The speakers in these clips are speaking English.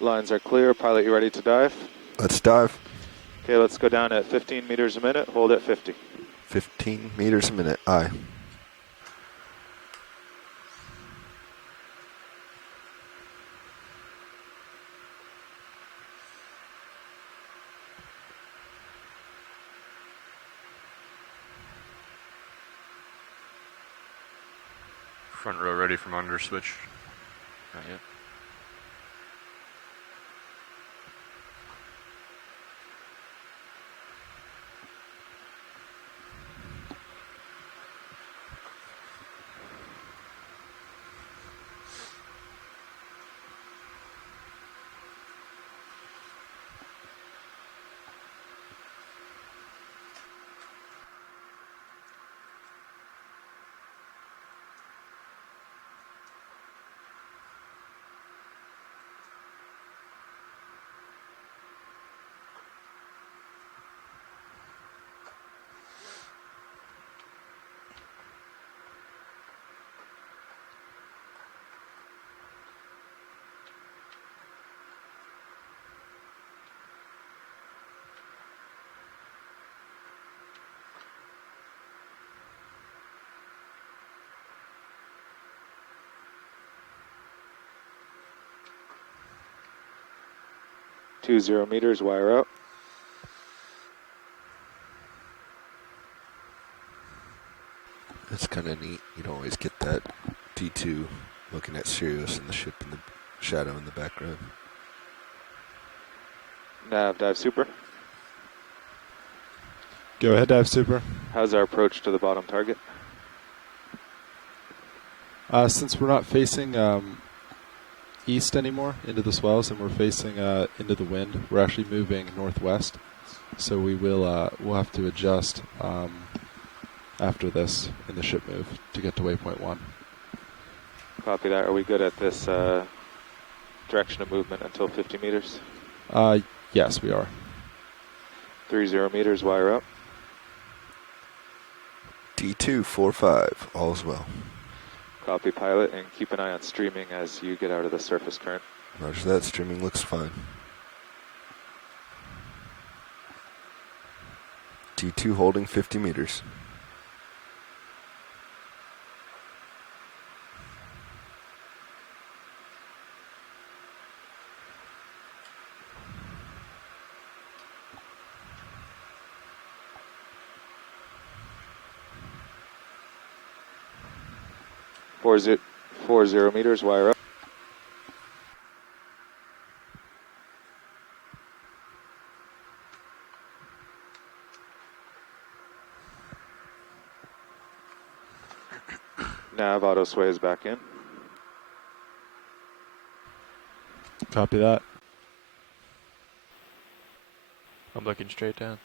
Lines are clear. Pilot, you ready to dive? Let's dive. Okay, let's go down at 15 meters a minute. Hold at 50. 15 meters a minute. Aye. Front row ready from under switch. Not yet. Two 0 meters, wire out. It's kind of neat. You don't always get that D2 looking at Sirius and the ship in the shadow in the background. Nav, dive super. Go ahead, dive super. How's our approach to the bottom target? Since we're not facing east anymore into the swells and we're facing into the wind, we're actually moving northwest. So we will we'll have to adjust after this in the ship move to get to waypoint 1. Copy that. Are we good at this direction of movement until 50 meters? Yes, we are. 30 meters, wire up. D245, all's well. Copy, pilot, and keep an eye on streaming as you get out of the surface current. Roger that. Streaming looks fine. D2 holding 50 meters. Four zero meters, wire up. Nav auto sways back in. Copy that. I'm looking straight down.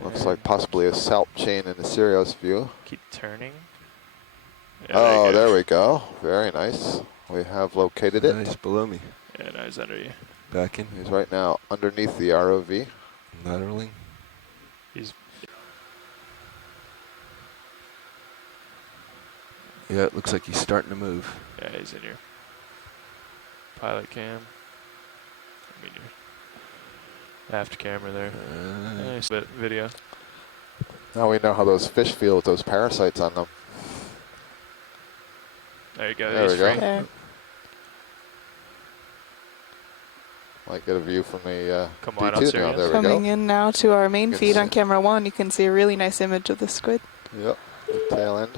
Looks like possibly a salp chain in the Sirius view. Keep turning. Yeah, oh, there we go. Very nice. We have located it. Nice, below me. Yeah, no, he's under you. Back in. He's right now underneath the ROV. Lateraling. He's. Yeah, it looks like he's starting to move. Yeah, he's in your pilot cam. I mean, your aft camera there. Nice bit video. Now we know how those fish feel with those parasites on them. There you go. There He's we go. free. There. Might get a view from the Come wide on D2 now. Sirius. There we Coming go. in now to our main Good feed on see. camera 1, you can see a really nice image of the squid. Yep, the tail end.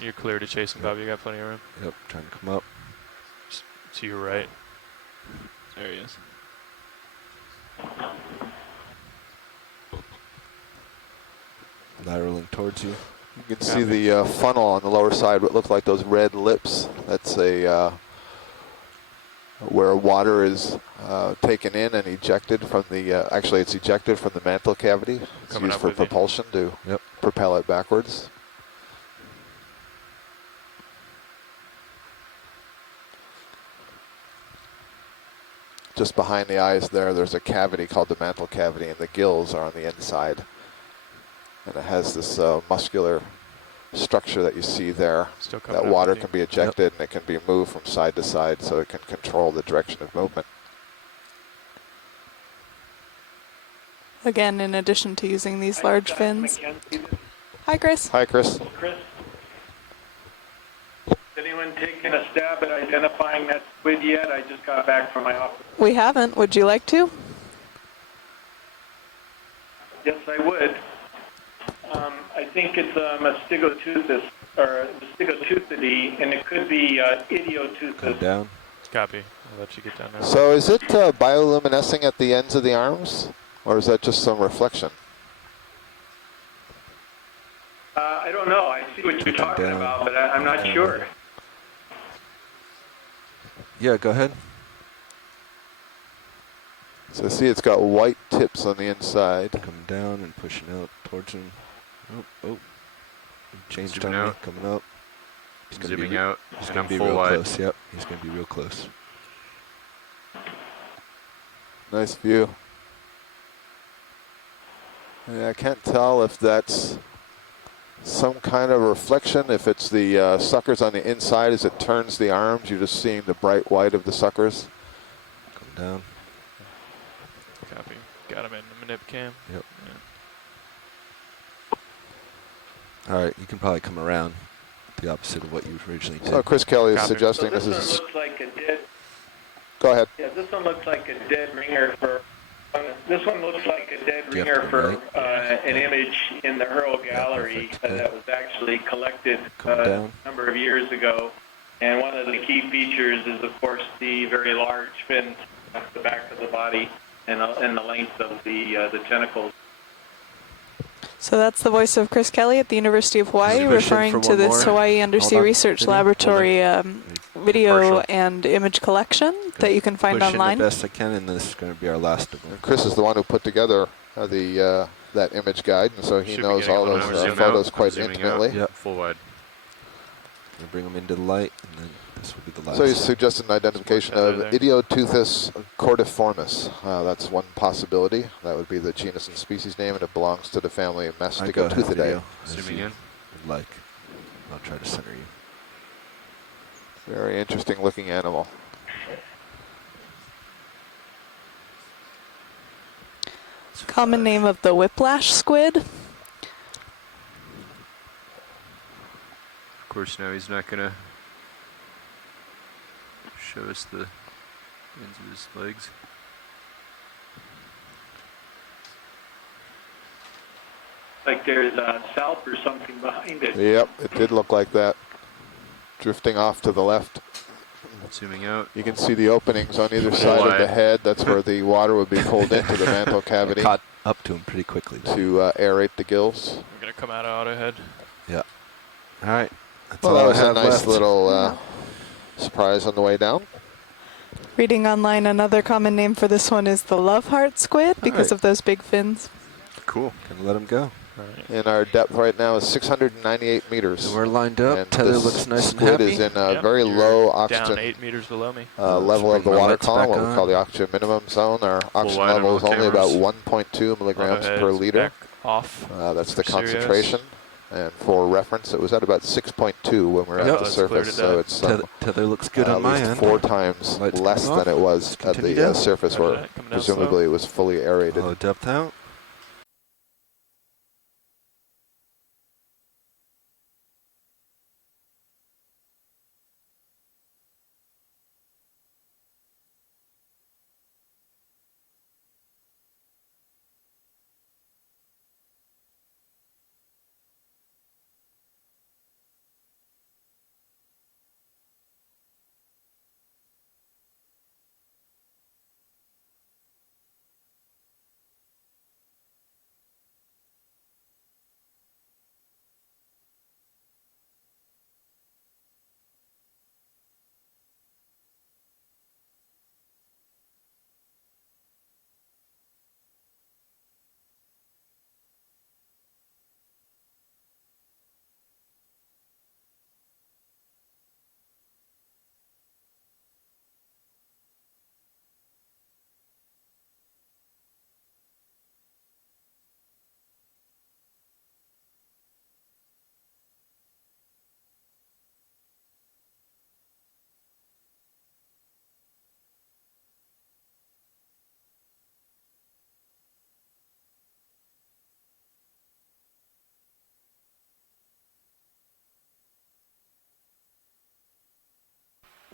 You're clear to chase him, Bob. You got plenty of room. Yep, trying to come up. To your right. There he is. Lateraling towards you. You can see the funnel on the lower side, what look like those red lips. That's a where water is taken in and ejected from the, actually it's ejected from the mantle cavity. It's Coming used up for with you. propulsion to Yep. propel it backwards. Just behind the eyes there's a cavity called the mantle cavity, and the gills are on the inside. And it has this muscular structure that you see there. Still coming That up water with you. can be ejected and it can be moved from side to side so it can control the direction of movement. Again, in addition to using these large fins. Hi, Chris. Hi, Chris. Chris, has anyone taken a stab at identifying that squid yet? I just got back from my office. We haven't. Would you like to? Yes, I would. I think it's Mastigoteuthis, or Mastigoteuthidie, and it could be Come Idioteuthis. down. Copy. I'll let you get down there. So is it bioluminescing at the ends of the arms, or is that just some reflection? I don't know. I see what you're talking down. about, but I'm not sure. Yeah, go ahead. So see it's got white tips on the inside. Coming down and pushing out towards him. Oh. Changed on Zooming me. out. Coming up. He's gonna Zooming be, out. He's and going I'm to be full real wide. close. Yep, he's going to be real close. Nice view. Yeah, I can't tell if that's some kind of reflection, if it's the suckers on the inside as it turns the arms. You're just seeing the bright white of the suckers. Come down. Copy. Got him in the manip cam. Yep. Yeah. All right, you can probably come around the opposite of what you originally did. So Chris Kelly is Copy. suggesting So this this is... one looks like a dead. Go ahead. Yeah, this one looks like a dead ringer for. This one looks like a dead Yep, ringer for right. an image in the Hurl Gallery perfect, okay. that was actually collected Come a down. number of years ago. And one of the key features is, of course, the very large fins at the back of the body and the length of the tentacles. So that's the voice of Chris Kelly at the University of Hawaii, Push in referring for to one this more. Hawaii Undersea Hold on. Research Video. Laboratory video Partial. and image collection that you can find Push online. in the best I can, and this is going to be our last of them. And Chris is the one who put together that image guide, and so he Should be knows getting all one those over. Zoom photos out. quite I'm zooming intimately. out. Yep. Full wide. Going to bring them into the light, and then this will be the last. So he's suggesting identification More of tether there. Idioteuthis cordiformis. That's one possibility. That would be the genus and species name, and it belongs to the family of I got ahead Mastigoteuthidae. video, as Zooming you in. would like. I'll try to center you. Very interesting looking animal. Common name of the whiplash squid. Of course, now he's not going to show us the ends of his legs. Like there's a salp or something behind it. Yep, it did look like that. Drifting off to the left. Zooming out. You can see the openings on either side of the Wide. head. That's where the water would be pulled into the mantle cavity Caught up to him pretty quickly. to aerate the gills. We're going to come out of auto head. Yeah. All right. That's Well, all that I was a have nice left. little surprise on the way down. Reading online, another common name for this one is the love heart squid because right. of those big fins. Cool. Gonna let him go. All right. And our depth right now is 698 meters. So we're lined up. And Tether this looks nice and squid happy. is in a Yep, very you're low Down oxygen 8 meters below me. level of the bring my water lights column, back what we on. call the oxygen minimum zone. Our oxygen wide on level is all only about cameras. 1.2 milligrams Auto per head, liter. back off. That's the for Sirius. concentration. And for reference, it was at about 6.2 when we were Yep, at the that's clear to surface. So depth. it's Tether looks good at on my least end. 4 times Lights less coming than off. it was Let's at the continue down. surface Roger where that. Coming down slow. presumably it was fully aerated. Low depth out.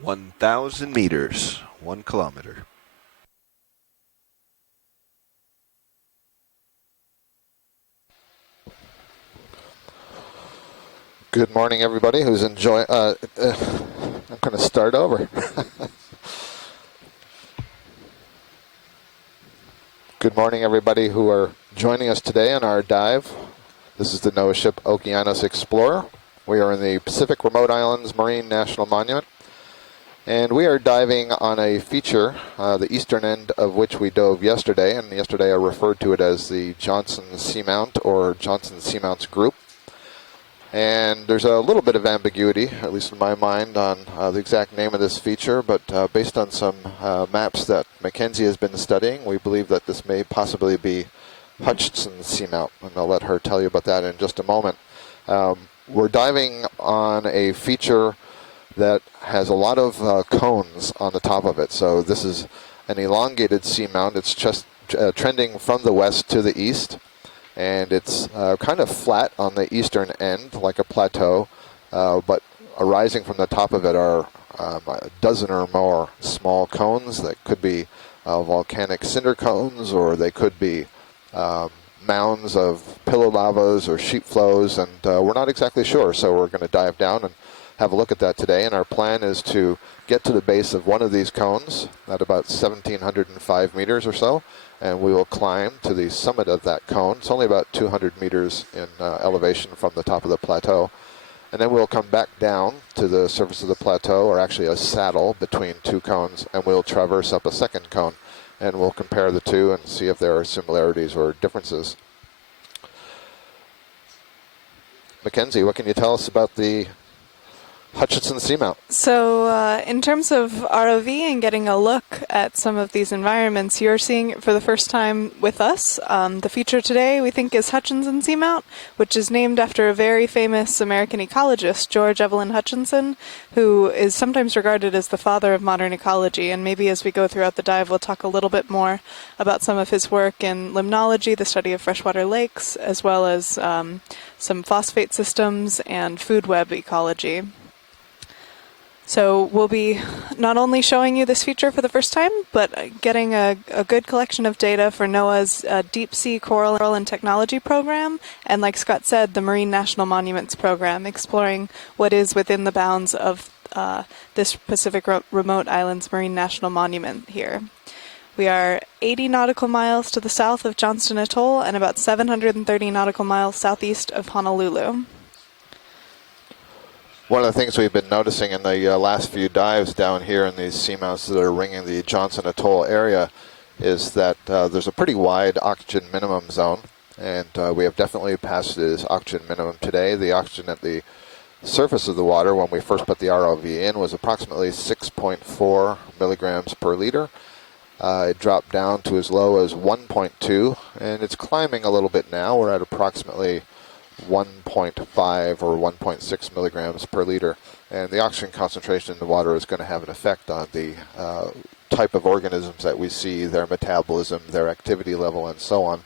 1,000 meters, 1 kilometer. Good morning, everybody who's enjoying. I'm going to start over. Good morning, everybody who are joining us today on our dive. This is the NOAA ship Okeanos Explorer. We are in the Pacific Remote Islands Marine National Monument, and we are diving on a feature, the eastern end of which we dove yesterday, and yesterday I referred to it as the Johnson Seamount or Johnson Seamounts Group. And there's a little bit of ambiguity, at least in my mind, on the exact name of this feature, but based on some maps that Mackenzie has been studying, we believe that this may possibly be Hutchinson Seamount, and I'll let her tell you about that in just a moment. We're diving on a feature that has a lot of cones on the top of it. So this is an elongated seamount. It's just trending from the west to the east. And it's kind of flat on the eastern end, like a plateau, but arising from the top of it are a dozen or more small cones that could be volcanic cinder cones, or they could be mounds of pillow lavas or sheet flows, and we're not exactly sure. So we're going to dive down and have a look at that today. And our plan is to get to the base of one of these cones at about 1,705 meters or so, and we will climb to the summit of that cone. It's only about 200 meters in elevation from the top of the plateau. And then we'll come back down to the surface of the plateau, or actually a saddle between two cones, and we'll traverse up a second cone. And we'll compare the two and see if there are similarities or differences. Mackenzie, what can you tell us about the Hutchinson Seamount? So in terms of ROV and getting a look at some of these environments, you're seeing it for the first time with us. The feature today we think is Hutchinson Seamount, which is named after a very famous American ecologist, George Evelyn Hutchinson, who is sometimes regarded as the father of modern ecology. And maybe as we go throughout the dive, we'll talk a little bit more about some of his work in limnology, the study of freshwater lakes, as well as some phosphate systems and food web ecology. So we'll be not only showing you this feature for the first time, but getting a good collection of data for NOAA's Deep Sea Coral and Technology Program, and like Scott said, the Marine National Monuments Program, exploring what is within the bounds of this Pacific Remote Islands Marine National Monument here. We are 80 nautical miles to the south of Johnston Atoll and about 730 nautical miles southeast of Honolulu. One of the things we've been noticing in the last few dives down here in these seamounts that are ringing the Johnston Atoll area is that there's a pretty wide oxygen minimum zone, and we have definitely passed this oxygen minimum today. The oxygen at the surface of the water when we first put the ROV in was approximately 6.4 milligrams per liter. It dropped down to as low as 1.2, and it's climbing a little bit now. We're at approximately 1.5 or 1.6 milligrams per liter, and the oxygen concentration in the water is going to have an effect on the type of organisms that we see, their metabolism, their activity level, and so on.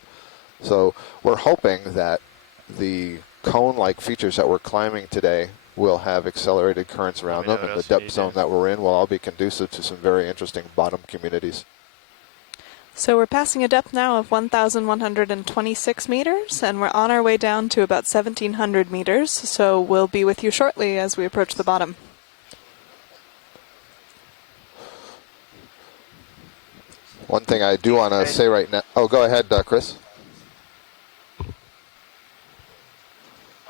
So we're hoping that the cone-like features that we're climbing today will have accelerated currents around them, and the depth zone that we're in will all be conducive to some very interesting bottom communities. So we're passing a depth now of 1,126 meters, and we're on our way down to about 1,700 meters, so we'll be with you shortly as we approach the bottom. One thing I do want to say right now... Oh, go ahead, Chris.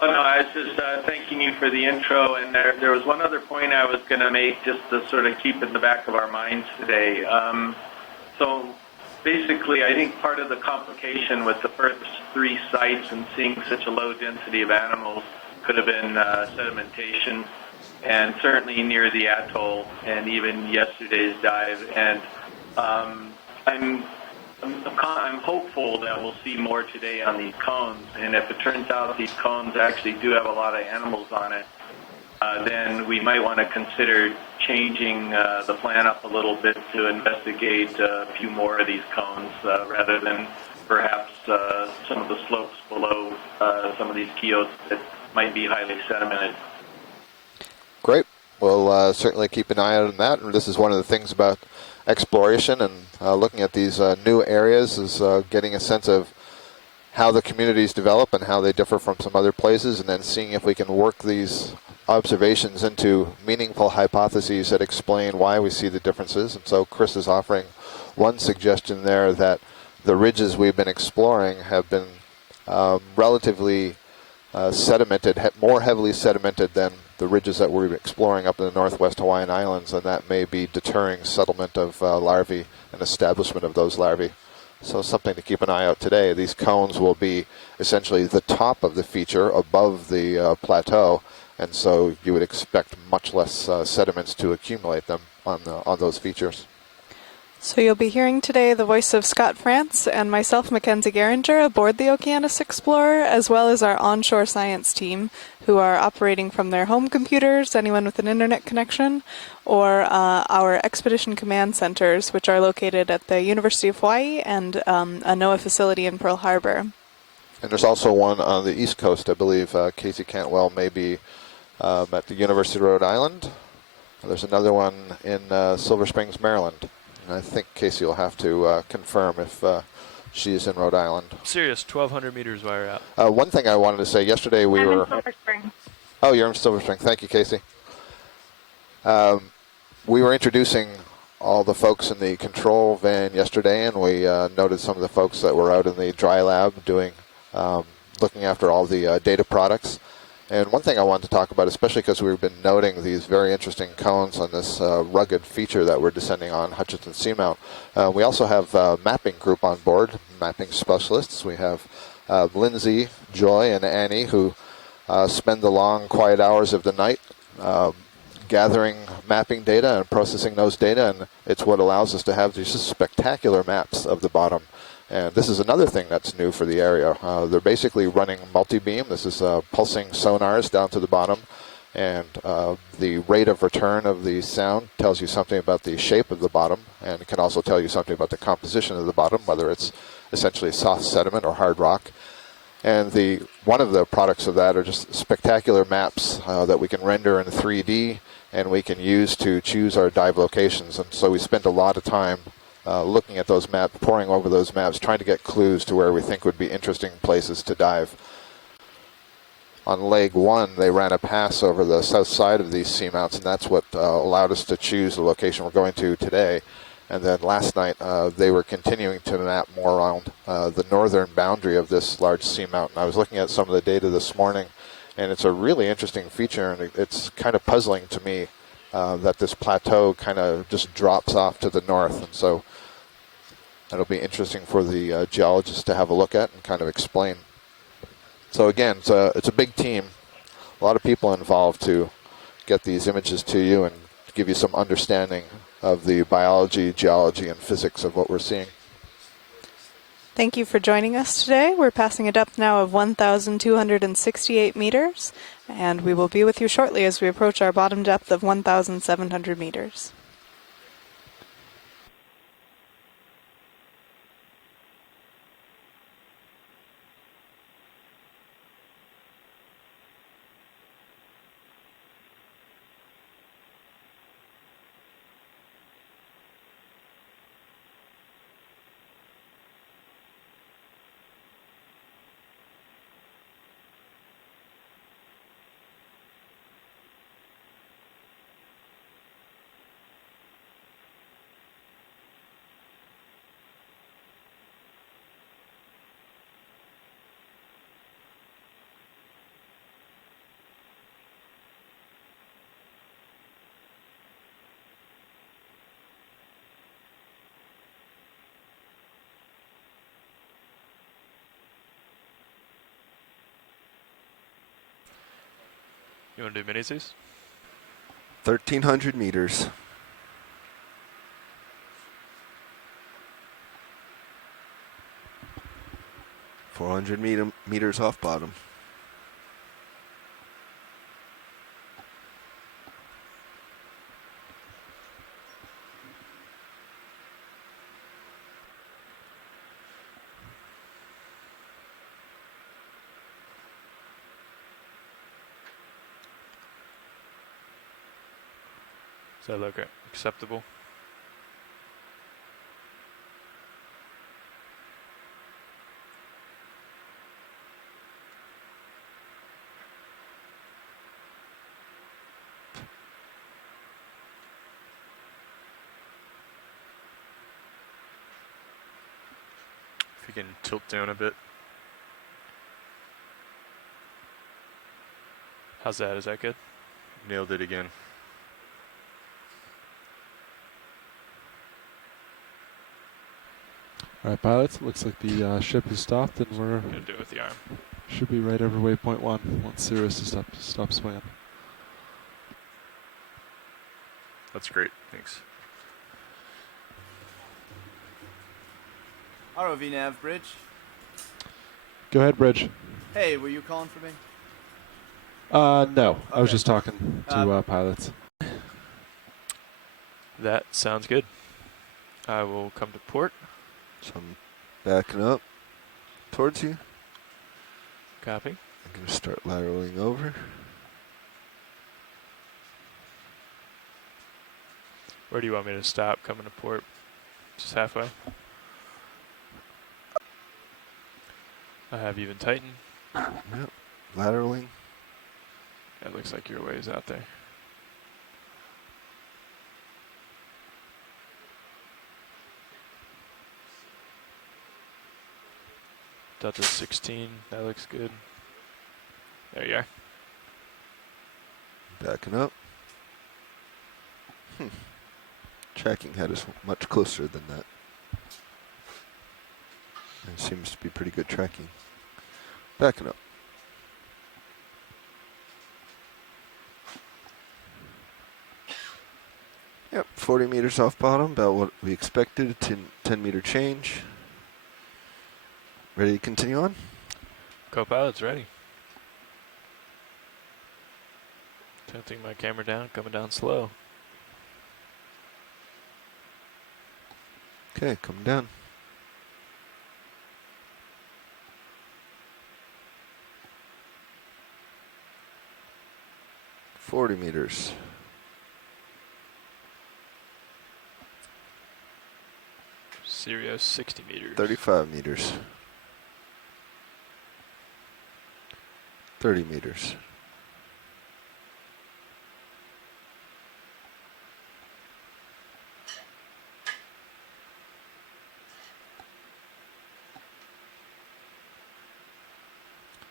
Oh, no, I was just thanking you for the intro, and there was one other point I was going to make just to sort of keep in the back of our minds today. So basically, I think part of the complication with the first three sites and seeing such a low density of animals could have been sedimentation, and certainly near the atoll, and even yesterday's dive. And I'm hopeful that we'll see more today on these cones, and if it turns out these cones actually do have a lot of animals on it, then we might want to consider changing the plan up a little bit to investigate a few more of these cones rather than perhaps some of the slopes below some of these keyotes that might be highly sedimented. Great. we'll certainly keep an eye out on that. And this is one of the things about exploration and looking at these new areas is getting a sense of how the communities develop and how they differ from some other places, and then seeing if we can work these observations into meaningful hypotheses that explain why we see the differences. And so Chris is offering one suggestion there that the ridges we've been exploring have been relatively sedimented, more heavily sedimented than the ridges that we're exploring up in the northwest Hawaiian Islands, and that may be deterring settlement of larvae and establishment of those larvae. So something to keep an eye out today. These cones will be essentially the top of the feature above the plateau, and so you would expect much less sediments to accumulate them on those features. So you'll be hearing today the voice of Scott France and myself, Mackenzie Geringer, aboard the Okeanos Explorer, as well as our onshore science team, who are operating from their home computers, anyone with an internet connection, or our expedition command centers, which are located at the University of Hawaii and a NOAA facility in Pearl Harbor. And there's also one on the East Coast, I believe. Casey Cantwell may be at the University of Rhode Island. There's another one in Silver Springs, Maryland. And I think Casey will have to confirm if she's in Rhode Island. Serious, 1,200 meters wire out. One thing I wanted to say, yesterday we were... in Silver Spring. Oh, you're in Silver Spring. Thank you, Casey. We were introducing all the folks in the control van yesterday, and we noted some of the folks that were out in the dry lab doing, looking after all the data products. And one thing I wanted to talk about, especially because we've been noting these very interesting cones on this rugged feature that we're descending on, Hutchinson seamount. We also have a mapping group on board, mapping specialists. We have Lindsay, Joy, and Annie, who spend the long, quiet hours of the night gathering mapping data and processing those data, and it's what allows us to have these just spectacular maps of the bottom. And this is another thing that's new for the area. They're basically running multi-beam. This is pulsing sonars down to the bottom, and the rate of return of the sound tells you something about the shape of the bottom, and it can also tell you something about the composition of the bottom, whether it's essentially soft sediment or hard rock. And one of the products of that are just spectacular maps that we can render in 3D, and we can use to choose our dive locations. And so we spend a lot of time looking at those maps, poring over those maps, trying to get clues to where we think would be interesting places to dive. On leg 1, they ran a pass over the south side of these seamounts, and that's what allowed us to choose the location we're going to today. And then last night, they were continuing to map more around the northern boundary of this large seamount. And I was looking at some of the data this morning, and it's a really interesting feature, and it's kind of puzzling to me that this plateau kind of just drops off to the north. And so that'll be interesting for the geologists to have a look at and kind of explain. So again, it's a big team, a lot of people involved to get these images to you and give you some understanding of the biology, geology, and physics of what we're seeing. Thank you for joining us today. We're passing a depth now of 1,268 meters, and we will be with you shortly as we approach our bottom depth of 1,700 meters. You want to do mini-seas? 1,300 meters. 400 meters off bottom. Does that look acceptable? If you can tilt down a bit. How's that? Is that good? Nailed it again. All right, pilots. Looks like the ship has stopped, and we're Gonna do it with the arm. should be right over waypoint 1 once Sirius has stop swinging. That's great. Thanks. ROV nav bridge. Go ahead, Bridge. Hey, were you calling for me? No, I was Okay. just talking to pilots. That sounds good. I will come to port. So I'm backing up towards you. Copy. I'm going to start lateraling over. Where do you want me to stop coming to port? Just halfway? I have even tighten. Yep. Lateraling. It looks like your ways out there. Delta 16, that looks good. There you are. Backing up. Tracking had us much closer than that. There seems to be pretty good tracking. Backing up. Yep, 40 meters off bottom, about what we expected, 10 meter change. Ready to continue on? Co-pilot's ready. Tilting my camera down, coming down slow. Okay, coming down. $40 meters. Sirius 60 meters. 35 meters. 30 meters.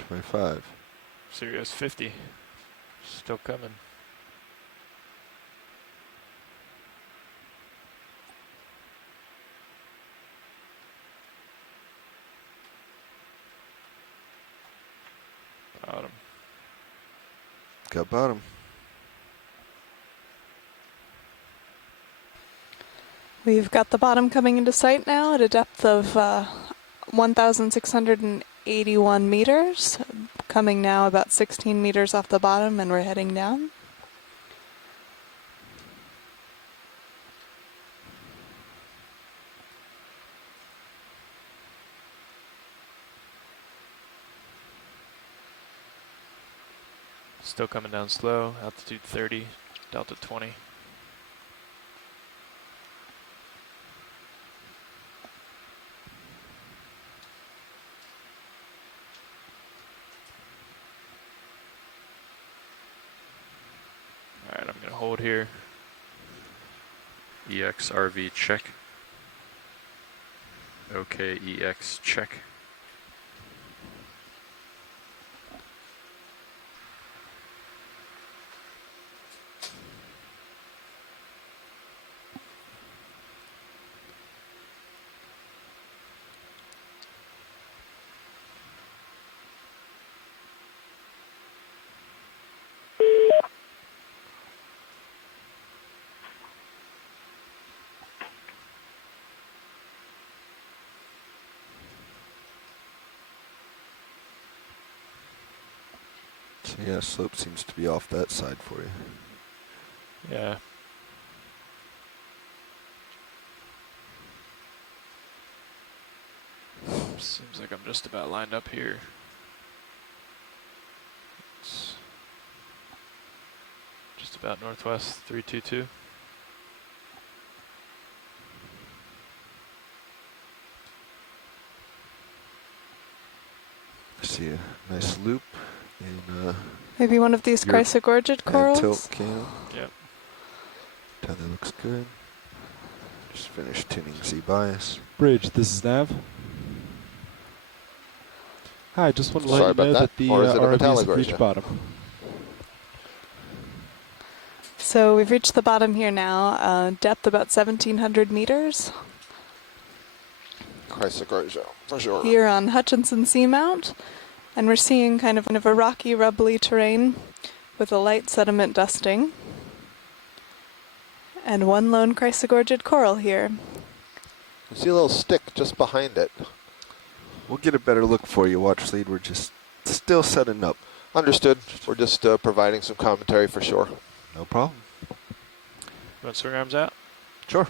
$25. Sirius 50. Still coming. Bottom. Got bottom. We've got the bottom coming into sight now at a depth of 1,681 meters, coming now about 16 meters off the bottom, and we're heading down. Still coming down slow. Altitude 30, Delta 20. Alright, I'm going to hold here. EXRV check. Okay, EX check. So yeah, slope seems to be off that side for you. Yeah. Seems like I'm just about lined up here. It's just about northwest 322. see a nice loop in Maybe one of these Your chrysogorgid corals? tilt cam. Yep. That looks good. Just finished tuning Z bias. Bridge, this is Nav. Hi, just want to let Sorry you about know that. that the Or is it a ROV is metallic at beach version? bottom. So we've reached the bottom here now, depth about 1,700 meters. Chrysogorgia, for sure. Here on Hutchinson seamount, and we're seeing kind of a rocky, rubbly terrain with a light sediment dusting, and one lone chrysogorgid coral here. You see a little stick just behind it. We'll get a better look for you, watch lead. We're just still setting up. Understood. We're just providing some commentary for sure. No problem. You want swing arms out? Sure.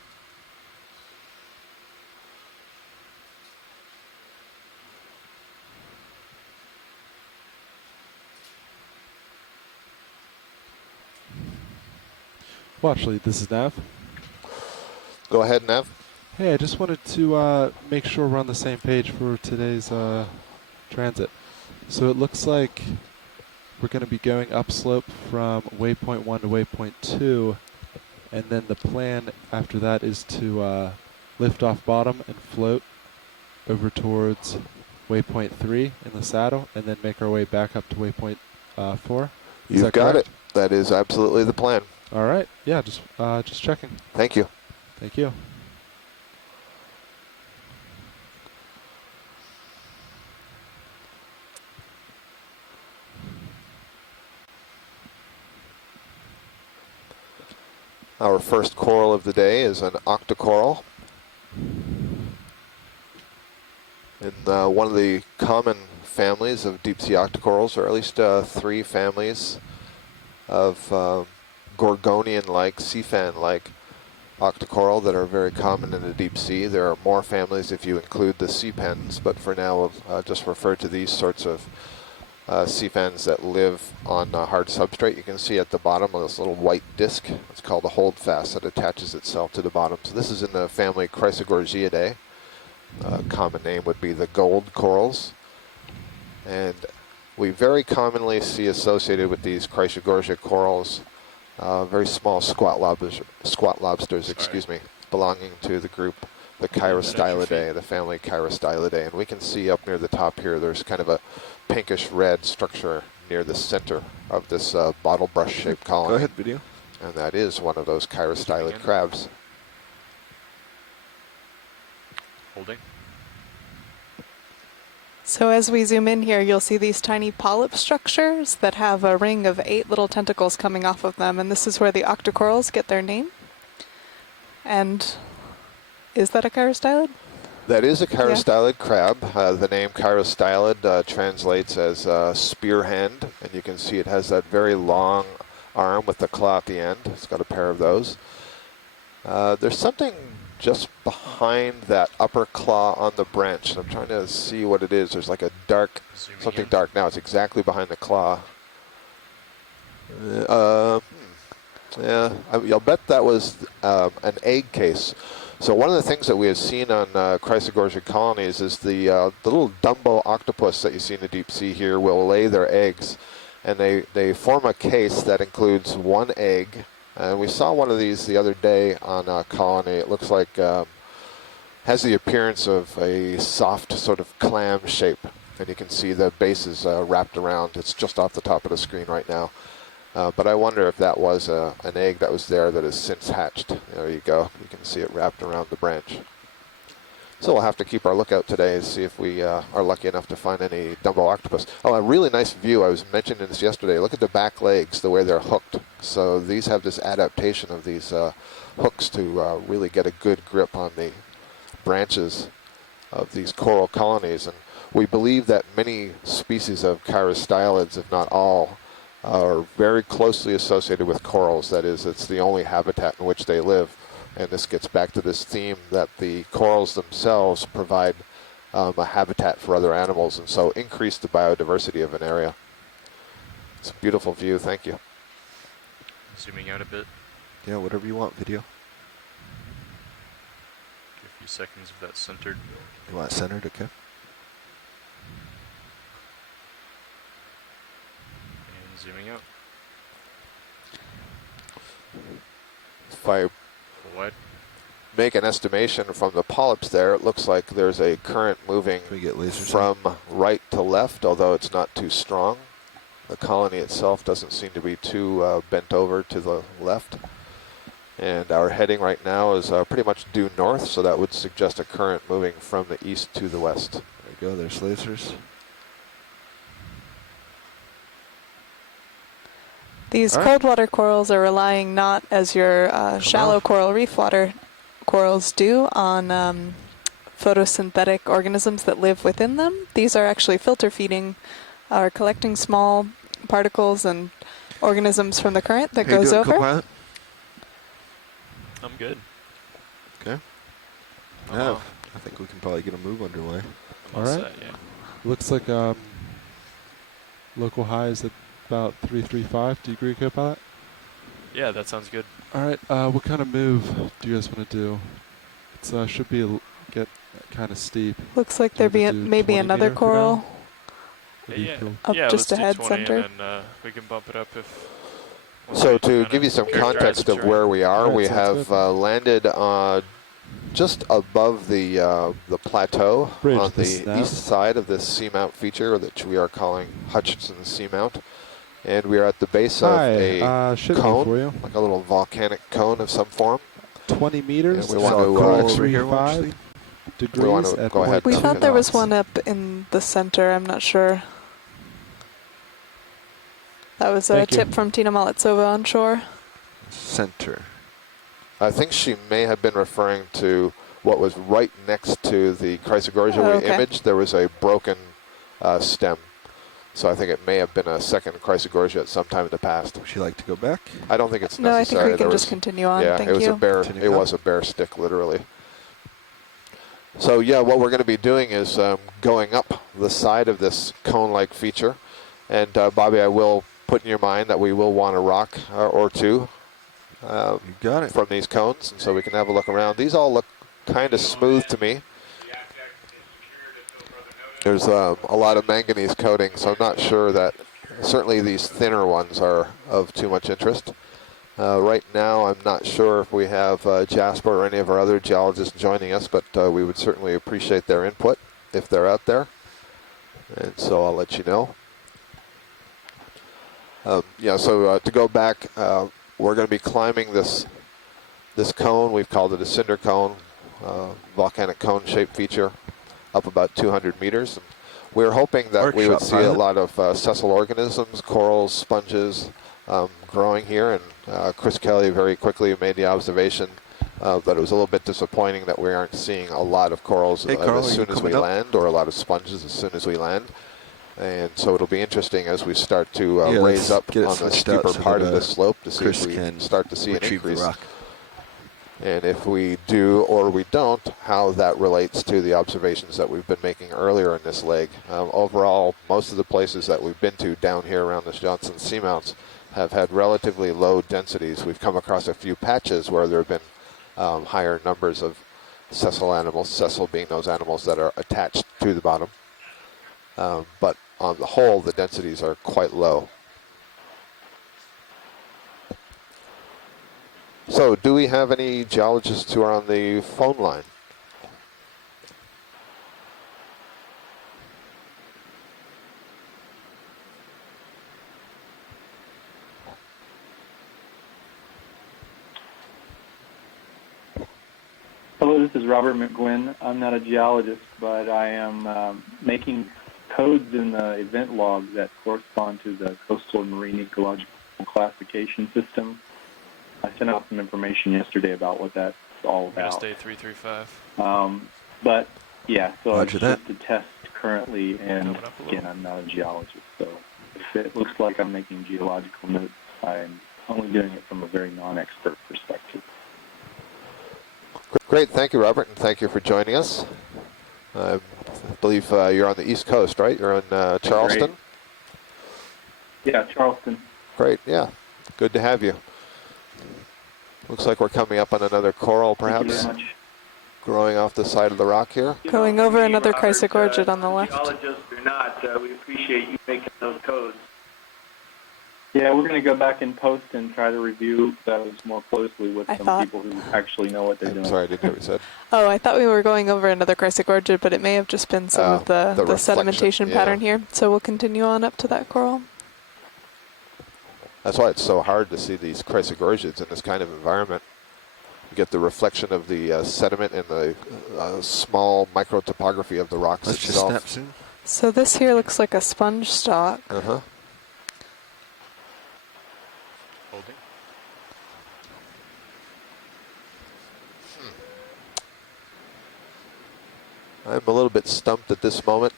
Watch lead, this is Nav. Go ahead, Nev. Hey, I just wanted to make sure we're on the same page for today's transit. So it looks like we're going to be going upslope from waypoint 1 to waypoint 2, and then the plan after that is to lift off bottom and float over towards waypoint 3 in the saddle, and then make our way back up to waypoint 4. Is You've that got correct? it. That is absolutely the plan. All right. Yeah, just checking. Thank you. Thank you. Our first coral of the day is an octocoral. In one of the common families of deep sea octocorals, or at least 3 families of gorgonian-like, sea fan-like octocoral that are very common in the deep sea. There are more families if you include the sea pens, but for now we'll just refer to these sorts of sea fans that live on hard substrate. You can see at the bottom of this little white disc, it's called a holdfast that attaches itself to the bottom. So this is in the family Chrysogorgiidae. Common name would be the gold corals. And we very commonly see associated with these Chrysogorgia corals very small squat lobsters, excuse me, belonging to the group, the Chirostylidae, the family Chirostylidae. And we can see up near the top here, there's kind of a pinkish red structure near the center of this bottle brush shaped colony. Go ahead, video. And that is one of those Chirostylid crabs. Holding. So as we zoom in here, you'll see these tiny polyp structures that have a ring of 8 little tentacles coming off of them, and this is where the octocorals get their name. And is that a chirostylid? That is a chirostylid crab. The name chirostylid translates as spear hand, and you can see it has that very long arm with the claw at the end. It's got a pair of those. There's something just behind that upper claw on the branch, and I'm trying to see what it is. There's like a dark, something dark now. It's exactly behind the claw. Yeah, I'll bet that was an egg case. So one of the things that we have seen on Chrysogorgia colonies is the little Dumbo octopus that you see in the deep sea here will lay their eggs, and they form a case that includes 1 egg. And we saw one of these the other day on a colony. It looks like has the appearance of a soft sort of clam shape, and you can see the base is wrapped around. It's just off the top of the screen right now. But I wonder if that was an egg that was there that has since hatched. There you go. You can see it wrapped around the branch. So we'll have to keep our lookout today to see if we are lucky enough to find any Dumbo octopus. Oh, a really nice view. I was mentioning this yesterday. Look at the back legs, the way they're hooked. So these have this adaptation of these hooks to really get a good grip on the branches of these coral colonies. And we believe that many species of chirostylids, if not all, are very closely associated with corals. That is, it's the only habitat in which they live. And this gets back to this theme that the corals themselves provide a habitat for other animals, and so increase the biodiversity of an area. It's a beautiful view. Thank you. Zooming out a bit. Yeah, whatever you want, video. Give a few seconds of that centered. You want it centered, okay? Zooming out. If I What? make an estimation from the polyps there, it looks like there's a current moving Can we get lasers from right to left, although it's not too strong. The colony itself doesn't seem to be too bent over to the left. And our heading right now is pretty much due north, so that would suggest a current moving from the east to the west. There you go, there's lasers. These All right. cold water corals are relying not as your shallow on. coral reef water corals do on photosynthetic organisms that live within them. These are actually filter feeding, are collecting small particles and organisms from the current that How you goes doing, over. co-pilot? I'm good. Okay. I'm Yeah, all- I think we can probably get a move underway. I'm All all right. set, yeah. Looks like local high is at about 335. Do you agree, co-pilot? Yeah, that sounds good. All right. What kind of move do you guys want to do? It should be get kind of steep. Looks like Do there'd we be do maybe 20 another meter for now? coral. Maybe Yeah, cool. Up yeah, just let's ahead do 20 center. and then we can bump it up if... once So we to kinda give you some characterize context the of terrain. where we are, Alright, we sounds have good. landed just above the plateau Bridge, on the the snap. east side of this seamount feature, which we are calling Hutchinson seamount. And we are at the base of Hi. a Should be cone, for you. like a little volcanic cone of some form. 20 meters. And we want to, over here, 35 degrees we want to at go ahead 0.2 We and thought there was knots. one up in the center. I'm not sure. That was a Thank you. tip from Tina Maletsova on shore. Center. I think she may have been referring to what was right next to the Chrysogorgia Oh, we okay. imaged. There was a broken stem. So I think it may have been a second Chrysogorgia at some time in the past. Would you like to go back? I don't think it's No, I necessary. think we There can was- just continue on. Yeah, Thank it was you. a bare. Continue It on. was a bare stick, literally. So yeah, what we're going to be doing is going up the side of this cone-like feature, and Bobby, I will put in your mind that we will want a rock or two You got it. from these cones, and so we can have a look around. These all look kind of smooth to me. There's a lot of manganese coating, so I'm not sure that. Certainly, these thinner ones are of too much interest. Right now, I'm not sure if we have Jasper or any of our other geologists joining us, but we would certainly appreciate their input if they're out there. And so I'll let you know. Yeah, so to go back, we're going to be climbing this cone. We've called it a cinder cone, volcanic cone-shaped feature, up about 200 meters. And we're hoping that we would Workshop see a pilot. lot of sessile organisms, corals, sponges growing here. And Chris Kelly very quickly made the observation that it was a little bit disappointing that we aren't seeing a lot of corals Hey, Carl, as are you soon as we coming up? land, or a lot of sponges as soon as we land. And so it'll be interesting as we start to Yeah, raise let's up get it on the switched out steeper so part that, of the slope to see Chris if we can start to see an retrieve the increase. rock. And if we do or we don't, how that relates to the observations that we've been making earlier in this leg. Overall, most of the places that we've been to down here around the Johnson seamounts have had relatively low densities. We've come across a few patches where there have been higher numbers of sessile animals, sessile being those animals that are attached to the bottom. But on the whole, the densities are quite low. So, do we have any geologists who are on the phone line? Hello, this is Robert McGuinn. I'm not a geologist, but I am making codes in the event logs that correspond to the coastal marine ecological classification system. I sent out some information yesterday about what that's all We're gonna about. stay 335. But yeah, so Roger it's that. just a test currently, and Open up a little. again, I'm not a geologist, so if it looks like I'm making geological notes, I'm only doing it from a very non-expert perspective. Great, thank you, Robert, and thank you for joining us. I believe you're on the East Coast, right? You're in Charleston? Yeah, Charleston. Great, yeah. Good to have you. Looks like we're coming up on another coral, Thank you perhaps, very much. growing off the side of the rock here. Going over another Chrysogorgia on the left. Geologists or not, we appreciate you making those codes. Yeah, we're going to go back in post and try to review those more closely with some people who actually know what they're doing. Sorry, I didn't hear what you said. Oh, I thought we were going over another Chrysogorgia, but it may have just been some of the sedimentation pattern here. So we'll continue on up to that coral. That's why it's so hard to see these Chrysogorgiids in this kind of environment. You get the reflection of the sediment and the small microtopography of the rocks Let's itself. just snap soon. So this here looks like a sponge stalk. Uh-huh. Holding. I'm a little bit stumped at this moment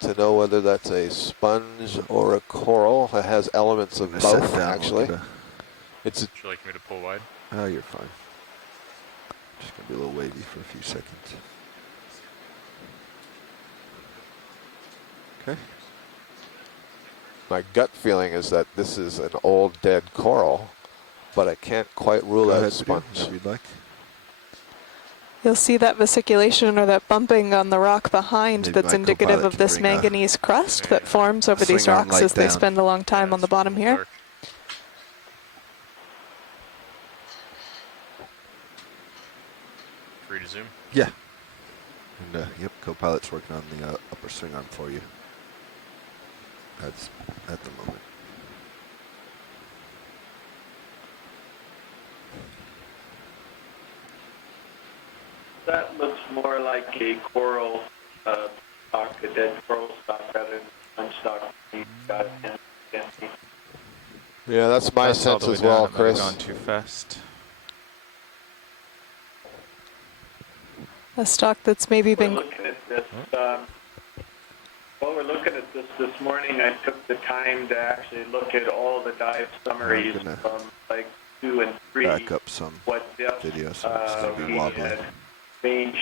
to know whether that's a sponge or a coral. It has elements of both, actually. Would you like me to pull wide? Oh, you're fine. Just gonna be a little wavy for a few seconds. Okay. My gut feeling is that this is an old dead coral, but I can't quite rule out sponge. If you'd like. You'll see that vesiculation or that bumping on the rock behind that's indicative of this manganese crust that forms over these rocks as they spend a long time on the bottom here. Free to zoom? Yeah. And yep, co-pilot's working on the upper swing arm for you. That's at the moment. That looks more like a coral stock, a dead coral stock, rather than sponge stock. Yeah, that's my sense as well, Chris. Gone too fast. A stock that's maybe been. We're looking at this. While we're looking at this morning, I took the time to actually look at all the dive summaries from like 2 and 3. Back up some depth video, so it's gonna be wobbly. Ranged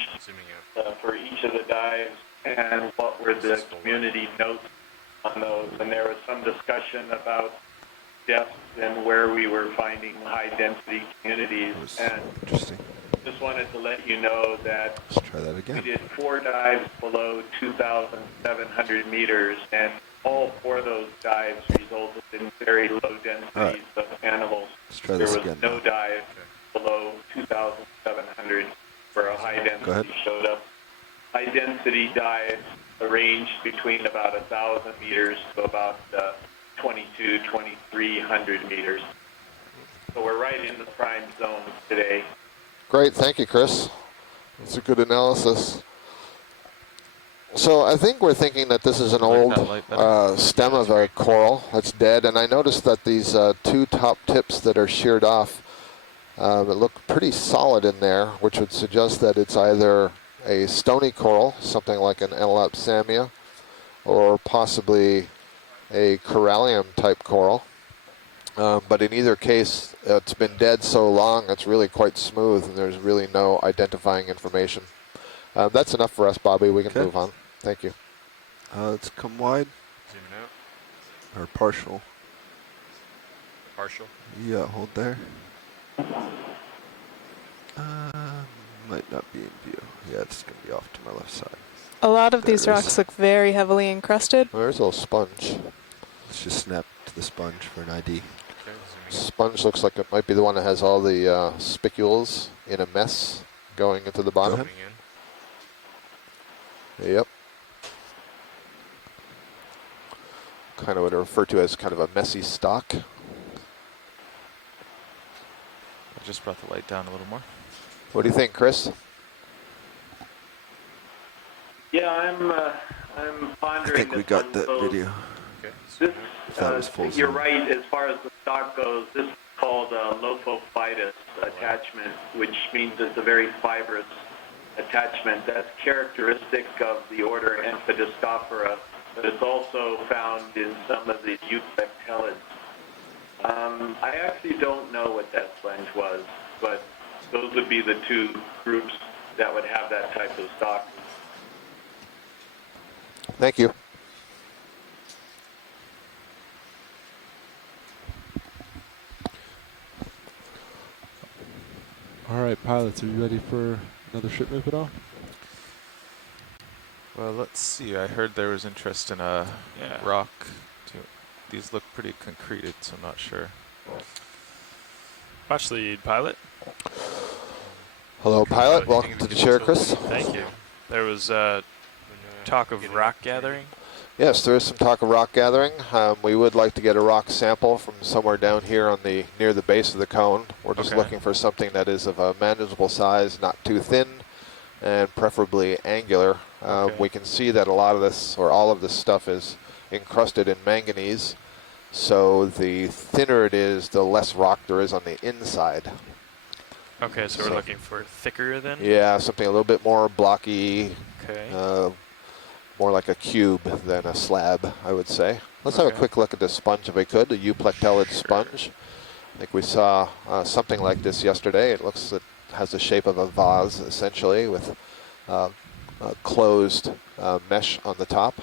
for each of the dives, and what were the community notes on those. And there was some discussion about depth and where we were finding high density communities. And interesting. just wanted to let you know that Let's try that again. we did 4 dives below 2,700 meters, and all 4 of those dives resulted in very low densities of animals. Let's try There this was again. no dive below 2,700 where a high density showed up. High density dives ranged between about 1,000 meters to about 2,300 meters. So we're right in the prime zone today. Great, thank you, Chris. That's a good analysis. So I think we're thinking that this is an old stem of a coral that's dead, and I noticed that these 2 top tips that are sheared off, it look pretty solid in there, which would suggest that it's either a stony coral, something like an Elapsamia, or possibly a corallium type coral. But in either case, it's been dead so long, it's really quite smooth, and there's really no identifying information. That's enough for us, Bobby. We can move on. Thank you. Let's come wide. Zooming out. Or partial. Partial? Yeah, hold there. Might not be in view. Yeah, it's going to be off to my left side. A lot of these rocks look very heavily encrusted. Well, there's a little sponge. Let's just snap to the sponge for an ID. Sponge looks like it might be the one that has all the spicules in a mess going into the bottom. Yep. Kind of what I refer to as kind of a messy stock. I just brought the light down a little more. What do you think, Chris? Yeah, I'm pondering. I think we got that video. This, that was full you're zoom. right, as far as the stock goes, this is called a lopophytus attachment, which means it's a very fibrous attachment that's characteristic of the order Amphidiscophora, but it's also found in some of the euplectellids. I actually don't know what that sponge was, but those would be the 2 groups that would have that type of stock. Thank you. All right, pilots, are you ready for another ship move at all? Well, let's see. I heard there was interest in a rock. These look pretty concreted, so I'm not sure. Watch lead, pilot. Hello, pilot. Welcome to the chair, Chris. Thank you. There was talk of rock gathering. Yes, there is some talk of rock gathering. We would like to get a rock sample from somewhere down here on the near the base of the cone. We're just looking for something that is of a manageable size, not too thin, and preferably angular. We can see that a lot of this, or all of this stuff, is encrusted in manganese. So the thinner it is, the less rock there is on the inside. Okay, so we're looking for thicker then? Yeah, something a little bit more blocky. Okay. More like a cube than a slab, I would say. Let's have a quick look at this sponge if we could, the euplectellid sponge. I think we saw something like this yesterday. It has the shape of a vase, essentially, with a closed mesh on the top.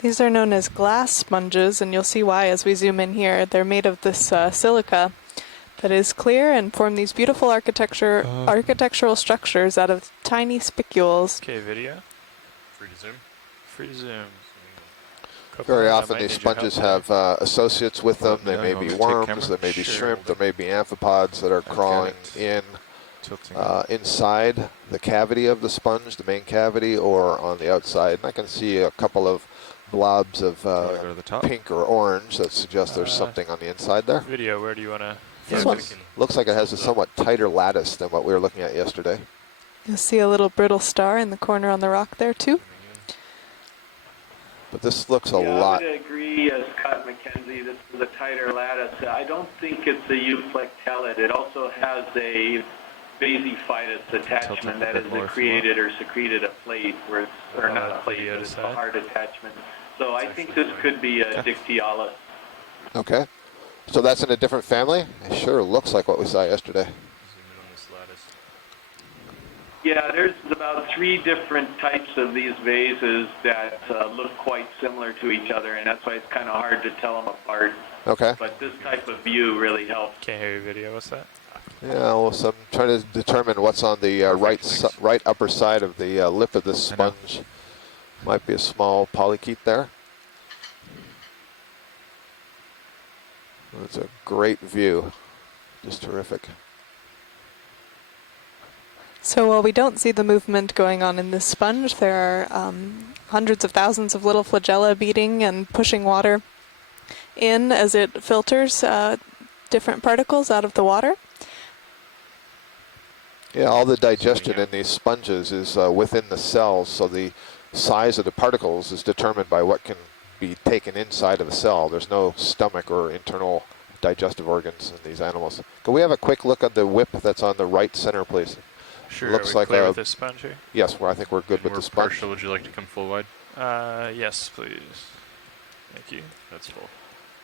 These are known as glass sponges, and you'll see why as we zoom in here. They're made of this silica that is clear and form these beautiful architectural structures out of tiny spicules. Okay, video. Free to zoom. Free to zoom. Very often these sponges have associates with them. They may be worms, they may be shrimp, there may be amphipods that are crawling in inside the cavity of the sponge, the main cavity, or on the outside. And I can see a couple of blobs of pink or orange that suggest there's something on the inside there. Video, where do you want to... This one looks like it has a somewhat tighter lattice than what we were looking at yesterday. You'll see a little brittle star in the corner on the rock there too. But this looks a lot. I would agree, Scott McKenzie, this is a tighter lattice. I don't think it's a euplectellid. It also has a basiphytus attachment that is created or secreted a plate, or not a plate, but it's a hard attachment. So I think this could be a Dictyolis. Okay. So that's in a different family? It sure looks like what we saw yesterday. Yeah, there's about 3 different types of these vases that look quite similar to each other, and that's why it's kind of hard to tell them apart. Okay. But this type of view really helps. Can't hear your video. What's that? Yeah, well, so I'm trying to determine what's on the right upper side of the lip of this sponge. Might be a small polychaete there. It's a great view. Just terrific. So while we don't see the movement going on in this sponge, there are hundreds of thousands of little flagella beating and pushing water in as it filters different particles out of the water. Yeah, all the digestion in these sponges is within the cells, so the size of the particles is determined by what can be taken inside of the cell. There's no stomach or internal digestive organs in these animals. Can we have a quick look at the whip that's on the right center, please? Sure. Looks are we like clear with this sponge here? Yes, well, I think we're good with the sponge. Partial, would you like to come full wide? Yes, please. Thank you. That's full.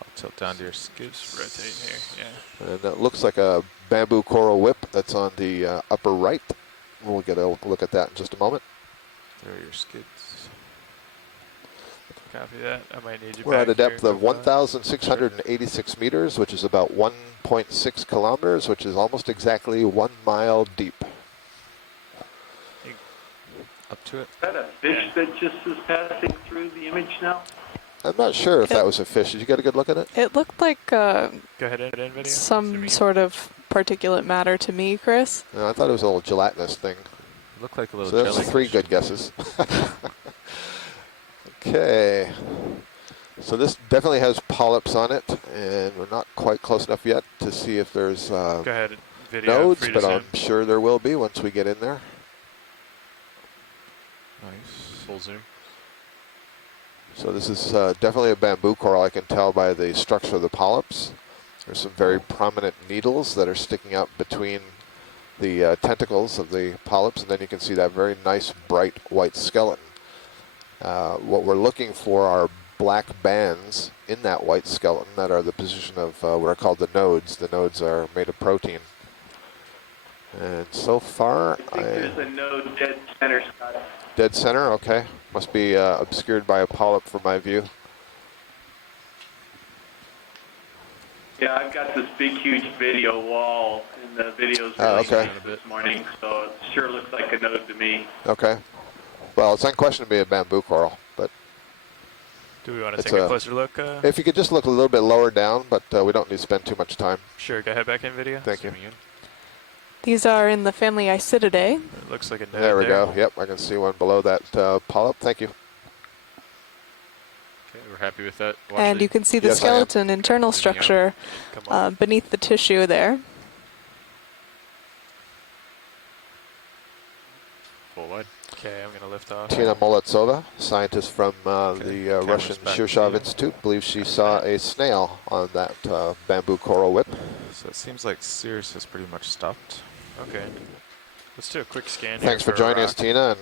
I'll tilt down to your skids. Rotate here, yeah. And it looks like a bamboo coral whip that's on the upper right. We'll get a look at that in just a moment. There are your skids. Copy that. I might need you We're back at a depth here. of 1,686 meters, which is about 1.6 kilometers, which is almost exactly 1 mile deep. Up to it. Is that a fish that just is passing through the image now? I'm not sure if that was a fish. Did you get a good look at it? It looked like Go ahead and video. some sort of particulate matter to me, Chris. No, I thought it was a little gelatinous thing. It looked like a little So that's 3 good guesses. Okay. So this definitely has polyps on it, and we're not quite close enough yet to see if there's Go ahead, video. nodes, Free to but zoom. I'm sure there will be once we get in there. Nice. Full zoom. So this is definitely a bamboo coral. I can tell by the structure of the polyps. There's some very prominent needles that are sticking out between the tentacles of the polyps, and then you can see that very nice bright white skeleton. What we're looking for are black bands in that white skeleton that are the position of what are called the nodes. The nodes are made of protein. And so far, I think there's a node dead center, Scott. Dead center, okay. Must be obscured by a polyp from my view. Yeah, I've got this big, huge video wall, and the video's really okay. nice this morning, so it sure looks like a node to me. Okay. Well, it's unquestionably a bamboo coral, but Do we want to it's take a closer look? if you could just look a little bit lower down, but we don't need to spend too much time. Sure, go ahead back in video. Thank you. Zooming in. These are in the family Isididae. It looks like a node There we go. Yep, I can see one below that polyp. Thank you. Okay, we're happy with that. Watch And you can see the Yes, I am. skeleton internal Zooming out. structure Come on. beneath the tissue there. full wide. Okay, I'm going to lift off. Tina Molodtsova, scientist from the Camera's Russian back to Shirshov you. Institute, believes she saw a snail on that bamboo coral whip. So it seems like Sirius is pretty much stopped. Okay. Let's do a quick scan Thanks here for joining us, rock. Tina, and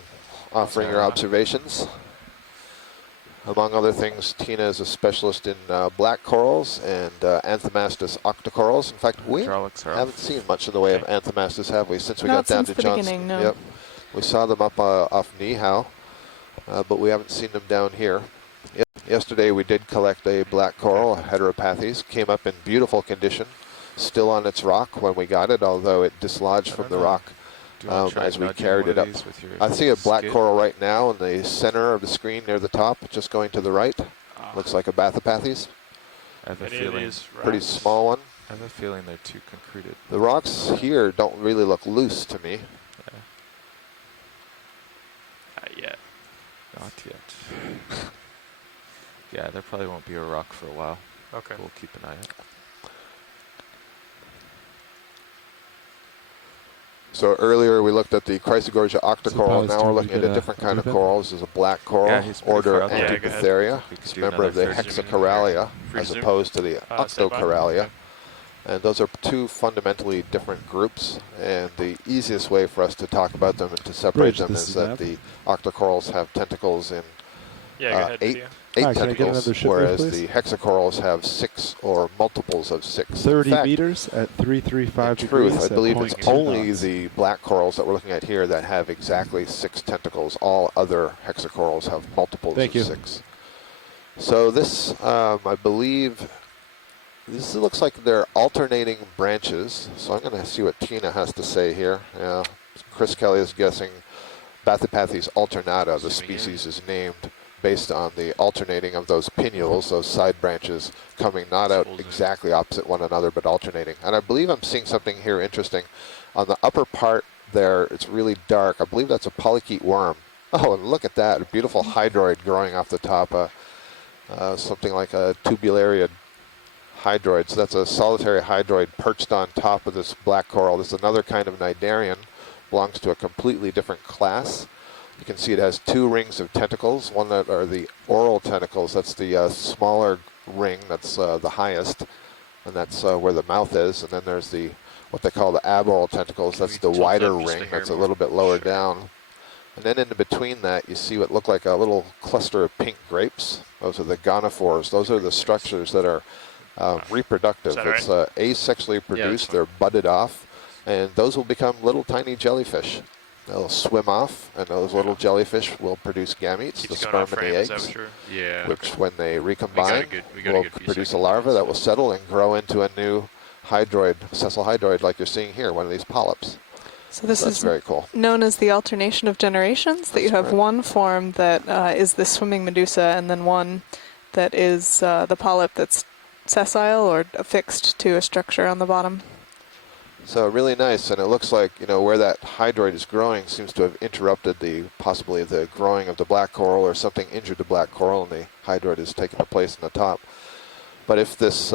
offering your Sarah. observations. Among other things, Tina is a specialist in black corals and Anthomastus octocorals. In fact, we Hydraulics are haven't seen much in the way of Anthomastus, have we, since we Not got down since to the Johnson? beginning, no. Yep. We saw them up off Nihau, but we haven't seen them down here. Yesterday we did collect a black coral, Heteropathes, came up in beautiful condition, still on its rock when we got it, although it dislodged from the rock Do you want to try as we nudging carried one it of up. these with your I see a black skid? coral right now in the center of the screen near the top, just going to the right. Ah. Looks like a Bathypathes, I have a Any of feeling. these pretty rocks? small one. I have a feeling they're too concreted. The rocks here don't really look loose to me. Yeah, Not yet. not yet. Yeah, there probably won't be a rock for a while. Okay. We'll keep an eye out. So earlier we looked at the Chrysogorgia octocoral. Supposed Now to we're we looking at get a a different kind of ribbon? coral. This is a black coral, Yeah, he's pretty order far out there. Yeah, go ahead. Antipatheria. We could It's a do member of the another zoom in. Hexacorallia, Free as zoom. opposed to the Stand by. Octocorallia. And those are two fundamentally different groups, and the easiest way for us to talk about them and to separate Bridge, them this is is that Nav. the octocorals have tentacles in Yeah, go ahead, eight video. eight Hi, can I get tentacles, another ship lift, whereas please? the hexacorals have 6 or multiples of 6. 30 In fact, meters at 335 in degrees. truth, I at believe it's 0.2 only knots. the black corals that we're looking at here that have exactly 6 tentacles. All other hexacorals have multiples Thank of you. 6. So this, I believe, this looks like they're alternating branches. So I'm going to see what Tina has to say here. Yeah, Chris Kelly is guessing Bathypathes alternata, the Zooming in. species is named based on the alternating of those pinnules, those side branches, coming not out Full zoom. exactly opposite one another, but alternating. And I believe I'm seeing something here interesting. On the upper part there, it's really dark. I believe that's a polychaete worm. Oh, and look at that, a beautiful hydroid growing off the top, something like a tubularia hydroid. So that's a solitary hydroid perched on top of this black coral. This is another kind of cnidarian, belongs to a completely different class. You can see it has 2 rings of tentacles, one that are the oral tentacles. That's the smaller ring, that's the highest, and that's where the mouth is. And then there's the what they call the aboral tentacles. Can That's we the tilt wider up just ring. a hair That's a more? little bit lower Sure. down. And then in between that, you see what look like a little cluster of pink grapes. Those are the gonophores. Those are the structures that are reproductive. Is that It's right? asexually that's produced. fine. They're budded off, and those will become little tiny jellyfish. They'll swim off, and those little jellyfish will produce gametes, the Keeps going sperm off and frame, the is that eggs, what you're? Yeah. which when they recombine we got a will good few produce a seconds larva on that this. will settle and grow into a new hydroid, sessile hydroid like you're seeing here, one of these polyps. So this So that's is very cool. known as the alternation of generations, that you That's have correct. one form that is the swimming medusa and then one that is the polyp that's sessile or affixed to a structure on the bottom. So really nice, and it looks like, you know, where that hydroid is growing seems to have interrupted possibly the growing of the black coral, or something injured the black coral, and the hydroid is taking the place in the top. But if this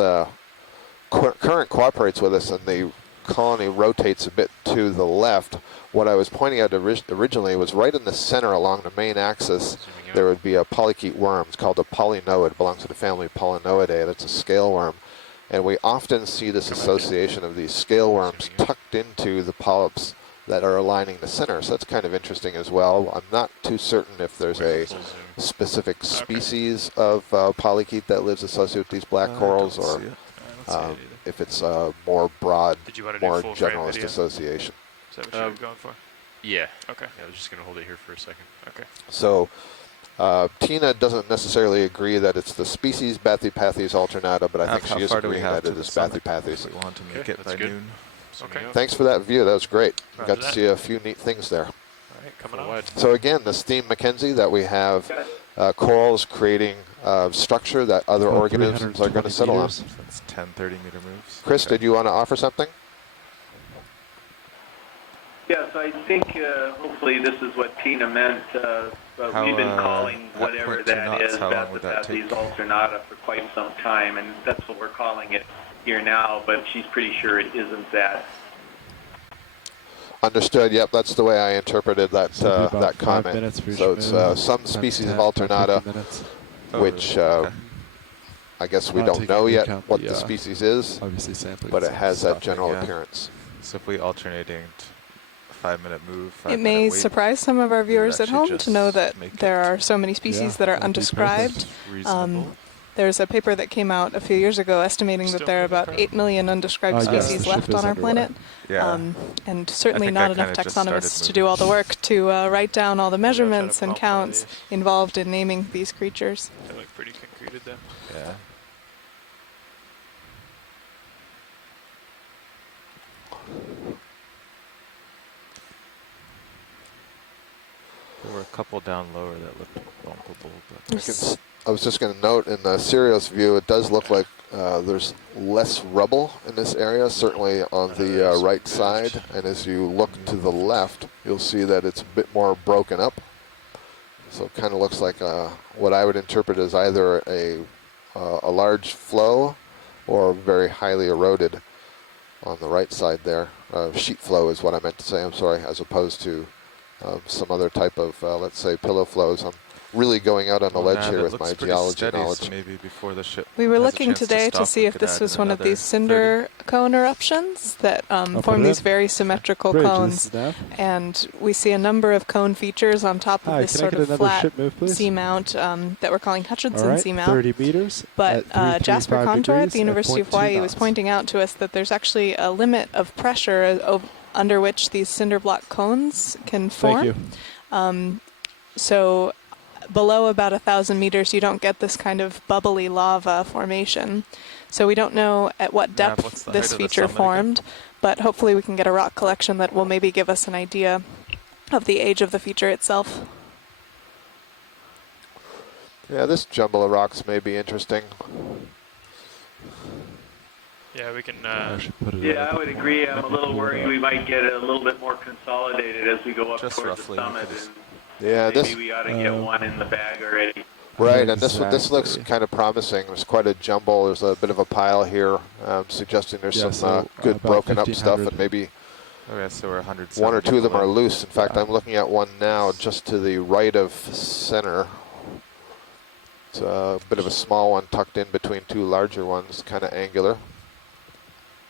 current cooperates with us and the colony rotates a bit to the left, what I was pointing out originally was right in the center along the main axis. Zooming out. There would be a polychaete worm. It's called a polynoid. It belongs to the family Polynoidae. That's a scale worm. And we often see this association of these scale worms tucked into the polyps that are aligning the center. So that's kind of interesting as well. I'm not too certain if there's a Full zoom. specific species of polychaete that lives associated with these black corals, or I don't see it either. if it's a more broad, Did you want to do more full frame generalist video? association. Is that what you were going for? Yeah. Okay. Yeah, I was just going to hold it here for a second. Okay. So Tina doesn't necessarily agree that it's the species Bathypathes alternata, but I think she is How far do we agreeing have that to it the is summit Bathypathes. if we want to make Okay, it that's by good. noon? Zooming Okay. out. Thanks for that view. That was great. We Roger got to that. see a few neat things there. All right. coming Full off. wide. So again, the steam Mackenzie that we have corals creating structure that other About organisms are going to 320 settle on. meters. So that's 10, 30-meter moves. Chris, Okay. did you want to offer something? Yes, I think hopefully this is what Tina meant. But How, we've been calling at whatever 0.2 that knots, is how long would that these take? alternata for quite some time, and that's what we're calling it here now, but she's pretty sure it isn't that. Understood. Yep, that's the way I interpreted that So it'd be about that 5 comment. minutes for each So it's move, some times species 10, of about alternata, 50 minutes. Oh, which really? Okay. I guess we Not don't taking know into yet account what the, the species is, Obviously sampling. but it has that Stopping, general yeah. appearance. So if we alternating 5-minute move, 5-minute It may wait, surprise some of our we would viewers at actually home to know just that make there it- are so many species Yeah, that are that'd be undescribed. reasonable. There's a paper that came out a few years ago estimating that Still there are moving about crowd. 8 million undescribed Yes, the species ship left is on our underway. planet. Yeah. And certainly think not I enough kinda just started taxonomists to do all the moving. work to write down all the Maybe I'll try to measurements and bump one of counts these. involved in naming these creatures. They look pretty concreted though. Yeah. There were a couple down lower that looked bumpable, but I was just going to note in the Sirius view, it does look like there's less rubble in this area, certainly on the right side. And as you look to the left, you'll see that it's a bit more broken up. So it kind of looks like what I would interpret as either a large flow or very highly eroded on the right side there. Sheet flow is what I meant to say, I'm sorry, as opposed to some other type of, let's say, pillow flows. I'm really going out on a ledge here with my geology knowledge. So maybe before the ship We were has a looking chance today to stop, see we if could this add was one of another these cinder cone eruptions that put form it these in. very symmetrical Bridge, this cones. is Nav. And we see a number of cone features on top of Hi, this can I sort get of another flat ship move, please? seamount that we're calling Hutchinson All right, seamount. 30 meters. But at Jasper 335 Contour at degrees the University of 0.2 Hawaii was knots. pointing out to us that there's actually a limit of pressure under which these cinder block cones can form. Thank you. So below about 1,000 meters, you don't get this kind of bubbly lava formation. So we don't know at what Nav, depth what's the this height of the feature summit again? formed, but hopefully we can get a rock collection that will maybe give us an idea of the age of the feature itself. Yeah, this jumble of rocks may be interesting. Yeah, we can. I should put it Yeah, in. I would agree. I'm a little worried we might get it a little bit more consolidated as we go up Just towards roughly, the we summit. could just- And Yeah, maybe this we ought to get one in the bag already. right, and this looks Exactly. kind of promising. There's quite a jumble. There's a bit of a pile here, suggesting there's Yeah, some so, good about broken up stuff, 1,500. and maybe Okay, so we're 100. one or two of them are loose. In fact, Yeah. I'm looking at one now just to the right of center. It's a bit of a small one tucked in between two larger ones, kind of angular.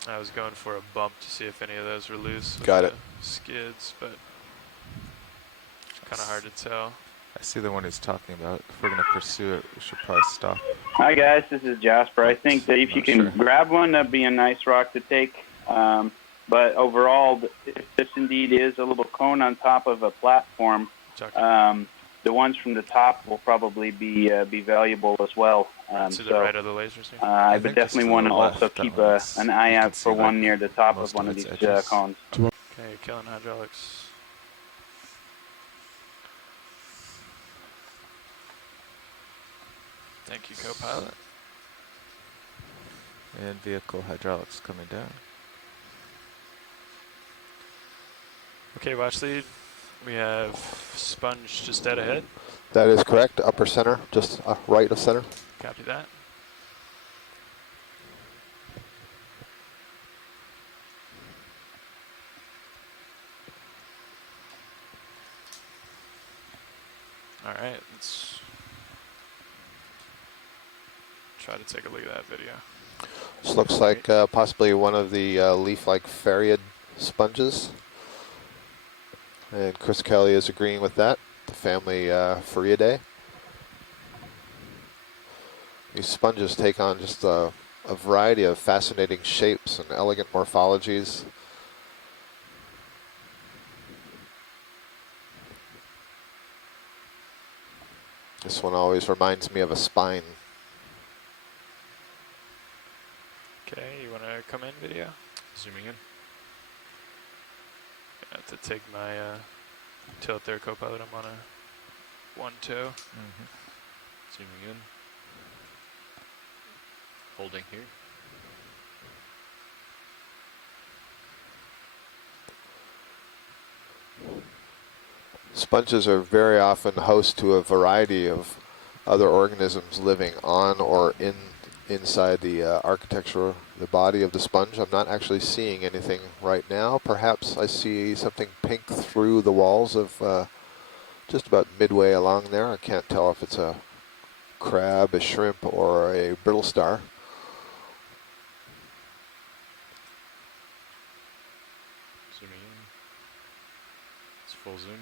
I was going for a bump to see if any of those were loose. with Got the it. Skids, but it's kind of hard to tell. I see the one he's talking about. If we're going to pursue it, we should probably stop. Hi guys, this is Jasper. I think that if you Not can sure. grab one, that'd be a nice rock to take. But overall, if this indeed is a little cone on top of a platform, the ones from the top will probably be valuable as well. To the right of the lasers here. I think would just definitely to want the to left, also that keep one's- an eye you can out see, for one like, near the top most of one of of its these edges. cones. Okay, killing hydraulics. Thank you, co-pilot. And vehicle hydraulics coming down. Okay, watch lead. We have sponge just dead ahead. That is correct. Upper center, just right of center. Copy that. All right, let's try to take a look at that video. This looks like possibly one of the leaf-like Phariid sponges. And Chris Kelly is agreeing with that, the family Phariidae. These sponges take on just a variety of fascinating shapes and elegant morphologies. This one always reminds me of a spine. Okay, you want to come in video? Zooming in. I have to take my Tilt there, co-pilot. I'm on a 1 toe. Zooming in. Holding here. Sponges are very often host to a variety of other organisms living on or inside the architecture, the body of the sponge. I'm not actually seeing anything right now. Perhaps I see something pink through the walls of just about midway along there. I can't tell if it's a crab, a shrimp, or a brittle star. Zooming in. It's full zoom.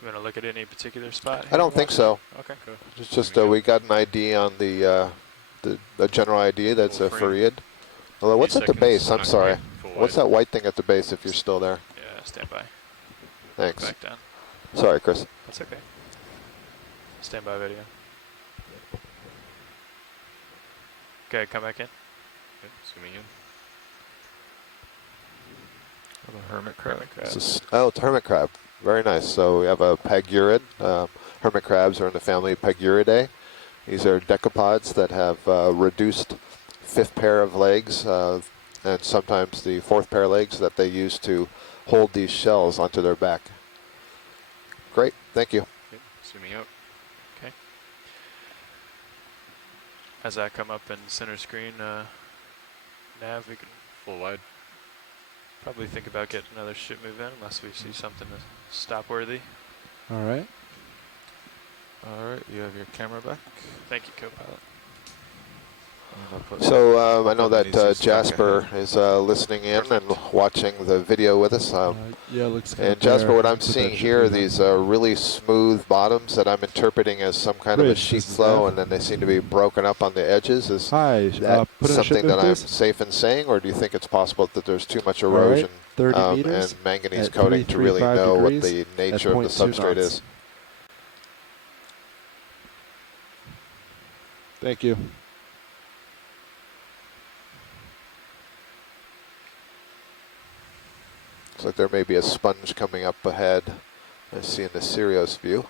You want to look at any particular spot? I don't think so. Okay. It's just we got an ID on the general ID that's a Farid. Although, what's at the base? I'm sorry. What's that white thing at the base if you're still there? Yeah, stand by. Thanks. Back down. Sorry, Chris. That's okay. Stand by video. Okay, come back in. Okay, zooming in. A hermit crab. Oh, it's hermit crab. Very nice. So we have a pagurid. Hermit crabs are in the family Paguridae. These are decapods that have reduced fifth pair of legs and sometimes the fourth pair of legs that they use to hold these shells onto their back. Great. Thank you. Okay, zooming out. Okay. As I come up in center screen, nav, we can full wide. Probably think about getting another ship move in unless we see something stop worthy. All right. All right, you have your camera back. Thank you, co-pilot. So I know that Jasper is listening in and watching the video with us. Yeah, looks good. And Jasper, what I'm seeing here are these really smooth bottoms that I'm interpreting as some kind of a sheet flow, and then they seem to be broken up on the edges. Is that something that I'm safe in saying, or do you think it's possible that there's too much erosion and manganese coating to really know what the nature of the substrate is? Thank you. Looks like there may be a sponge coming up ahead. I see in the Sirius view.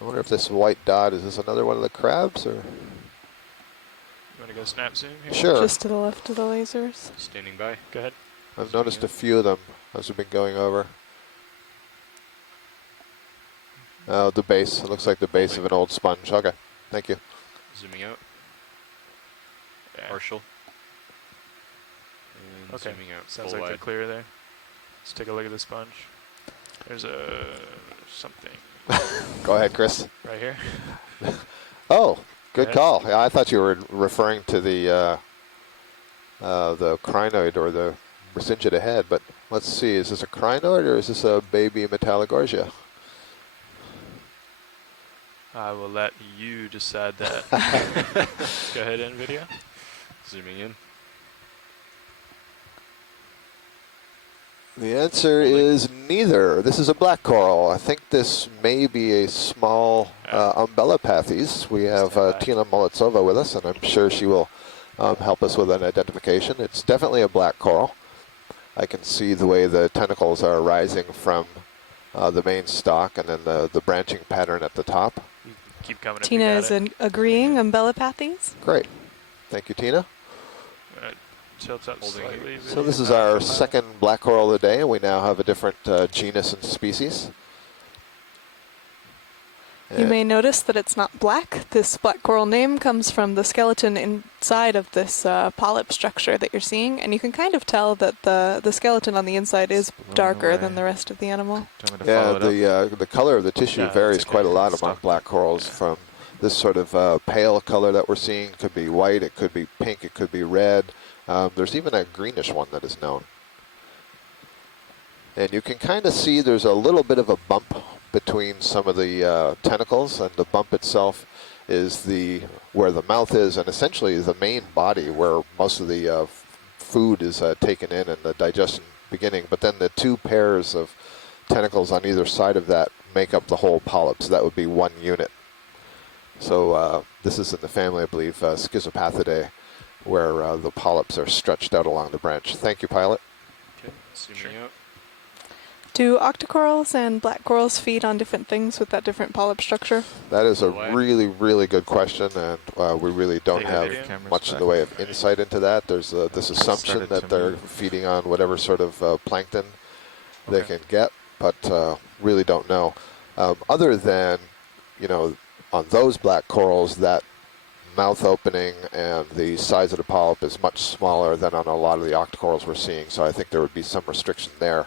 I wonder if this white dot, is this another one of the crabs? Or? You want to go snap zoom here? Sure. Just to the left of the lasers. Standing by. Go ahead. I've noticed a few of them as we've been going over. Oh, the base. It looks like the base of an old sponge. Okay, thank you. Zooming out. Yeah. Partial. And Okay. zooming out. Sounds full like they're wide. clear there. Let's take a look at the sponge. There's a something Go ahead, Chris. right here. Oh, good Yeah. call. Yeah, I thought you were referring to the crinoid or the resingida head, but let's see. Is this a crinoid or is this a baby metallogorgia? I will let you decide that. Go ahead, end video. Zooming in. The answer is neither. This is a black coral. I think this may be a small umbellapathes. We have Tina Molitsova with us, and I'm sure she will help us with an identification. It's definitely a black coral. I can see the way the tentacles are rising from the main stalk and then the branching pattern at the top. You can keep coming. Tina is agreeing, umbellapathes. Great. Thank you, Tina. Tilt up slightly. So this is our second black coral of the day, and we now have a different genus and species. You may notice that it's not black. This black coral name comes from the skeleton inside of this polyp structure that you're seeing, and you can kind of tell that the skeleton on the inside is darker than the rest of the animal. Yeah, the color of the tissue varies quite a lot among black corals, from this sort of pale color that we're seeing. It could be white, it could be pink, it could be red. There's even a greenish one that is known. And you can kind of see there's a little bit of a bump between some of the tentacles, and the bump itself is where the mouth is, and essentially the main body where most of the food is taken in and the digestion beginning. But then the two pairs of tentacles on either side of that make up the whole polyp, so that would be one unit. So this is in the family, I believe, Schizopathidae, where the polyps are stretched out along the branch. Thank you, pilot. Okay, zooming out. Do octocorals and black corals feed on different things with that different polyp structure? That is a really, really good question, and we really don't have much in the way of insight into that. There's this assumption that they're feeding on whatever sort of plankton they can get, but really don't know. Other than, you know, on those black corals, that mouth opening and the size of the polyp is much smaller than on a lot of the octocorals we're seeing, so I think there would be some restriction there.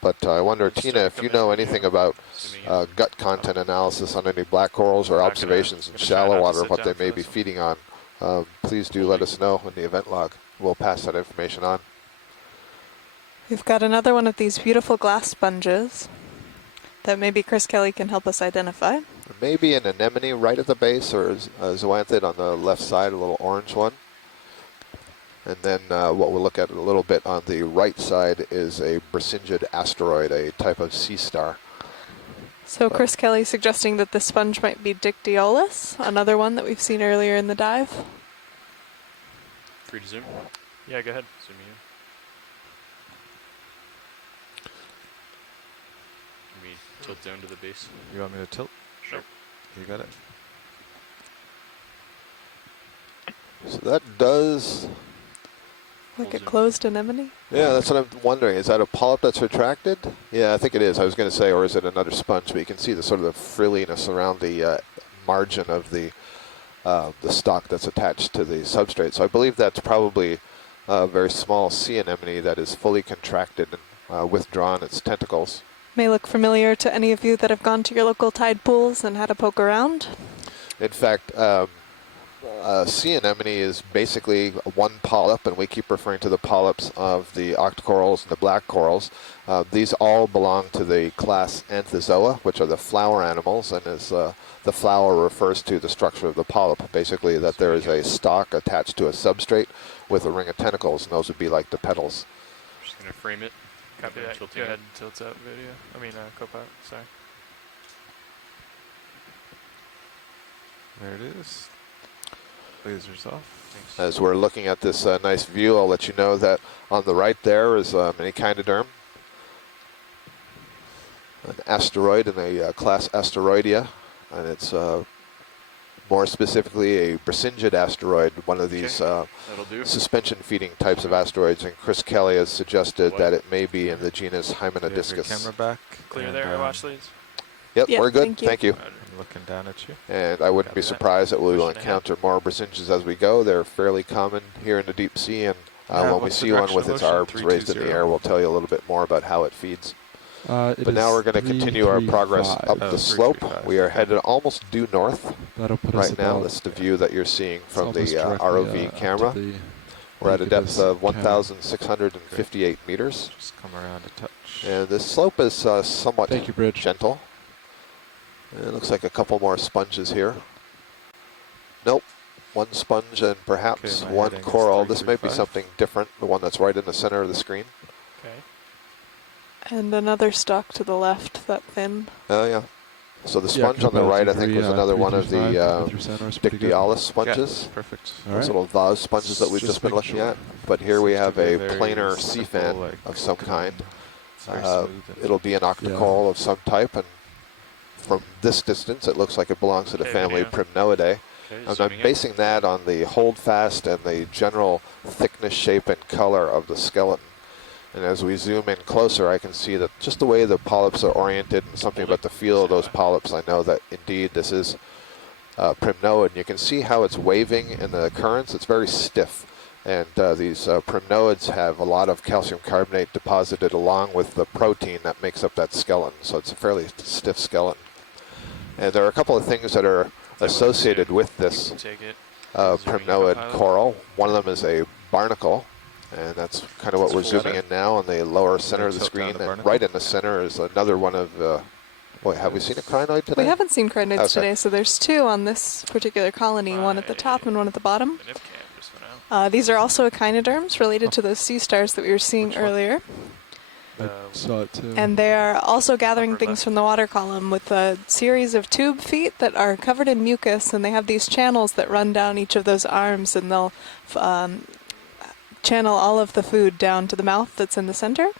But I wonder, Tina, if you know anything about gut content analysis on any black corals or observations in shallow water, what they may be feeding on, please do let us know in the event log. We'll pass that information on. We've got another one of these beautiful glass sponges that maybe Chris Kelly can help us identify. Maybe an anemone right at the base, or a zoanthid on the left side, a little orange one. And then what we'll look at a little bit on the right side is a brisingid asteroid, a type of sea star. So Chris Kelly suggesting that this sponge might be Dictyolus, another one that we've seen earlier in the dive. Free to zoom? Yeah, go ahead. Zooming in. Can we tilt down to the base? You want me to tilt? Sure. You got it. So that does... Like a closed anemone? Yeah, that's what I'm wondering. Is that a polyp that's retracted? Yeah, I think it is. I was going to say, or is it another sponge? But you can see the sort of the frilliness around the margin of the stalk that's attached to the substrate. So I believe that's probably a very small sea anemone that is fully contracted and withdrawn its tentacles. May look familiar to any of you that have gone to your local tide pools and had a poke around. In fact, sea anemone is basically one polyp, and we keep referring to the polyps of the octocorals and the black corals. These all belong to the class Anthozoa, which are the flower animals, and as the flower refers to the structure of the polyp, basically that there is a stalk attached to a substrate with a ring of tentacles, and those would be like the petals. I'm just going to frame it. Copy that. Go ahead and tilt out video. I mean, Copilot, sorry. There it is. Lasers off. Thanks. As we're looking at this nice view, I'll let you know that on the right there is an echinoderm, an asteroid in a class Asteroidea, and it's more specifically a brisingid asteroid, one of these suspension-feeding types of asteroids, and Chris Kelly has suggested that it may be in the genus Hymenodiscus. Camera back. Clear there, watch leads. Yep, we're good. Thank you. I'm looking down at you. And I wouldn't be surprised that we will encounter more brisingids as we go. They're fairly common here in the deep sea, and when we see one with its arms raised in the air, we'll tell you a little bit more about how it feeds. But now we're going to continue our progress up the slope. We are headed almost due north right now. That's the view that you're seeing from the ROV camera. We're at a depth of 1,658 meters. Just come around a touch. And the slope is somewhat gentle. It looks like a couple more sponges here. Nope. One sponge and perhaps one coral. This may be something different, the one that's right in the center of the screen. Okay. And another stalk to the left, that thin. Oh, yeah. So the sponge on the right, I think, was another one of the Dictyolus sponges. Yeah, perfect. Those little vase sponges that we've just been looking at. But here we have a planar sea fan of some kind. It'll be an octocoral of some type, and from this distance, it looks like it belongs to the family Primnoidae. And I'm basing that on the holdfast and the general thickness, shape, and color of the skeleton. And as we zoom in closer, I can see that just the way the polyps are oriented and something about the feel of those polyps, I know that indeed this is Primnoid. And you can see how it's waving in the currents. It's very stiff. And these Primnoids have a lot of calcium carbonate deposited along with the protein that makes up that skeleton. So it's a fairly stiff skeleton. And there are a couple of things that are associated with this Primnoid coral. One of them is a barnacle, and that's kind of what we're zooming in now on the lower center of the screen. And right in the center is another one of, wait, have we seen a crinoid today? We haven't seen crinoids today, so there's two on this particular colony, one at the top and one at the bottom. These are also echinoderms related to those sea stars that we were seeing earlier. I saw it too. And they are also gathering Upper things left. from the water column with a series of tube feet that are covered in mucus, and they have these channels that run down each of those arms, and they'll channel all of the food down to the mouth that's in the center.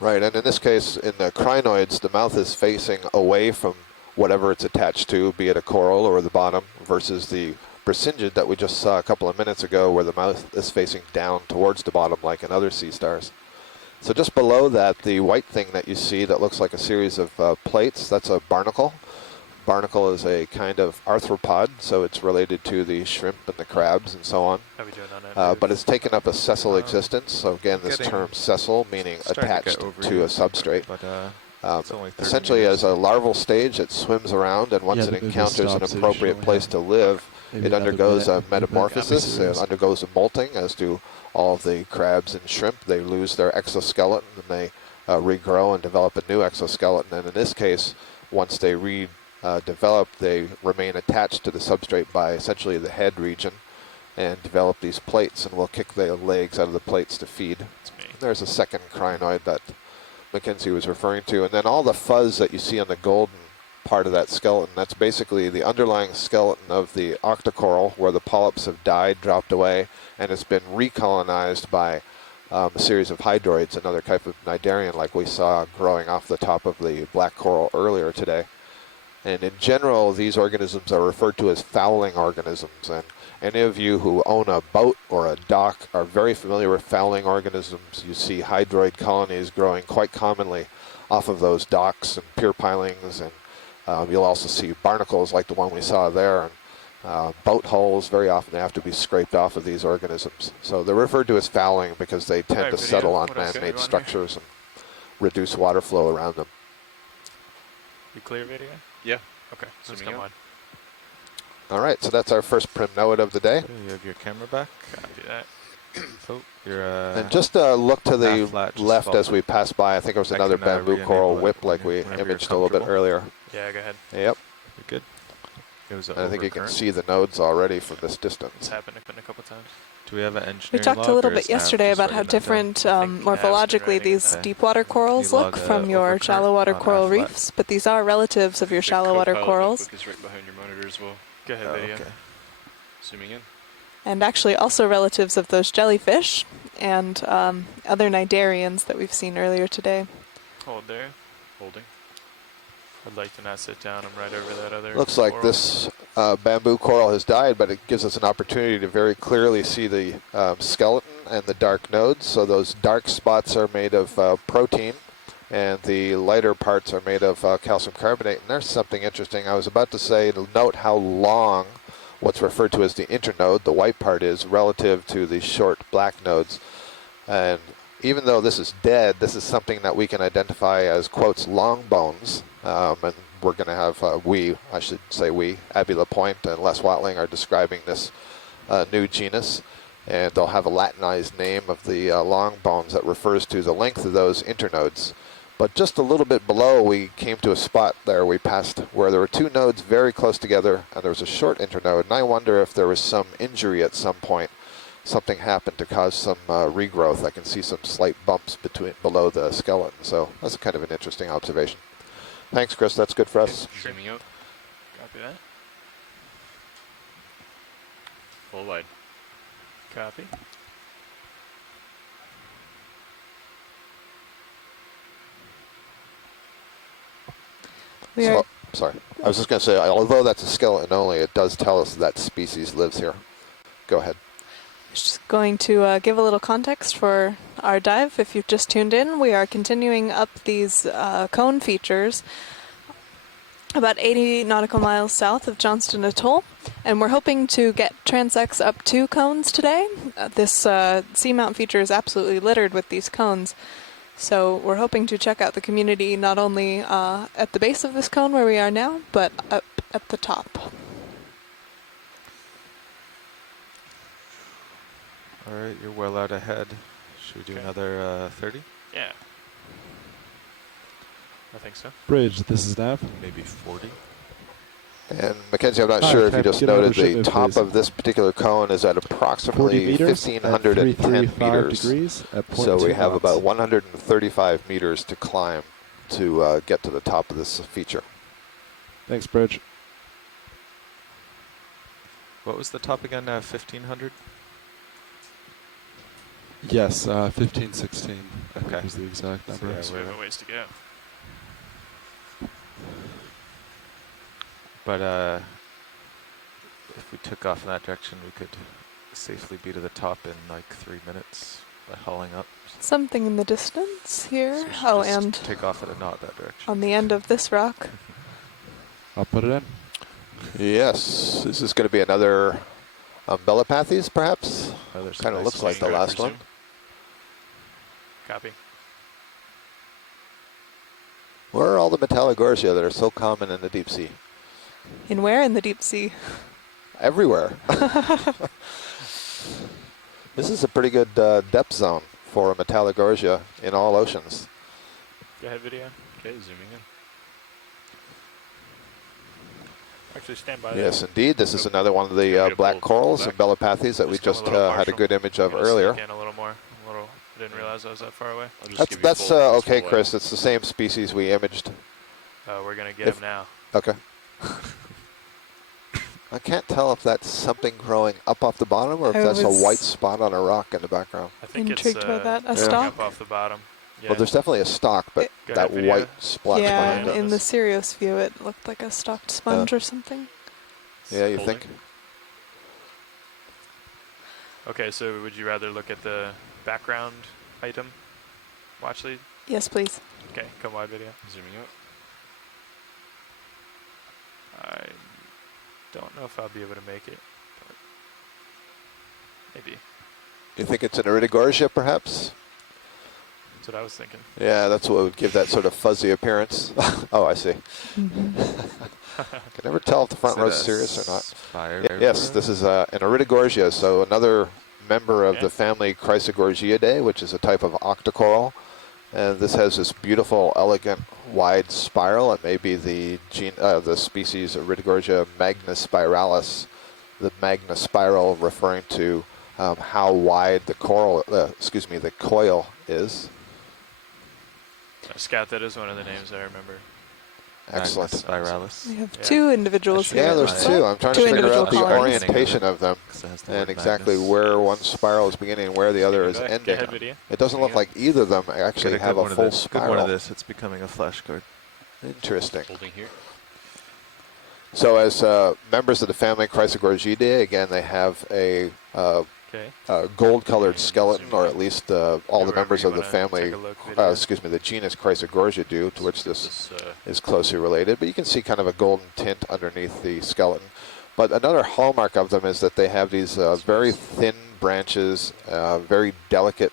Right, and in this case, in the crinoids, the mouth is facing away from whatever it's attached to, be it a coral or the bottom, versus the bracingid that we just saw a couple of minutes ago, where the mouth is facing down towards the bottom like in other sea stars. So just below that, the white thing that you see that looks like a series of plates, that's a barnacle. Barnacle is a kind of arthropod, so it's related to the shrimp and the crabs and so on. How we doing on that? But it's taken up a sessile existence, so again, this term sessile, meaning attached to a substrate. But, it's only 30 Essentially, meters. as a larval stage, it swims around, and once Yeah, it the movie encounters an stops, so appropriate usually place to live, maybe it another undergoes minute, a metamorphosis, it undergoes a molting, as do all of the crabs and shrimp. They lose their exoskeleton, and they regrow and develop a new exoskeleton. And in this case, once they develop, they remain attached to the substrate by essentially the head region and develop these plates, and will kick the legs out of the plates to feed. There's a second crinoid that Mackenzie was referring to. And then all the fuzz that you see on the golden part of that skeleton, that's basically the underlying skeleton of the octocoral, where the polyps have died, dropped away, and it's been recolonized by a series of hydroids, another type of cnidarian like we saw growing off the top of the black coral earlier today. And in general, these organisms are referred to as fouling organisms. And any of you who own a boat or a dock are very familiar with fouling organisms. You see hydroid colonies growing quite commonly off of those docks and pier pilings, and you'll also see barnacles like the one we saw there. And boat hulls, very often they have to be scraped off of these organisms. So they're referred to as fouling because they tend to settle on man-made structures and reduce water flow around them. You clear video? Yeah. Okay, let's Zooming come out. on. All right, so that's our first Primnoid of the day. Okay, you have your camera back. Copy that. Oh, you're And just look to the half flat, just left fall. as we pass by. I think it was I another can, bamboo re-enable coral it whip like we whenever you're imaged a little bit comfortable. earlier. Yeah, go ahead. Yep. You're good. It was And I think you can overcurrent. see the nodes already from this It's distance. happened a couple times. Do we have an engineering We talked log, a little or bit is Nav yesterday just about how writing that down? different I think Nav's been morphologically writing it these down. deep water corals log, look from your overcurrent shallow water on coral half flat? reefs, but these are relatives of your The shallow water Copilot corals. notebook is right behind your monitor as well. Go ahead, Oh, video. okay. Zooming in. And actually also relatives of those jellyfish and other cnidarians that we've seen earlier today. Hold there. Holding. I'd like to not sit down. I'm right over that other Looks like coral. this bamboo coral has died, but it gives us an opportunity to very clearly see the skeleton and the dark nodes. So those dark spots are made of protein, and the lighter parts are made of calcium carbonate. And there's something interesting. I was about to say, to note how long what's referred to as the internode, the white part, is relative to the short black nodes. And even though this is dead, this is something that we can identify as, quotes, long bones. And we're going to have, Abby Lapointe and Les Watling are describing this new genus. And they'll have a Latinized name of the long bones that refers to the length of those internodes. But just a little bit below, we came to a spot there we passed where there were two nodes very close together, and there was a short internode. And I wonder if there was some injury at some point. Something happened to cause some regrowth. I can see some slight bumps below the skeleton. So that's kind of an interesting observation. Thanks, Chris. That's good for us. Zooming out. Copy that. Full wide. Copy. We are Sorry. I was just going to say, although that's a skeleton only, it does tell us that species lives here. Go ahead. just going to give a little context for our dive. If you've just tuned in, we are continuing up these cone features about 80 nautical miles south of Johnston Atoll, and we're hoping to get transects up 2 cones today. This seamount feature is absolutely littered with these cones, so we're hoping to check out the community not only at the base of this cone where we are now, but up at the top. All right, you're well out ahead. Should we do another 30? Yeah. I think so. Bridge, this is Nav. Maybe 40? And Mackenzie, I'm not Hi, sure if can you I just get another noted the shipment, top please? of this particular cone is at 40 approximately meters at 1,510 335 meters. degrees at So we 0.2 have knots. about 135 meters to climb to get to the top of this feature. Thanks, Bridge. What was the top again? 1,500? Yes, 1516. I think Okay. was the exact number. yeah, So we have a ways to go. But if we took off in that direction, we could safely be to the top in like 3 minutes by hauling up. Something in the distance here. So we should Oh, just and take off at a not that direction. on the end of this rock. I'll put it in. Yes, this is going to be another Umbellapathes, perhaps. Oh, there's Kind of nice looks like the swing, I last one. presume. Copy. Where are all the Metallogorgia that are so common in the deep sea? In where? In the deep sea. Everywhere. This is a pretty good depth zone for a Metallogorgia in all oceans. Go ahead, video. Okay, zooming in. Actually, stand by Yes, there. indeed. This is another one of Want me the to black pull corals, back? Umbellapathes, that we Just come a just little had a partial. good image of I'm gonna earlier. sneak in a little more. A little. I didn't realize I was that far away. I'll just give you That's full okay, wide. Chris. It's the same species we imaged. We're gonna get If- him now. Okay. I can't tell if that's something growing up off the bottom or if I that's a was white spot on a rock in the background. I think Intrigued it's by that. A coming stalk? up off the bottom. Yeah. Well, there's definitely a stalk, but Go that ahead, video. white splotch Yeah, behind it. in the Sirius view, it looked like a stalked sponge or something. Yeah, you Holding. think? Okay, so would you rather look at the background item watch lead? Yes, please. Okay, come wide video. Zooming out. I don't know if I'll be able to make it, but maybe. You think it's an Iridogorgia, perhaps? That's what I was thinking. Yeah, that's what would give that sort of fuzzy appearance. Oh, I see. Can never tell if the front Is it row's a serious or not. spire? Yes, this is an Iridogorgia, so another member of Okay. the family Chrysogorgiidae, which is a type of octocoral. And this has this beautiful, elegant, wide spiral. It may be the species Iridogorgia magnispiralis, the magnispiral referring to how wide the the coil is. Scout, that is one of the names I remember. Excellent. Spiralis. We have Yeah. two individuals here. Yeah, it there's looks two. like. I'm trying Two to figure individual out the colonies. orientation of them and exactly where one spiral is beginning and where the other is Go ending. ahead, video. It doesn't look like either of them actually Get have good a one of full this. Good one of spiral. this. It's becoming a flashcard. Interesting. Holding here. So as members of the family Chrysogorgiidae, again, they have a Okay. gold-colored skeleton, or at least all the Wherever members you of the wanna family, take a look, video. the genus Chrysogorgia do, to which this This is closely related. But you can see kind of a golden tint underneath the skeleton. But another hallmark of them is that they have these very thin branches, very delicate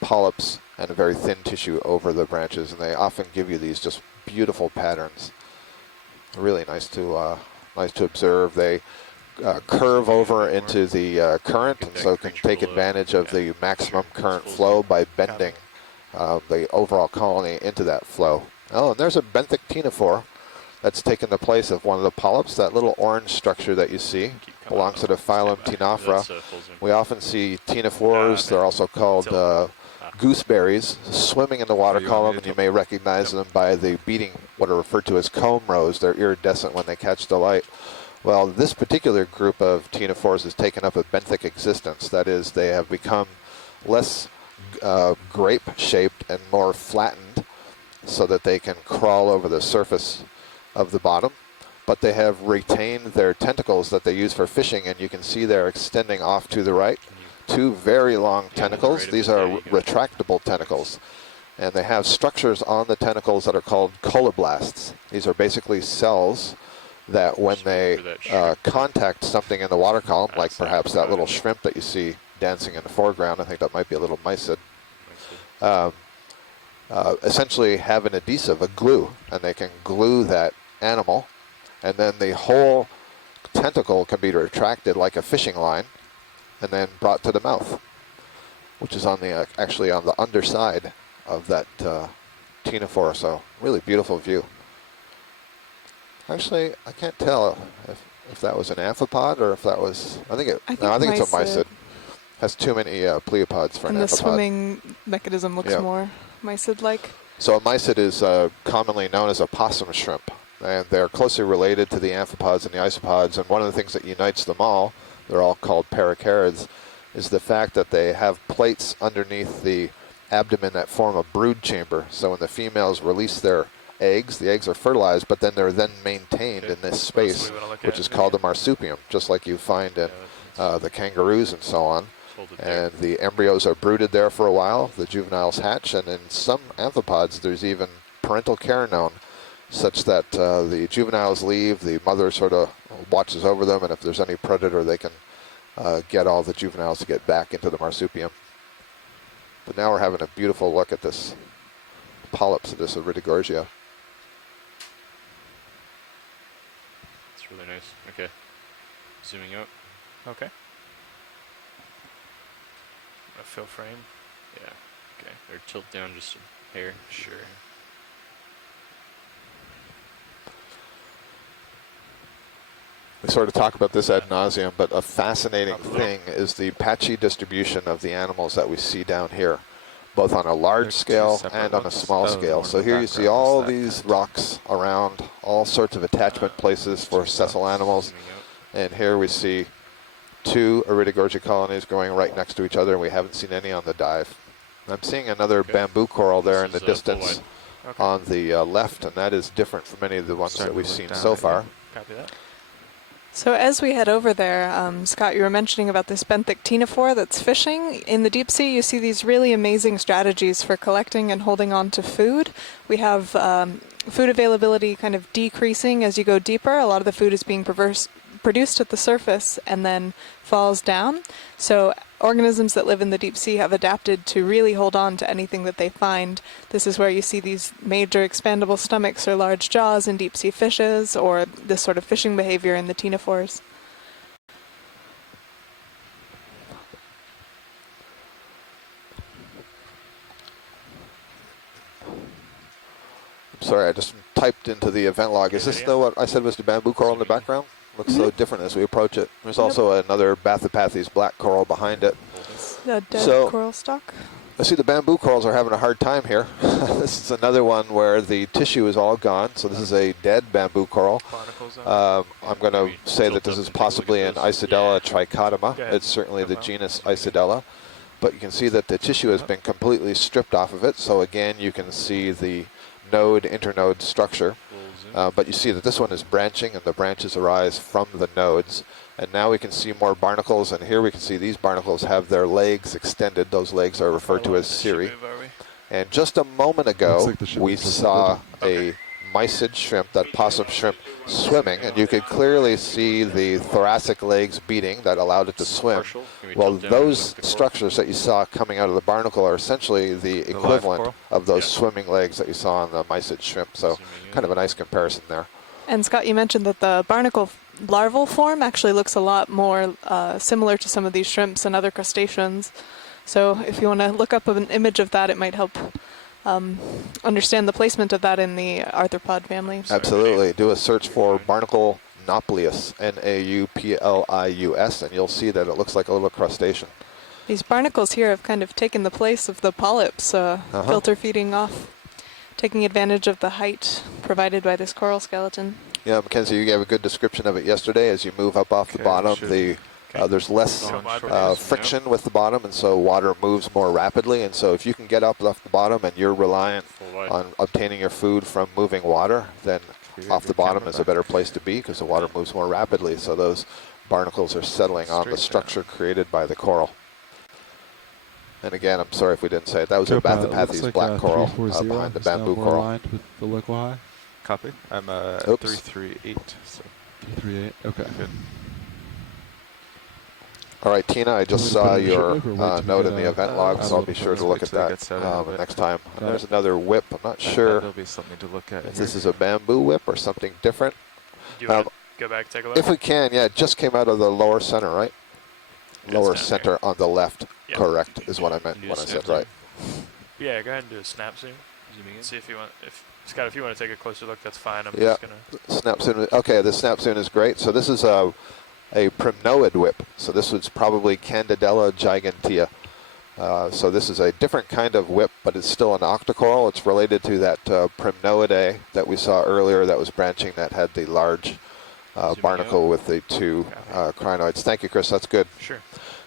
polyps, and a very thin tissue over the branches, and they often give you these just beautiful patterns. Really nice to observe. They curve over into the current, and so can take advantage of the maximum current flow by bending the overall colony into that flow. Oh, and there's a benthic ctenophore that's taken the place of one of the polyps. That little orange structure that you see belongs to the phylum Ctenophora. We often see ctenophores. They're also called gooseberries swimming in the water column, and you may recognize them by the beating, what are referred to as comb rows. They're iridescent when they catch the light. Well, this particular group of ctenophores has taken up a benthic existence. That is, they have become less grape-shaped and more flattened so that they can crawl over the surface of the bottom. But they have retained their tentacles that they use for fishing, and you can see they're extending off to the right. Two very long tentacles. These are retractable tentacles. And they have structures on the tentacles that are called coloblasts. These are basically cells that when they contact something in the water column, like perhaps that little shrimp that you see dancing in the foreground, I think that might be a little mysid, essentially have an adhesive, a glue, and they can glue that animal, and then the whole tentacle can be retracted like a fishing line and then brought to the mouth, which is on the actually on the underside of that ctenophore. So really beautiful view. Actually, I can't tell if that was an amphipod or if that was. I think it's a mysid. Has too many pleopods for an amphipod. And the swimming mechanism looks more mysid-like. So a mysid is commonly known as a possum shrimp, and they're closely related to the amphipods and the isopods. And one of the things that unites them all, they're all called paracarids, is the fact that they have plates underneath the abdomen that form a brood chamber. So when the females release their eggs, the eggs are fertilized, but then they're then maintained in this space, which is called a marsupium, just like you find in the kangaroos and so on. And the embryos are brooded there for a while, the juveniles hatch, and in some amphipods there's even parental care known, such that the juveniles leave, the mother sort of watches over them, and if there's any predator they can get all the juveniles to get back into the marsupium. But now we're having a beautiful look at this polyps of this Iridogorgia. It's really nice. Okay. Zooming out. Okay. A fill frame. Yeah. Okay. Or tilt down just a hair. Sure. We sort of talk about this ad nauseum, but a fascinating thing is the patchy distribution of the animals that we see down here, both on a large scale and on a small scale. So here you see all these rocks around, all sorts of attachment places for sessile animals. And here we see 2 Iridogorgia colonies going right next to each other, and we haven't seen any on the dive. I'm seeing another bamboo coral there in the distance on the left, and that is different from any of the ones that we've seen so far. Copy that. So as we head over there, Scott, you were mentioning about this benthic ctenophore that's fishing. In the deep sea, you see these really amazing strategies for collecting and holding on to food. We have food availability kind of decreasing as you go deeper. A lot of the food is being produced at the surface and then falls down. So organisms that live in the deep sea have adapted to really hold on to anything that they find. This is where you see these major expandable stomachs or large jaws in deep sea fishes, or this sort of fishing behavior in the ctenophores. I'm sorry, I just typed into the event log. Is this what I said was the bamboo coral in the background? Looks so different as we approach it. There's also another Bathypathes black coral behind it. A dead coral stalk. I see the bamboo corals are having a hard time here. This is another one where the tissue is all gone. So this is a dead bamboo coral. I'm going to say that this is possibly an Isidella trichotoma. It's certainly the genus Isidella. But you can see that the tissue has been completely stripped off of it. So again, you can see the node, internode structure. But you see that this one is branching, and the branches arise from the nodes. And now we can see more barnacles, and here we can see these barnacles have their legs extended. Those legs are referred to as cirri. And just a moment ago, we saw a mysid shrimp, that possum shrimp, swimming, and you could clearly see the thoracic legs beating that allowed it to swim. Well, those structures that you saw coming out of the barnacle are essentially the equivalent of those swimming legs that you saw on the mysid shrimp. So kind of a nice comparison there. And Scott, you mentioned that the barnacle larval form actually looks a lot more similar to some of these shrimps and other crustaceans. So if you want to look up an image of that, it might help understand the placement of that in the arthropod family. Absolutely. Do a search for barnacle nauplius, Nauplius, and you'll see that it looks like a little crustacean. These barnacles here have kind of taken the place of the polyps, filter feeding off, taking advantage of the height provided by this coral skeleton. Yeah, Mackenzie, you gave a good description of it yesterday. As you move up off the bottom, there's less friction with the bottom, and so water moves more rapidly. And so if you can get up off the bottom and you're reliant on obtaining your food from moving water, then off the bottom is a better place to be because the water moves more rapidly. So those barnacles are settling on the structure created by the coral. And again, I'm sorry if we didn't say it. That was a Bathypathes black coral behind the bamboo coral. Aligned with the local high. Copy. I'm 338. So 338. Okay. Good. All right, Tina, I just saw your note in the event log, so I'll be sure to look at that next time. And there's another whip. I'm not sure There'll be something to look at if this is a bamboo whip or something different. Do you want to go back and take a look? If we can, yeah, it just came out of the lower center, right? Lower center on the left, correct, is what I meant when I said right. Yeah, go ahead and do a snap zoom. Zooming in. See if you want, Scott, if you want to take a closer look, that's fine. I'm Yeah, just gonna. snap zoom. Okay, the snap zoom is great. So this is a Primnoid whip. So this was probably Candidella gigantea. So this is a different kind of whip, but it's still an octocoral. It's related to that Primnoidae that we saw earlier that was branching, that had the large barnacle with the two crinoids. Thank you, Chris. That's good. Sure.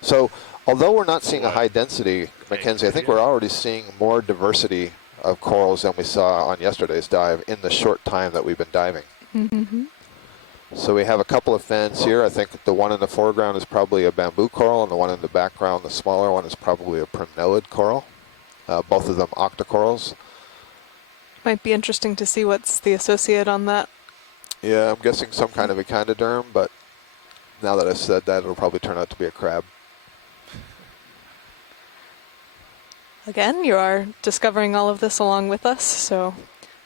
So although we're not seeing a high density, Mackenzie, I think we're already seeing more diversity of corals than we saw on yesterday's dive in the short time that we've been diving. Mm-hmm. So we have a couple of fans here. I think the one in the foreground is probably a bamboo coral, and the one in the background, the smaller one, is probably a Primnoid coral. Both of them octocorals. Might be interesting to see what's the associate on that. Yeah, I'm guessing some kind of echinoderm, but now that I said that, it'll probably turn out to be a crab. Again, you are discovering all of this along with us, so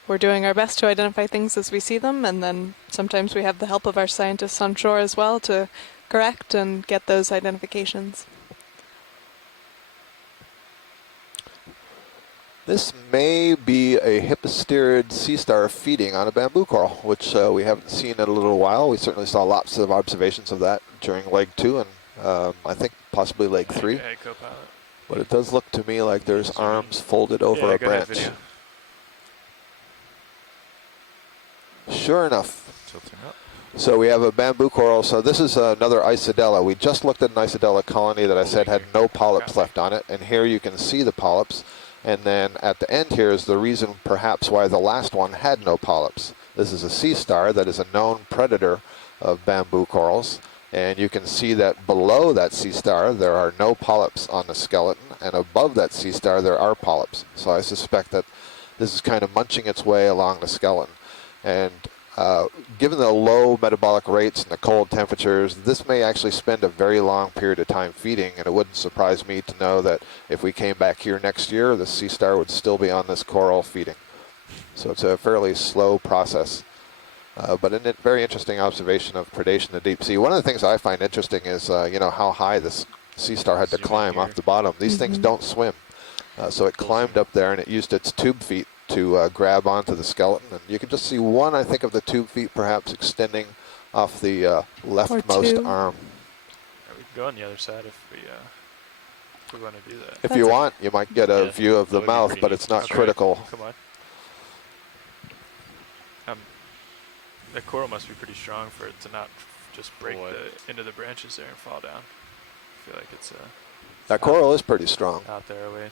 we're doing our best to identify things as we see them, and then sometimes we have the help of our scientists on shore as well to correct and get those identifications. This may be a hipposterid sea star feeding on a bamboo coral, which we haven't seen in a little while. We certainly saw lots of observations of that during leg 2 and I think possibly leg 3. Hey, co-pilot. But it does look to me like there's arms folded over a branch. Sure enough. Tilting up. So we have a bamboo coral. So this is another Isodella. We just looked at an Isodella colony that I said had no polyps left on it. And here you can see the polyps. And then at the end here is the reason perhaps why the last one had no polyps. This is a sea star that is a known predator of bamboo corals. And you can see that below that sea star there are no polyps on the skeleton, and above that sea star there are polyps. So I suspect that this is kind of munching its way along the skeleton. And given the low metabolic rates and the cold temperatures, this may actually spend a very long period of time feeding, and it wouldn't surprise me to know that if we came back here next year, the sea star would still be on this coral feeding. So it's a fairly slow process. But a very interesting observation of predation in the deep sea. One of the things I find interesting is, you know, how high this sea star had to climb off the bottom. These things don't swim. So it climbed up there and it used its tube feet to grab onto the skeleton. And you can just see one, I think, of the tube feet perhaps extending off the leftmost arm. Yeah, we can go on the other side if we want to do that. If you want, you might get a view of the mouth, but it's not critical. Come on. The coral must be pretty strong for it to not just break into the branches there and fall down. I feel like it's that coral is pretty strong. Out there a ways.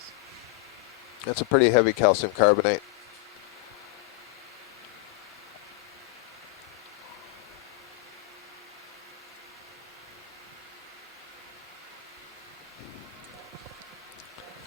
It's a pretty heavy calcium carbonate.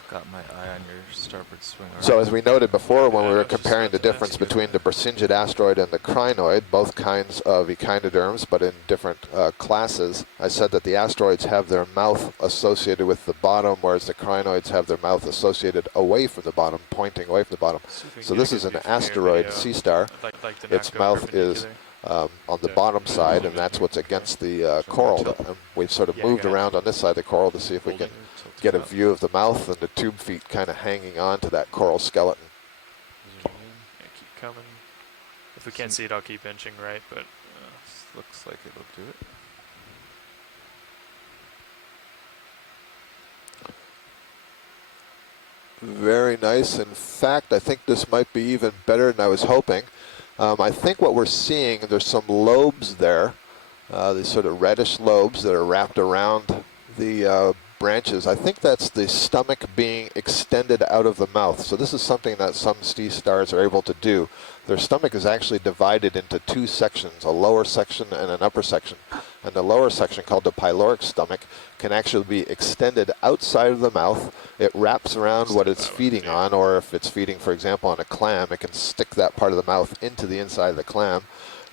Got my eye on your starboard swing arm. So as we noted before when we were comparing the difference between the Brisingid asteroid and the Crinoid, both kinds of echinoderms but in different classes, I said that the asteroids have their mouth associated with the bottom, whereas the Crinoids have their mouth associated away from the bottom, pointing away from the bottom. So this is an asteroid sea star. Its mouth is on the bottom side, and that's what's against the coral. And we've sort of moved around on this side of the coral to see if we can get a view of the mouth and the tube feet kind of hanging on to that coral skeleton. Yeah, keep coming. If we can't see it, I'll keep inching right, but looks like it'll do it. Very nice. In fact, I think this might be even better than I was hoping. I think what we're seeing, there's some lobes there, these sort of reddish lobes that are wrapped around the branches. I think that's the stomach being extended out of the mouth. So this is something that some sea stars are able to do. Their stomach is actually divided into two sections, a lower section and an upper section. And the lower section, called the pyloric stomach, can actually be extended outside of the mouth. It wraps around what it's feeding on, or if it's feeding, for example, on a clam, it can stick that part of the mouth into the inside of the clam,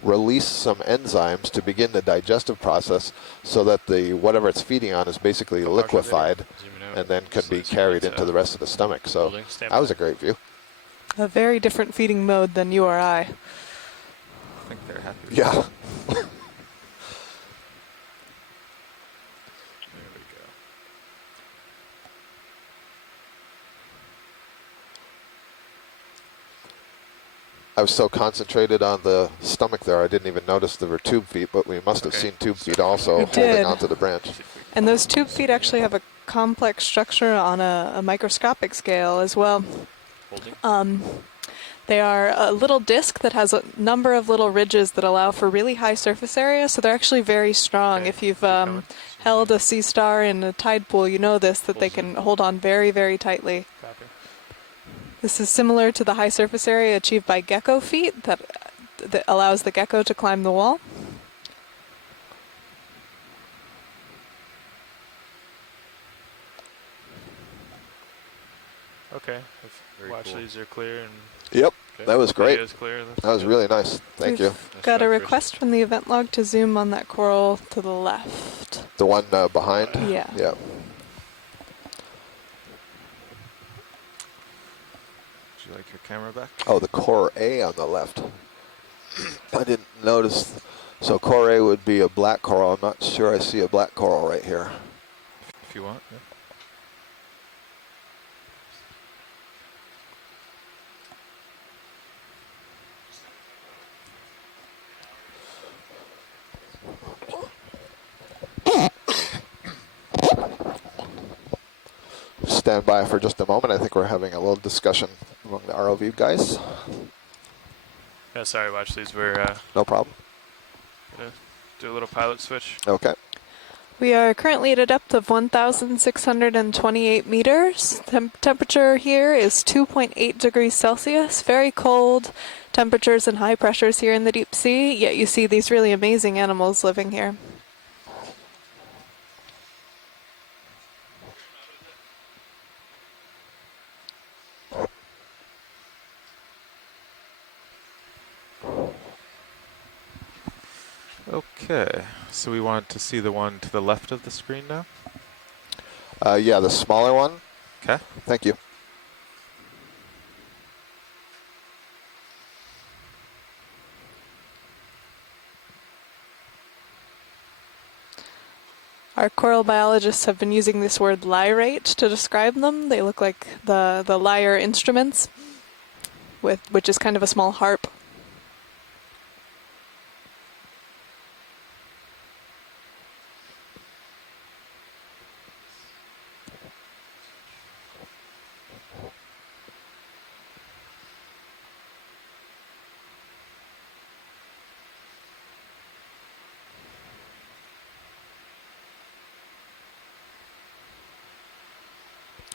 release some enzymes to begin the digestive process so that the whatever it's feeding on is basically liquefied and then can be carried into the rest of the stomach. So that was a great view. A very different feeding mode than you or I. I think they're happy with Yeah. I was so concentrated on the stomach there, I didn't even notice there were tube feet, but we must have seen tube feet also holding onto the branch. And those tube feet actually have a complex structure on a microscopic scale as well. They are a little disc that has a number of little ridges that allow for really high surface area, so they're actually very strong. If you've held a sea star in a tide pool, you know this, that they can hold on very, very tightly. This is similar to the high surface area achieved by gecko feet that allows the gecko to climb the wall. Okay. Watch these are clear. And yep, that was great. Clear. That was really nice. Thank you. Got a request from the event log to zoom on that coral to the left. The one behind? Yeah. Yeah. Would you like your camera back? Oh, the core A on the left. I didn't notice. So core A would be a black coral. I'm not sure I see a black coral right here. If you want, yeah. Stand by for just a moment. I think we're having a little discussion among the ROV guys. Yeah, sorry, watch these. We're no problem. Gonna do a little pilot switch. Okay. We are currently at a depth of 1,628 meters. Temperature here is 2.8 degrees Celsius. Very cold temperatures and high pressures here in the deep sea, yet you see these really amazing animals living here. Okay, so we want to see the one to the left of the screen now? Yeah, the smaller one. Okay. Thank you. Our coral biologists have been using this word lyrate to describe them. They look like the lyre instruments, which is kind of a small harp.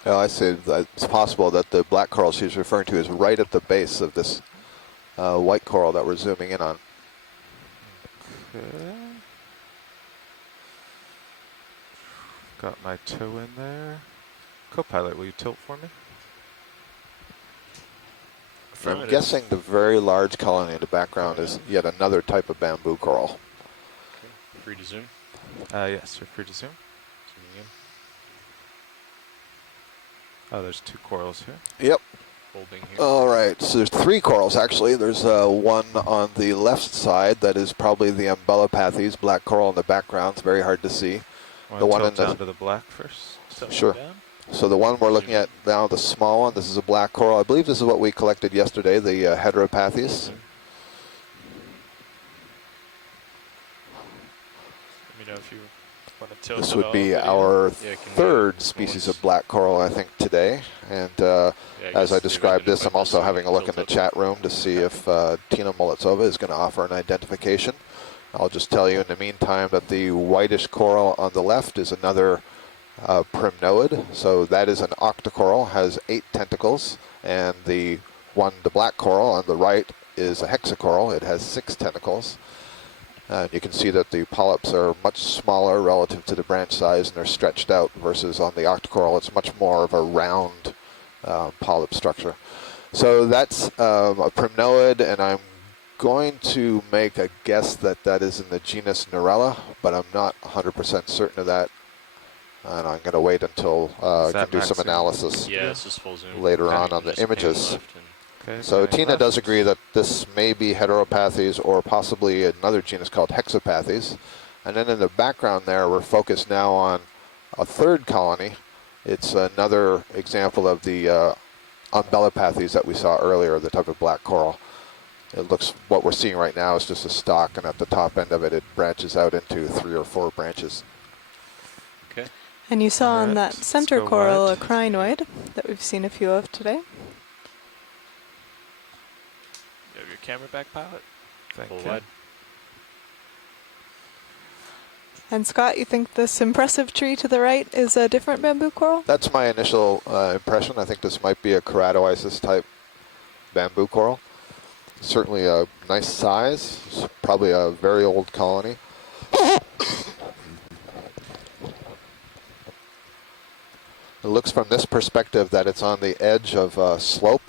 I say that it's possible that the black coral she's referring to is right at the base of this white coral that we're zooming in on. Okay. Got my toe in there. Co-pilot, will you tilt for me? I'm guessing the very large colony in the background is yet another type of bamboo coral. Okay. Free to zoom? Yes, you're free to zoom. Zooming in. Oh, there's two corals here. Yep. Holding here. All right, so there's three corals actually. There's one on the left side that is probably the Umbellapathes, black coral in the background. It's very hard to see. The one in down to the black first. Sure. So the one we're looking at now, the small one, this is a black coral. I believe this is what we collected yesterday, the Hydropathes. Let me know if you want to tilt. This would be our third species of black coral, I think, today. And as I described this, I'm also having a look in the chat room to see if Tina Molitsova is going to offer an identification. I'll just tell you in the meantime that the whitish coral on the left is another Primnoid. So that is an octocoral, has 8 tentacles. And the black coral on the right is a hexacoral. It has 6 tentacles. And you can see that the polyps are much smaller relative to the branch size, and they're stretched out, versus on the octocoral it's much more of a round polyp structure. So that's a Primnoid, and I'm going to make a guess that that is in the genus Narella, but I'm not 100% certain of that. And I'm going to wait until I can do some analysis later on the images. Okay, so Tina left. does agree that this may be Heteropathes or possibly another genus called Hexapathes. And then in the background there, we're focused now on a third colony. It's another example of the Umbellapathes that we saw earlier, the type of black coral. it looks, what we're seeing right now is just a stalk, and at the top end of it, it branches out into 3 or 4 branches. Okay. And you saw on that center go coral wide. a crinoid that we've seen a few of today. You have your camera back, pilot? Thank Full you. wide. And Scott, you think this impressive tree to the right is a different bamboo coral? That's my initial impression. I think this might be a keratoisis type bamboo coral. Certainly a nice size. It's probably a very old colony. It looks from this perspective that it's on the edge of a slope.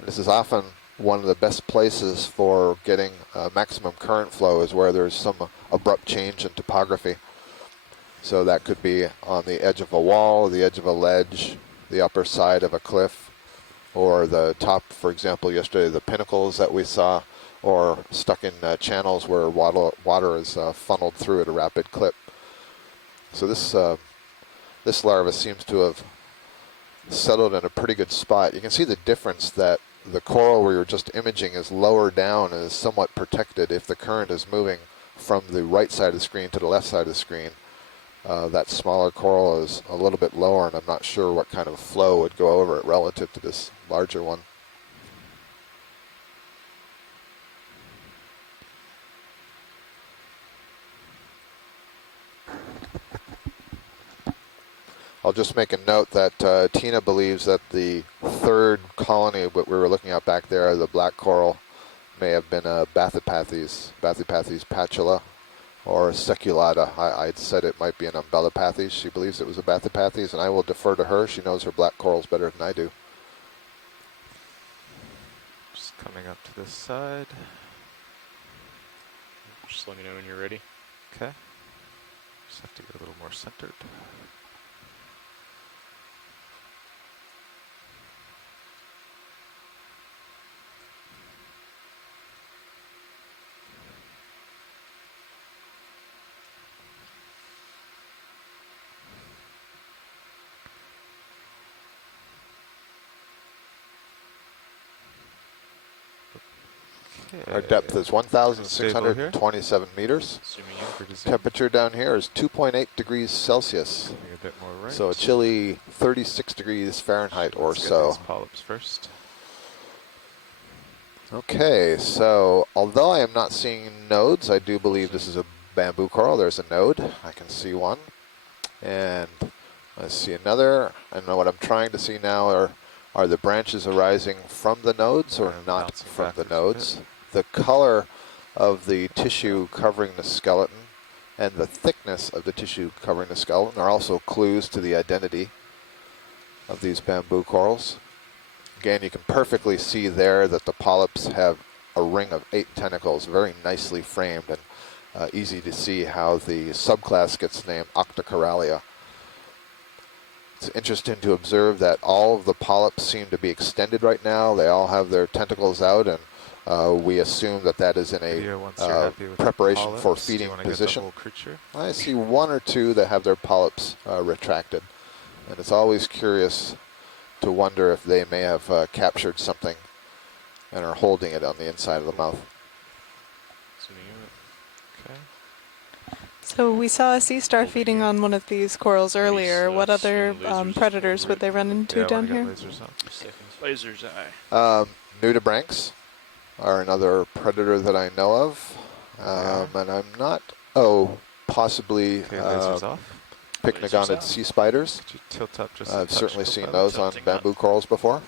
This is often one of the best places for getting maximum current flow, is where there's some abrupt change in topography. So that could be on the edge of a wall, the edge of a ledge, the upper side of a cliff, or the top, for example, yesterday, the pinnacles that we saw, or stuck in channels where water is funneled through at a rapid clip. So this larva seems to have settled in a pretty good spot. You can see the difference that the coral we were just imaging is lower down and is somewhat protected if the current is moving from the right side of the screen to the left side of the screen. That smaller coral is a little bit lower, and I'm not sure what kind of flow would go over it relative to this larger one. I'll just make a note that Tina believes that the third colony that we were looking at back there, the black coral, may have been a Bathypathes patula, or seculata. I'd said it might be an Umbellapathes. She believes it was a Bathypathes, and I will defer to her. She knows her black corals better than I do. Just coming up to this side. Just let me know when you're ready. Okay. Just have to get a little more centered. Our depth is 1,627 meters. Temperature down here is 2.8 degrees Celsius. A bit more right. So a chilly 36 degrees Fahrenheit or so. These polyps first. Okay, so although I am not seeing nodes, I do believe this is a bamboo coral. There's a node. I can see one. And I see another. And what I'm trying to see now are the branches arising from the nodes or not from the nodes. The color of the tissue covering the skeleton and the thickness of the tissue covering the skeleton are also clues to the identity of these bamboo corals. Again, you can perfectly see there that the polyps have a ring of 8 tentacles, very nicely framed, and easy to see how the subclass gets named Octocoralia. It's interesting to observe that all of the polyps seem to be extended right now. They all have their tentacles out, and we assume that that is in a preparation for feeding position. I see 1 or 2 that have their polyps retracted, and it's always curious to wonder if they may have captured something and are holding it on the inside of the mouth. So we saw a sea star feeding on one of these corals earlier. What other predators would they run into down here? Laser's eye. Nudibranchs are another predator that I know of. And I'm not, possibly pycnogonid sea spiders. I've certainly seen those on bamboo corals before.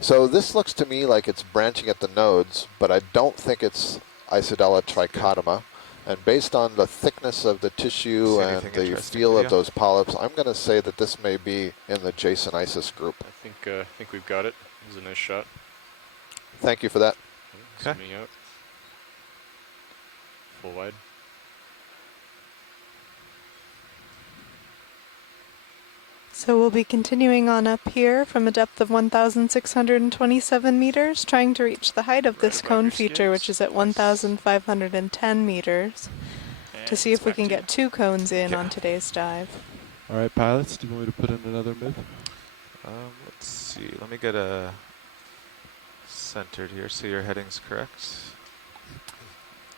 So this looks to me like it's branching at the nodes, but I don't think it's Isidella trichotoma. And based on the thickness of the tissue and the feel of those polyps, I'm going to say that this may be in the Jasonisis group. I think we've got it. It was a nice shot. Thank you for that. Zooming out. Full wide. So we'll be continuing on up here from a depth of 1,627 meters, trying to reach the height of this cone feature, which is at 1,510 meters, to see if we can get 2 cones in on today's dive. All right, pilots, do you want me to put in another move? Let's see. Let me get a centered here, so your heading's correct.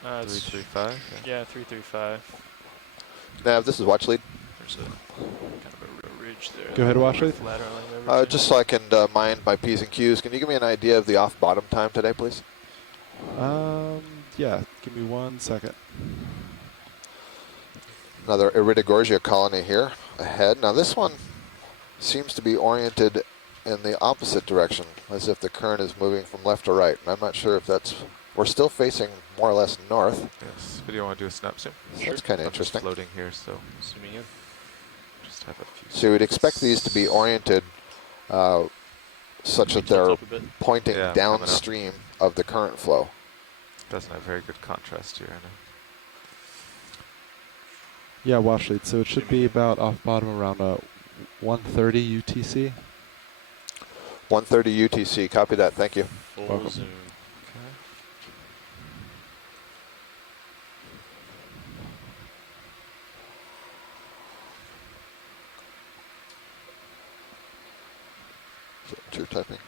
335. Yeah, 335. Nav, this is watch lead. There's a kind of a ridge there. Go ahead, watch lead. Just so I can mind my P's and Q's, can you give me an idea of the off-bottom time today, please? Yeah, give me 1 second. Another Iridogorgia colony here ahead. Now this one seems to be oriented in the opposite direction, as if the current is moving from left to right. And I'm not sure if that's... We're still facing more or less north. Yes, but do you want to do a snap zoom? That's kind of interesting. Floating here, so Zooming in. just have a few. So we'd expect these to be oriented such that they're pointing downstream of the current flow. Doesn't have very good contrast here, I know. Yeah, watch lead. So it should be about off bottom around 130 UTC. 130 UTC. Copy that. Thank you. Full Welcome. zoom. Is that what you're typing?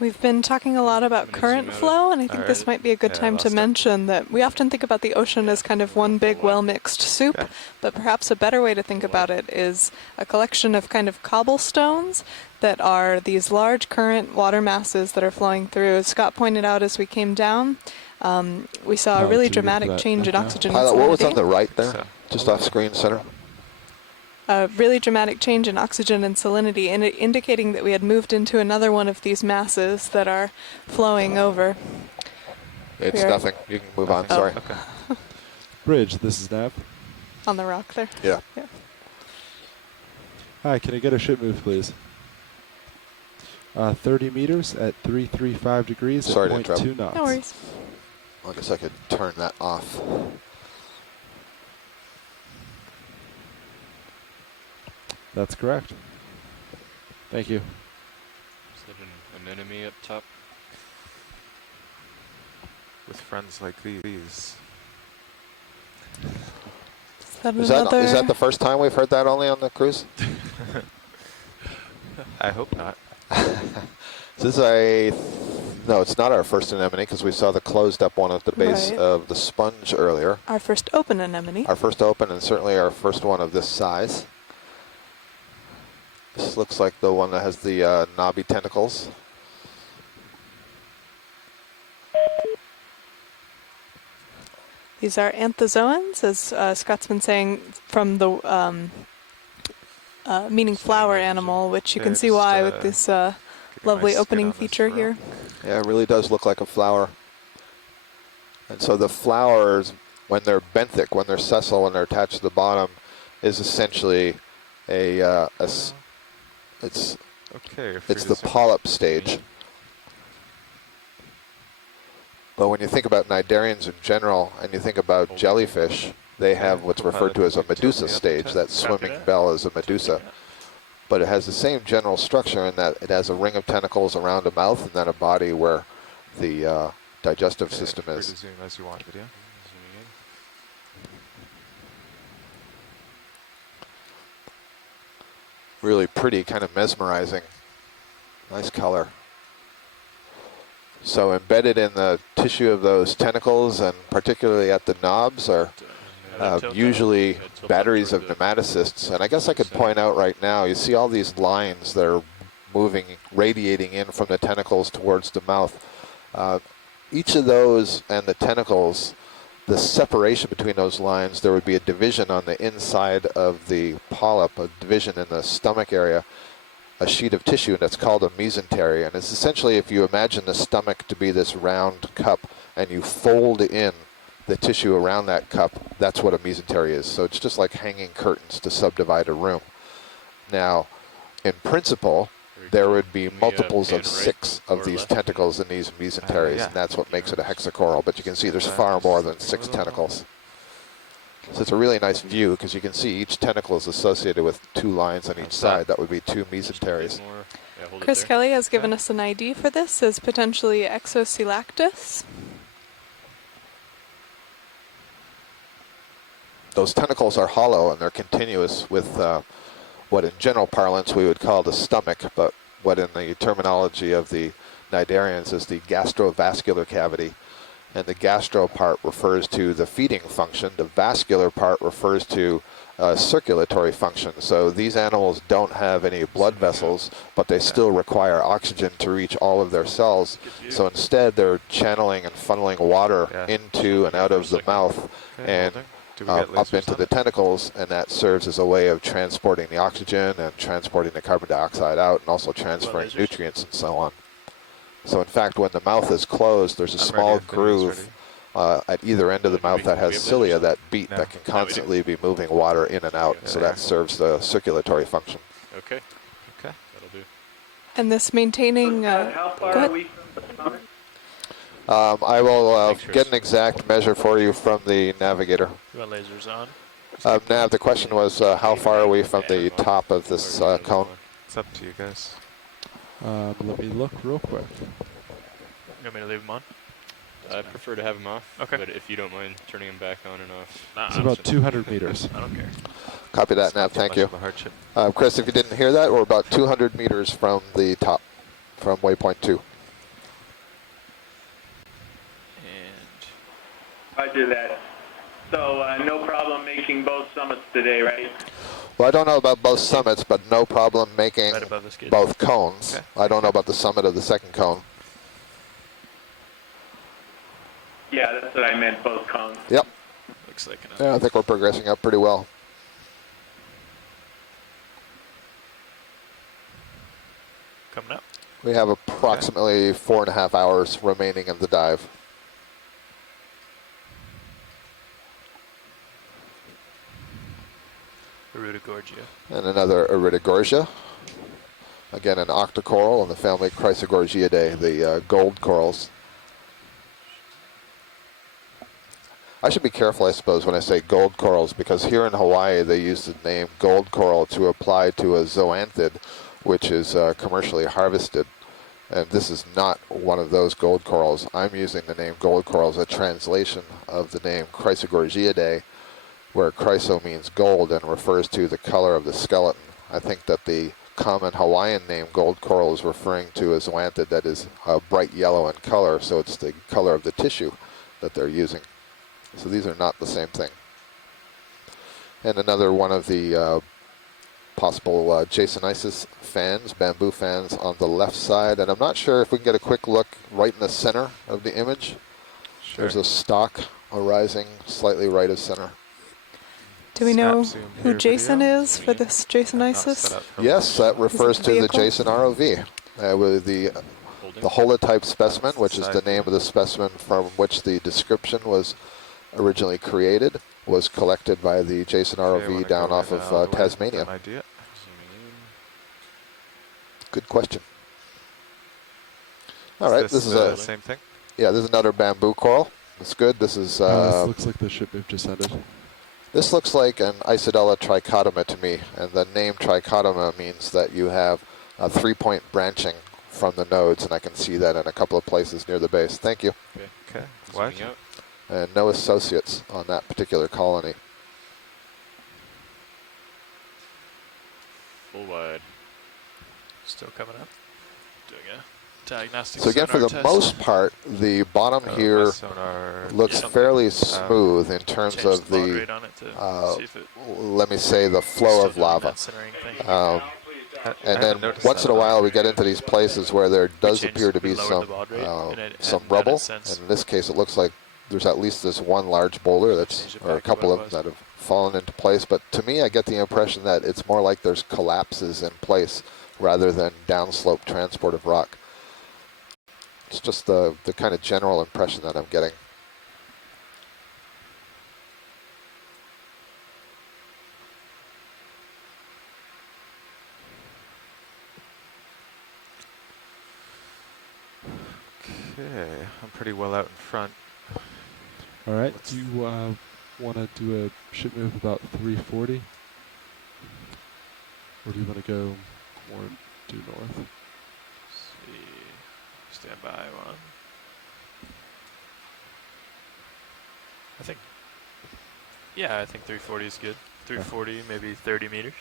We've been talking a lot about current flow, and I think this might be a good time to mention that we often think about the ocean as kind of one big well-mixed soup, but perhaps a better way to think about it is a collection of kind of cobblestones that are these large current water masses that are flowing through. As Scott pointed out as we came down, we saw a really dramatic change in oxygen Pilot, salinity. what was on the right there? Just off screen center? A really dramatic change in oxygen and salinity, indicating that we had moved into another one of these masses that are flowing over. It's nothing. You can move on. Sorry. Okay. Bridge, this is Nav. On the rock there. Yeah. Hi, can I get a ship move, please? 30 meters at 335 degrees Sorry at to interrupt. 0.2 knots. No worries. I guess I could turn that off. That's correct. Thank you. Is that an anemone up top? With friends like these. Is that the first time we've heard that only on the cruise? I hope not. This is no, it's not our first anemone because we saw the closed up one at the base of the sponge earlier. Our first open anemone. Our first open and certainly our first one of this size. This looks like the one that has the knobby tentacles. These are anthozoans, as Scott's been saying, from the meaning flower animal, which you can see why with this lovely opening feature here. Yeah, it really does look like a flower. And so the flowers, when they're benthic, when they're sessile, when they're attached to the bottom, is essentially it's the polyp stage. But when you think about cnidarians in general, and you think about jellyfish, they have what's referred to as a medusa stage. That swimming bell is a medusa. But it has the same general structure in that it has a ring of tentacles around a mouth and then a body where the digestive system is. Zoom as you want, yeah. Really pretty, kind of mesmerizing. Nice color. So embedded in the tissue of those tentacles, and particularly at the knobs, are usually batteries of nematocysts. And I guess I could point out right now, you see all these lines that are moving, radiating in from the tentacles towards the mouth. Each of those and the tentacles, the separation between those lines, there would be a division on the inside of the polyp, a division in the stomach area, a sheet of tissue that's called a mesentery. And it's essentially, if you imagine the stomach to be this round cup and you fold in the tissue around that cup, that's what a mesentery is. So it's just like hanging curtains to subdivide a room. Now, in principle, there would be multiples of 6 of these tentacles in these mesenteries, and that's what makes it a hexacoral. But you can see there's far more than 6 tentacles. So it's a really nice view because you can see each tentacle is associated with 2 lines on each side. That would be 2 mesenteries. hold Chris it there. Kelly has given us an ID for this as potentially Exocoelactus. Those tentacles are hollow and they're continuous with what in general parlance we would call the stomach, but what in the terminology of the cnidarians is the gastrovascular cavity. And the gastro part refers to the feeding function. The vascular part refers to circulatory function. So these animals don't have any blood vessels, but they still require oxygen to reach all of their cells. So instead, they're channeling and funneling water into and out of the mouth and up into the tentacles, and that serves as a way of transporting the oxygen and transporting the carbon dioxide out and also transferring nutrients and so on. So in fact, when the mouth is closed, there's a small groove at either end of the mouth that has cilia that beat that can constantly be moving water in and out. So that serves the circulatory function. Okay. Okay. That'll do. And this maintaining... how far are we from the summit? I will get an exact measure for you from the navigator. You want lasers on? Nav, the question was how far are we from the top of this cone? It's up to you guys. Let me look real quick. You want me to leave them on? I prefer to have them off. Okay. But if you don't mind turning them back on and off. Nah, It's about 200 meters. I don't care. Copy that, Nav. Thank you. Chris, if you didn't hear that, we're about 200 meters from the top, from waypoint 2. I do that. So no problem making both summits today, right? Well, I don't know about both summits, but no problem making both cones. Okay. I don't know about the summit of the second cone. Yeah, that's what I meant, both cones. Yep. Looks like Yeah, I think we're progressing up pretty well. coming up. We have approximately 4.5 hours remaining in the dive. Iridogorgia. And another Iridogorgia. Again, an octocoral in the family Chrysogorgiidae, the gold corals. I should be careful, I suppose, when I say gold corals, because here in Hawaii they use the name gold coral to apply to a zoanthid, which is commercially harvested. And this is not one of those gold corals. I'm using the name gold coral as a translation of the name Chrysogorgiidae, where chryso means gold and refers to the color of the skeleton. I think that the common Hawaiian name gold coral is referring to a zoanthid that is bright yellow in color, so it's the color of the tissue that they're using. So these are not the same thing. And another one of the possible Jasonisis fans, bamboo fans on the left side. And I'm not sure if we can get a quick look right in the center of the image. Sure. There's a stalk arising slightly right of center. Do we know who Jason is for this Jasonisis? Yes, that refers to the Jason ROV. With the holotype specimen, which is the name of the specimen from which the description was originally created, was collected by the Jason ROV down off of Tasmania. Good question. All right, this is the same thing? Yeah, this is another bamboo coral. It's good. This is. This looks like the ship we've just ended. This looks like an Isodella trichotoma to me, and the name trichotoma means that you have a three-point branching from the nodes, and I can see that in a couple of places near the base. Thank you. Okay. What? And no associates on that particular colony. Full wide. Still coming up. Doing a diagnostic. So again, for the most part, the bottom here looks fairly smooth in terms of the, let me say, the flow of lava. And then once in a while we get into these places where there does appear to be some rubble. And in this case, it looks like there's at least this one large boulder that's, or a couple of them that have fallen into place. But to me, I get the impression that it's more like there's collapses in place rather than downslope transport of rock. It's just the kind of general impression that I'm getting. Okay, I'm pretty well out in front. All right, do you want to do a ship move about 340? Or do you want to go more due north? Stand by one. I think, yeah, I think 340 is good. 340, maybe 30 meters.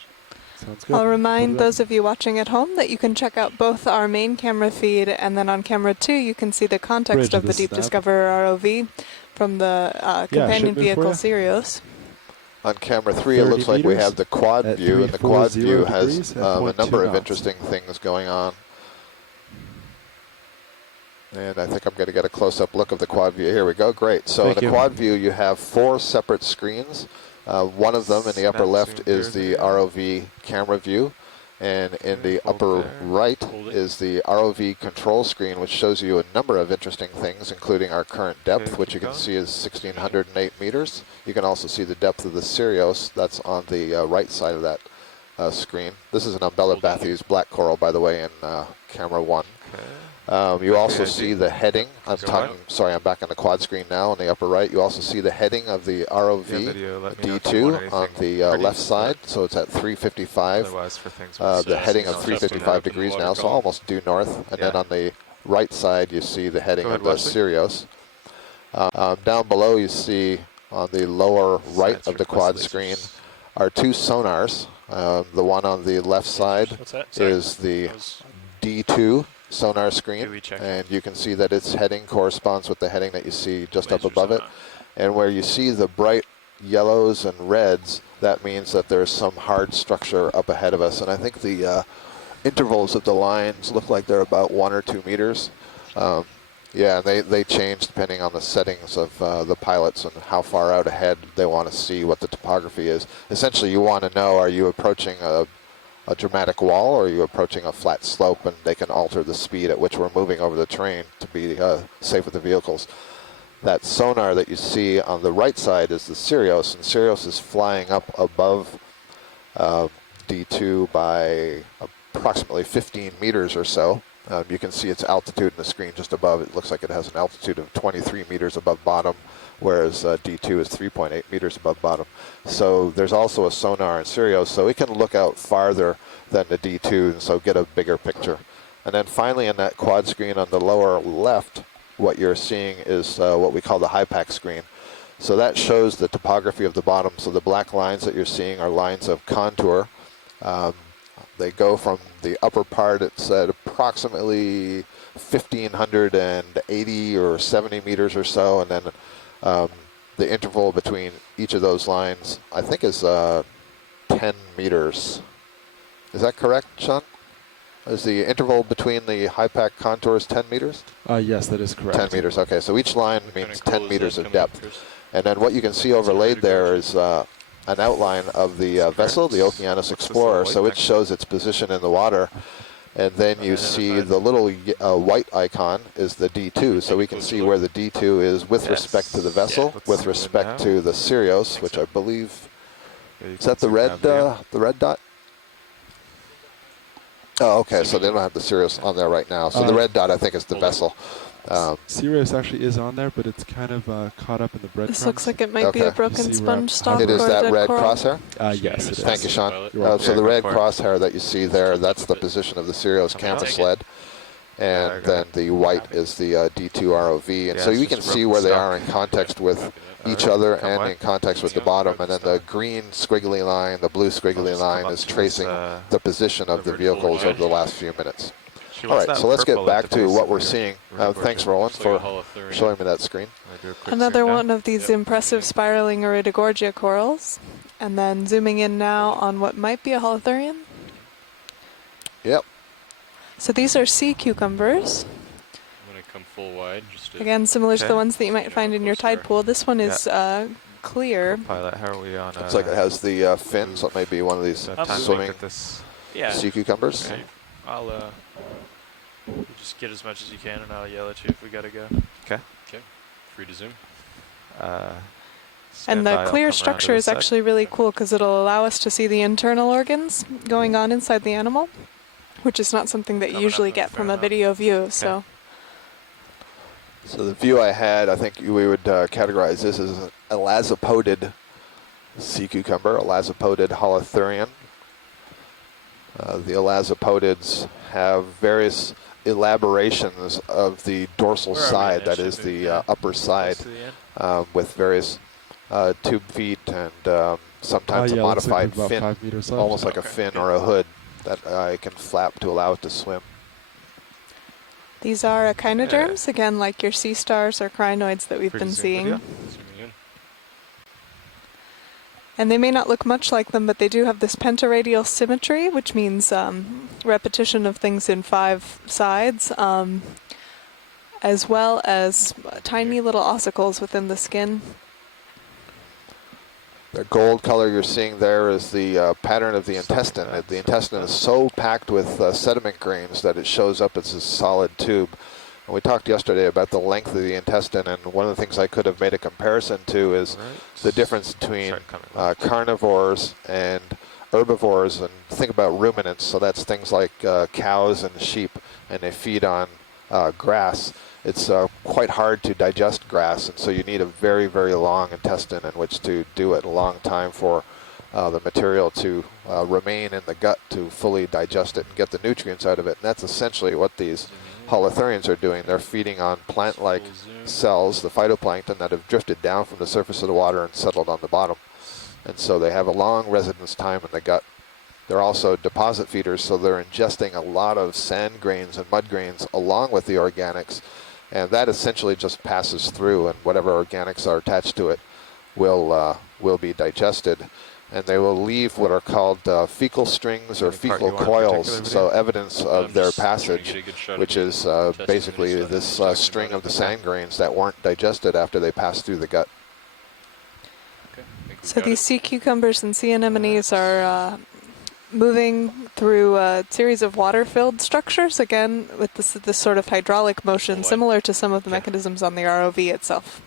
Sounds good. I'll remind those of you watching at home that you can check out both our main camera feed, and then on camera 2 you can see the context of the Deep Discoverer ROV from the companion vehicle Sirius. On camera 3 it looks like we have the quad view, and the quad view has a number of interesting things going on. And I think I'm going to get a close-up look of the quad view. Here we go. Great. So in the quad view, you have 4 separate screens. One of them in the upper left is the ROV camera view. And in the upper right is the ROV control screen, which shows you a number of interesting things, including our current depth, which you can see is 1,608 meters. You can also see the depth of the Sirius. That's on the right side of that screen. This is an Umbella Bathyes black coral, by the way, in camera 1. You also see the heading. I'm back on the quad screen now on the upper right. You also see the heading of the ROV D2 on the left side. So it's at 355. The heading of 355 degrees now, so almost due north. And then on the right side, you see the heading of the Sirius. Down below, you see on the lower right of the quad screen are 2 sonars. The one on the left side is the D2 sonar screen, and you can see that its heading corresponds with the heading that you see just up above it. And where you see the bright yellows and reds, that means that there's some hard structure up ahead of us. And I think the intervals of the lines look like they're about 1 or 2 meters. Yeah, and they change depending on the settings of the pilots and how far out ahead they want to see what the topography is. Essentially, you want to know, are you approaching a dramatic wall, or are you approaching a flat slope, and they can alter the speed at which we're moving over the terrain to be safe with the vehicles. That sonar that you see on the right side is the Sirius, and Sirius is flying up above D2 by approximately 15 meters or so. You can see its altitude in the screen just above. It looks like it has an altitude of 23 meters above bottom, whereas D2 is 3.8 meters above bottom. So there's also a sonar in Sirius, so it can look out farther than the D2, and so get a bigger picture. And then finally, in that quad screen on the lower left, what you're seeing is what we call the HIPAC screen. So that shows the topography of the bottom. So the black lines that you're seeing are lines of contour. They go from the upper part, it's at approximately 1,580 or 70 meters or so, and then the interval between each of those lines, I think, is 10 meters. Is that correct, Sean? Is the interval between the HIPAC contours 10 meters? Yes, that is correct. 10 meters, okay. So each line means 10 meters of depth. And then what you can see overlaid there is an outline of the vessel, the Okeanos Explorer. So it shows its position in the water. And then you see the little white icon is the D2. So we can see where the D2 is with respect to the vessel, with respect to the Sirius, which I believe, is that the red dot? Oh, okay, so they don't have the Sirius on there right now. So the red dot, I think, is the vessel. Sirius actually is on there, but it's kind of caught up in the breadcrumbs. This looks like it might be a broken sponge stalk. It is that red crosshair? Yes, it is. Thank you, Sean. So the red crosshair that you see there, that's the position of the Sirius camera sled. And then the white is the D2 ROV. And so you can see where they are in context with each other and in context with the bottom. And then the green squiggly line, the blue squiggly line is tracing the position of the vehicles over the last few minutes. All right, so let's get back to what we're seeing. Thanks, Roland, for showing me that screen. Another one of these impressive spiraling Iridogorgia corals. And then zooming in now on what might be a holothurian. Yep. So these are sea cucumbers. I'm going to come full wide. Just to Again, similar to the ones that you might find in your tide pool. This one is clear. Pilot, how are we on? Looks like it has the fin, so it may be one of these swimming sea cucumbers. Okay. I'll just get as much as you can, and I'll yell at you if we gotta go. Okay. Okay. Free to zoom. And the clear structure is actually really cool because it'll allow us to see the internal organs going on inside the animal, which is not something that you usually get from a video view. So the view I had, I think we would categorize this as an elazopodid sea cucumber, elazopodid holothurian. The elazopodids have various elaborations of the dorsal side, that is the upper side, with various tube feet and sometimes a yeah, looks like modified we're about fin, 5 meters up. almost like a fin or a hood that I can flap to allow it to swim. These are echinoderms, again, like your sea stars or crinoids that we've been seeing. And they may not look much like them, but they do have this pentaradial symmetry, which means repetition of things in 5 sides, as well as tiny little ossicles within the skin. The gold color you're seeing there is the pattern of the intestine. The intestine is so packed with sediment grains that it shows up as a solid tube. And we talked yesterday about the length of the intestine, and one of the things I could have made a comparison to is the difference between carnivores and herbivores. And think about ruminants, so that's things like cows and sheep, and they feed on grass. It's quite hard to digest grass, and so you need a very, very long intestine in which to do it, a long time for the material to remain in the gut to fully digest it and get the nutrients out of it. And that's essentially what these holothurians are doing. They're feeding on plant-like cells, the phytoplankton, that have drifted down from the surface of the water and settled on the bottom. And so they have a long residence time in the gut. They're also deposit feeders, so they're ingesting a lot of sand grains and mud grains along with the organics. And that essentially just passes through, and whatever organics are attached to it will be digested. And they will leave what are called fecal strings or fecal coils, so evidence of their passage, which is basically this string of the sand grains that weren't digested after they passed through the gut. So these sea cucumbers and sea anemones are moving through a series of water-filled structures, again with this sort of hydraulic motion, similar to some of the mechanisms on the ROV itself.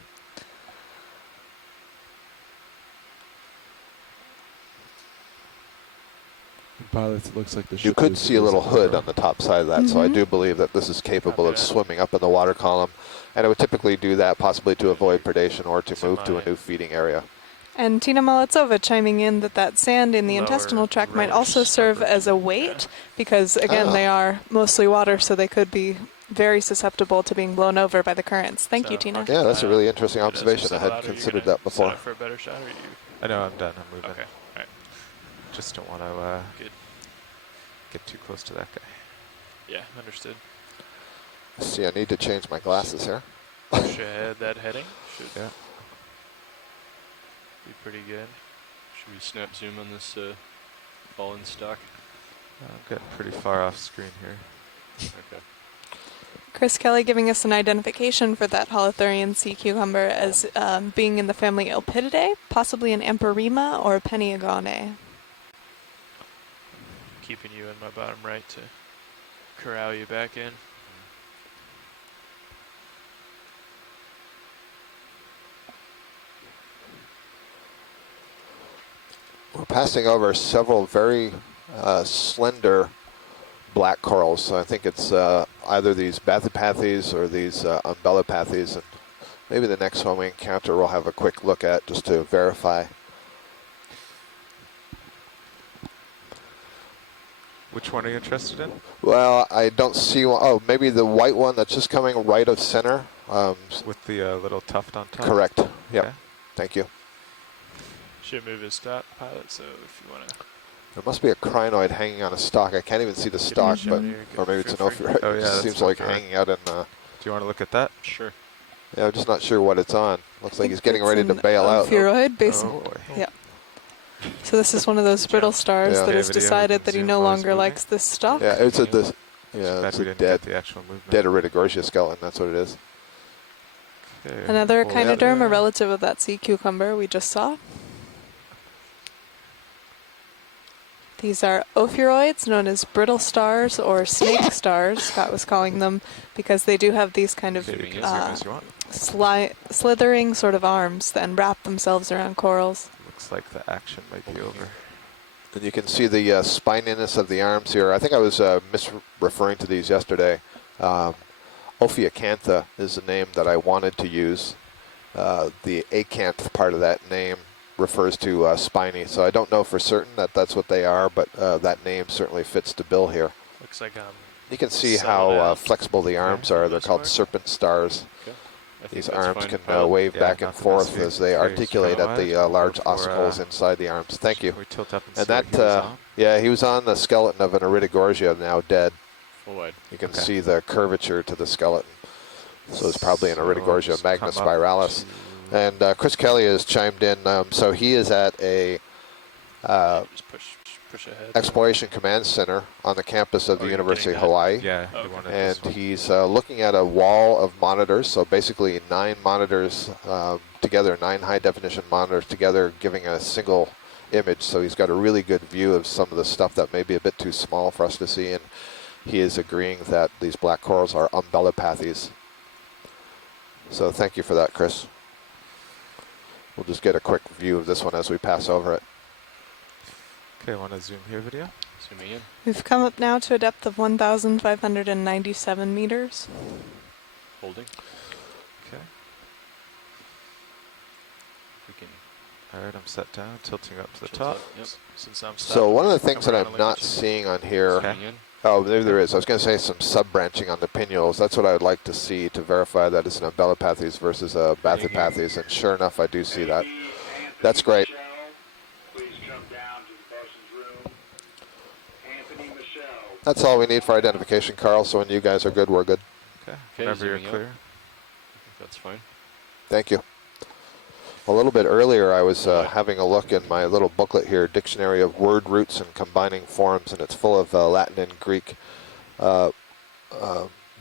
Pilots, it looks like the You could see a little hood on the top side of that, so I do believe that this is capable of swimming up in the water column, and it would typically do that possibly to avoid predation or to move to a new feeding area. And Tina Maletsova chiming in that sand in the intestinal tract might also serve as a weight, because again they are mostly water, so they could be very susceptible to being blown over by the currents. Thank you, Tina. Yeah, that's a really interesting observation. I hadn't considered that before. For a better shot, or you? I know, I'm done. I'm moving. Okay. All right. Just don't want to get too close to that guy. Yeah, understood. See, I need to change my glasses here. Push ahead that heading. Should be pretty good. Should we snap zoom on this fallen stock? I'm getting pretty far off screen here. Okay. Chris Kelly giving us an identification for that holothurian sea cucumber as being in the family Elpididae, possibly an Amperima or a Peniagone. Keeping you in my bottom right to corral you back in. We're passing over several very slender black corals, so I think it's either these Bathypathes or these Umbellapathes, and maybe the next one we encounter we'll have a quick look at just to verify. Which one are you interested in? Well, I don't see one. Oh, maybe the white one that's just coming right of center. With the little tuft on top? Correct. Yep. Okay. Thank you. Should move his stop, pilot, so if you want to... There must be a crinoid hanging on a stalk. I can't even see the stalk, but or maybe it's an ophiuroid. Oh, yeah, it just seems like hanging out in... Do you want to look at that? Sure. Yeah, I'm just not sure what it's on. Looks like he's getting ready to bail out. Ophiuroid, basically. Oh, boy. Yeah. So this is one of those brittle stars that has decided that he no longer likes this stalk. Yeah, it's a dead, the actual movement. dead Iridogorgia skeleton. That's what it is. Okay. Another echinoderm, a relative of that sea cucumber we just saw. These are ophiuroids, known as brittle stars or snake stars, Scott was calling them, because they do have these kind of slithering sort of arms and wrap themselves around corals. Looks like the action might be over. And you can see the spininess of the arms here. I think I was misreferring to these yesterday. Ophiacantha is the name that I wanted to use. The acanth part of that name refers to spiny, so I don't know for certain that that's what they are, but that name certainly fits the bill here. Looks like I'm You can see Settle how down. flexible the arms are. They're called serpent stars. Okay. I think These that's arms fine, can pilot. wave Yeah, back and nothing forth else. as they Okay, articulate at Crinoids. the We'll large go for, ossicles inside the arms. Thank you. We tilt up and And see what that, he was on. yeah, he was on the skeleton of an Iridogorgia, now dead. Full wide. You can Okay. see the curvature to the skeleton. So it's probably an So Iridogorgia just magna come up spiralis. to- And Chris Kelly has chimed in. So he is at a Just push ahead. exploration command center on the campus of Oh, the you're University of getting that? Hawaii. Yeah, Okay. he wanted And this one. he's looking at a wall of monitors, so basically 9 monitors together, 9 high-definition monitors together, giving a single image. So he's got a really good view of some of the stuff that may be a bit too small for us to see, and he is agreeing that these black corals are umbellapathes. So thank you for that, Chris. We'll just get a quick view of this one as we pass over it. Okay, want to zoom here video? Zooming in. We've come up now to a depth of 1,597 meters. Holding. Okay. We can All right, I'm set down, tilting up to the tilt top. up. Yep. Since I'm So one of the things come that around I'm and not look at seeing on here, Okay. Zooming in. oh, there is. I was going to say some sub-branching on the pinnules. That's what I would like to see to verify that it's an umbellapathes versus a bathypathes, and sure enough, I do see that. That's great. That's all we need for identification, Carl, so when you guys are good, we're good. Okay, Okay, whenever you're zooming out. clear. I think that's fine. Thank you. A little bit earlier, I was having a look in my little booklet here, Dictionary of Word Roots and Combining Forms, and it's full of Latin and Greek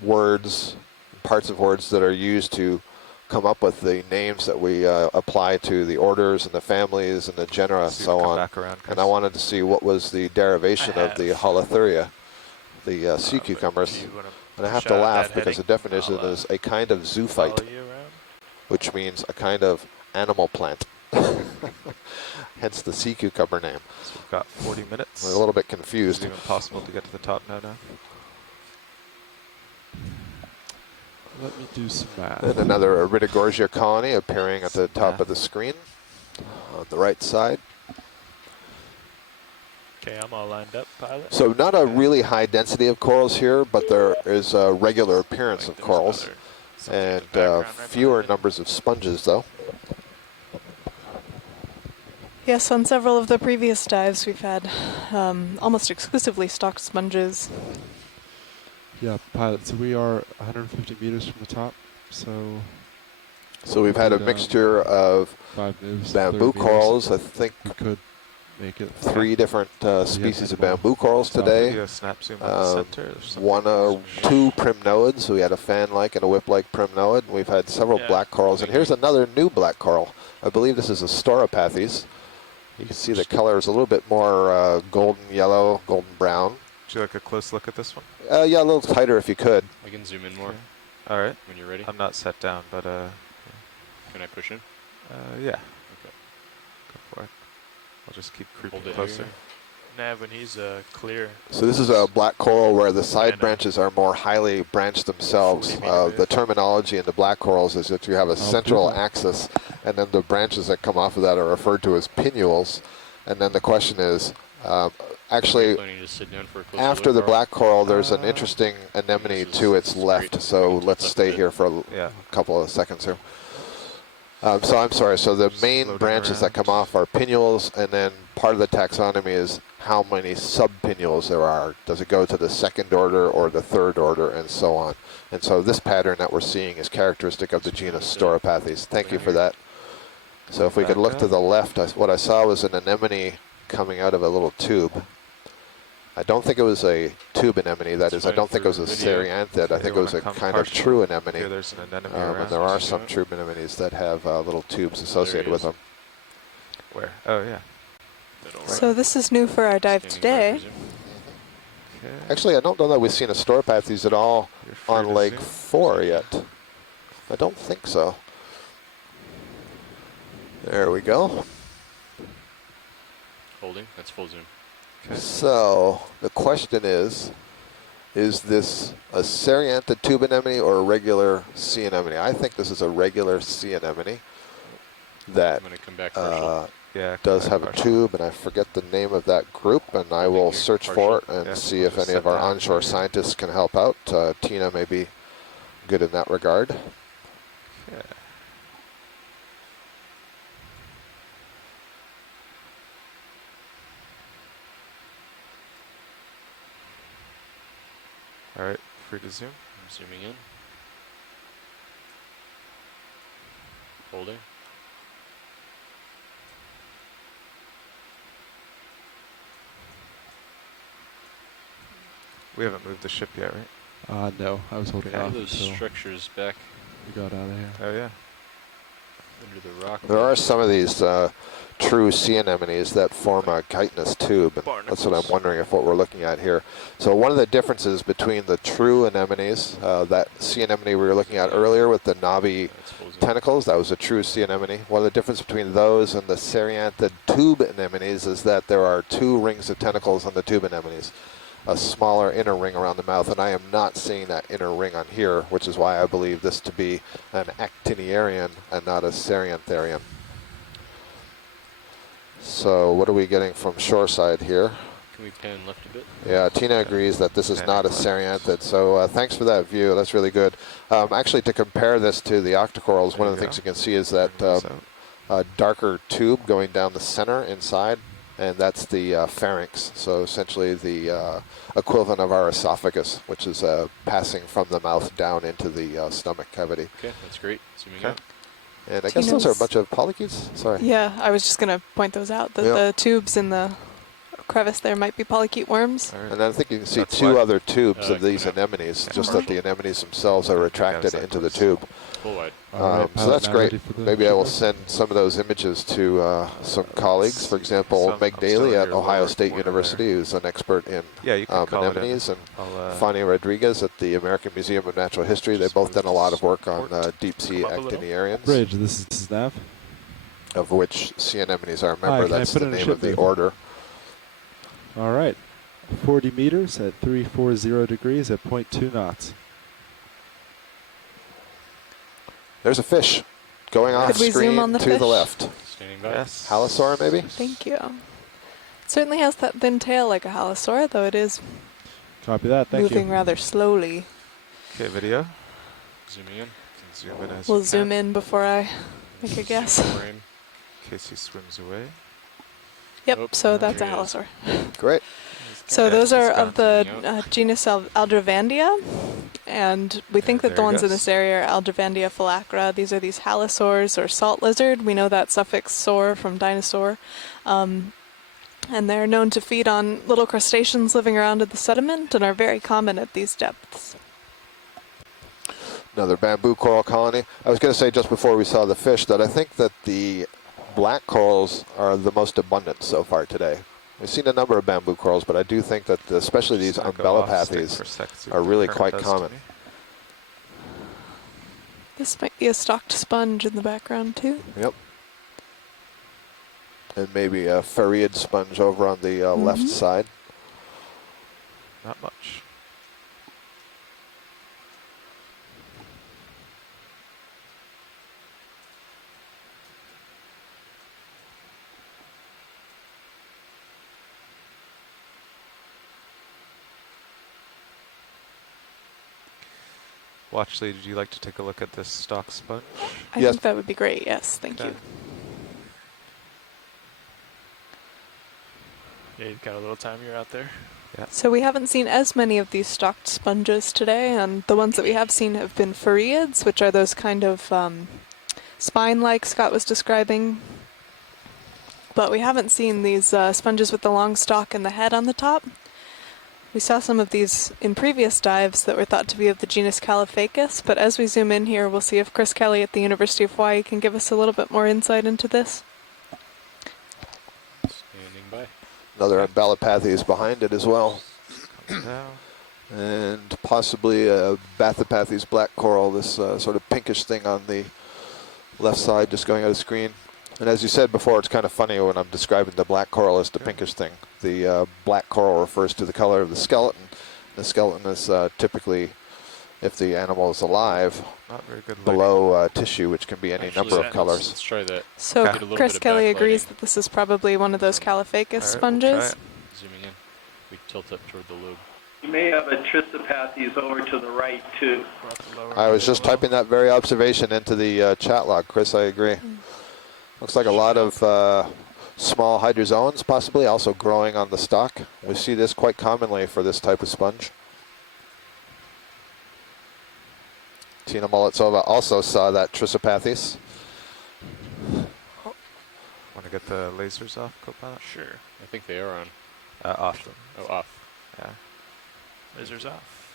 words, parts of words that are used to come up with the names that we apply to the orders and the families and the genera, So you so come on. back around, Chris. And I wanted to see what was the derivation of the Holothuria, the sea but cucumbers. do you wanna And I have push to out laugh that because the heading? definition I'll, is a kind of zoophyte, follow you around. which means a kind of animal plant. Hence the sea cucumber name. So we've got 40 minutes. I'm a little bit Is confused. it even possible to get to the top now? Let me do some math. And another Iridogorgia colony appearing at the top of the screen on the right side. Okay, I'm all lined up, pilot. So not a really high density of corals here, but there is a regular appearance of There's corals. another- something in And the background right fewer behind it. numbers of sponges, though. Yes, on several of the previous dives, we've had almost exclusively stalked sponges. Yeah, pilot. So we are 150 meters from the top. So So we've had a Good, mixture of 5 moves. bamboo 30 meters. corals. I think We could make it. 3 different species of more. bamboo corals Stop. today. Do a snap zoom on the center. There's something 2 primnoids. So we had a fan-like and a whip-like primnoid. We've had several Yeah. black corals. And here's another new black coral. I believe this is a Storopathes. You can see the color is a little bit more golden yellow, golden brown. Would you like a close look at this one? Yeah, a little tighter if you could. I can zoom in more Okay. All right. when you're ready. I'm not set down, but Can I push in? yeah. Okay. Go for it. I'll just keep creeping Hold it closer. here. Nav, when he's clear. So this is a black coral where the side And, branches are more highly branched themselves. 40 The terminology in the black corals is that you have a central people. axis, and then the branches that come off of that are referred to as pinnules. And then the question is, actually, Planning to sit down for a closer after look, the Carl? black coral, there's an interesting anemone This is- to its this is left. great. So We can let's tilt up stay a bit. here for a Yeah. couple of seconds here. So I'm sorry, so the Just main floating branches that around. come off are pinnules, and then part of the taxonomy is how many sub-pinnules there are. Does it go to the second order or the third order, and so on. And so this pattern that we're seeing is characteristic of the genus Storopathes. Thank you for that. So if we could look to the left, what I saw was an anemone coming out of a little tube. I don't think it was a tube anemone, that is, I fine don't think it for was a video. cereanthid. I If think you it was a wanna come kind of partially true Here anemone. there's an anemone And around. there are Just some do it. true anemones that have little tubes associated he with is. them. Where? Oh, yeah. Middle So right. this is new for our dive Standing by, today. presume. Okay. Actually, I don't know that we've seen a Storopathes at all You're free on to Lake zoom. 4 yet. I don't think so. There we go. Holding. That's full zoom. Okay. So the question is this a serianthid tube anemone or a regular sea anemone? I think this is a regular sea anemone that I'm going to come back partial. does have a tube, and I forget the name of that group, and I will search for it and see if any of our onshore scientists can help out. Tina may be good in that regard. Yeah. All right, free to zoom. I'm zooming in. Holding. We haven't moved the ship yet, right? No, I was holding off those until structures back we got out of here. Oh yeah. under the rock. There are some of these true sea anemones that form a chitinous tube, and that's what I'm wondering if what we're looking at here. So one of the differences between the true anemones, that sea anemone we were looking at earlier with the knobby tentacles, that was a true sea anemone. One of the differences between those and the serianthid tube anemones is that there are 2 rings of tentacles on the tube anemones, a smaller inner ring around the mouth, and I am not seeing that inner ring on here, which is why I believe this to be an actiniarian and not a seriantharian. So what are we getting from shoreside here? Can we pan left a bit? Yeah, Tina agrees that this is not a serianthid, so thanks for that view. That's really good. Actually, to compare this to the octocorals, one of the things you can see is that a darker tube going down the center inside, and that's the pharynx, so essentially the equivalent of our esophagus, which is passing from the mouth down into the stomach cavity. Okay, that's great. Zooming out. And I guess those are a bunch of polychaetes? Sorry. Yeah, I was just going to point those out. The tubes in the crevice there might be polychaete worms. And I think you can see 2 other tubes of these anemones, just that the anemones themselves are retracted into the tube. So that's great. Maybe I will send some of those images to some colleagues. For example, Meg Daly at Ohio State University, who's an expert in anemones, and Fanny Rodriguez at the American Museum of Natural History. They've both done a lot of work on deep-sea actiniarians. Bridge, this is Nav. Of which sea anemones are a member. That's the name of the order. All right. 40 meters at 340 degrees at 0.2 knots. There's a fish going off screen to the left. Standing by. Yes. Halosaur, maybe? Thank you. It certainly has that thin tail like a halosaur, though it is Copy that. Thank moving you. rather slowly. Okay, video. Zooming in. Zoom in as We'll you zoom can. in before I make a guess. Frame. In case he swims away. Yep, so that's a there he is. halosaur. Great. So Yeah, those he's are gone. of the genus Aldrovandia, and we think that there the he ones in goes. this area are Aldrovandia phylacra. These are these halosaurs or salt lizard. We know that suffix "saur" from dinosaur, and they're known to feed on little crustaceans living around in the sediment and are very common at these depths. Another bamboo coral colony. I was going to say just before we saw the fish that I think that the black corals are the most abundant so far today. We've seen a number of bamboo corals, but I do think that especially these umbellapathes are really quite common. This might be a stalked sponge in the background too. Yep. And maybe a farreid sponge over on the left side. Not much. Watchley, would you like to take a look at this stalk sponge? I think that would be great. Yes, thank you. Yeah, you've got a little time you're out there. Yeah. So we haven't seen as many of these stalked sponges today, and the ones that we have seen have been farreids, which are those kind of spine-like Scott was describing. But we haven't seen these sponges with the long stalk and the head on the top. We saw some of these in previous dives that were thought to be of the genus Caliphacus, but as we zoom in here, we'll see if Chris Kelly at the University of Hawaii can give us a little bit more insight into this. Standing by. Another umbellapathes behind it as well. And possibly a Bathypathes black coral, this sort of pinkish thing on the left side just going out of screen. And as you said before, it's kind of funny when I'm describing the black coral as the pinkish thing. The black coral refers to the color of the skeleton. The skeleton is typically if the animal is alive, Not very good lighting. below tissue, which can be any Actually, number of colors. Let's try that. So Get a little Chris bit of Kelly agrees backlighting. that this is probably one of those Caliphacus All right, sponges. we'll try it. Zooming in. We tilt up toward the lobe. You may have a Trissopathes over to the right, too. I was just typing that very observation into the chat log, Chris. I agree. Looks like a lot of small hydrozoans possibly also growing on the stalk. We see this quite commonly for this type of sponge. Tina Molitsova also saw that Trissopathes. Want to get the lasers off, Copilot? Sure. I think they are on. Off them. Oh, off. Yeah. Lasers off.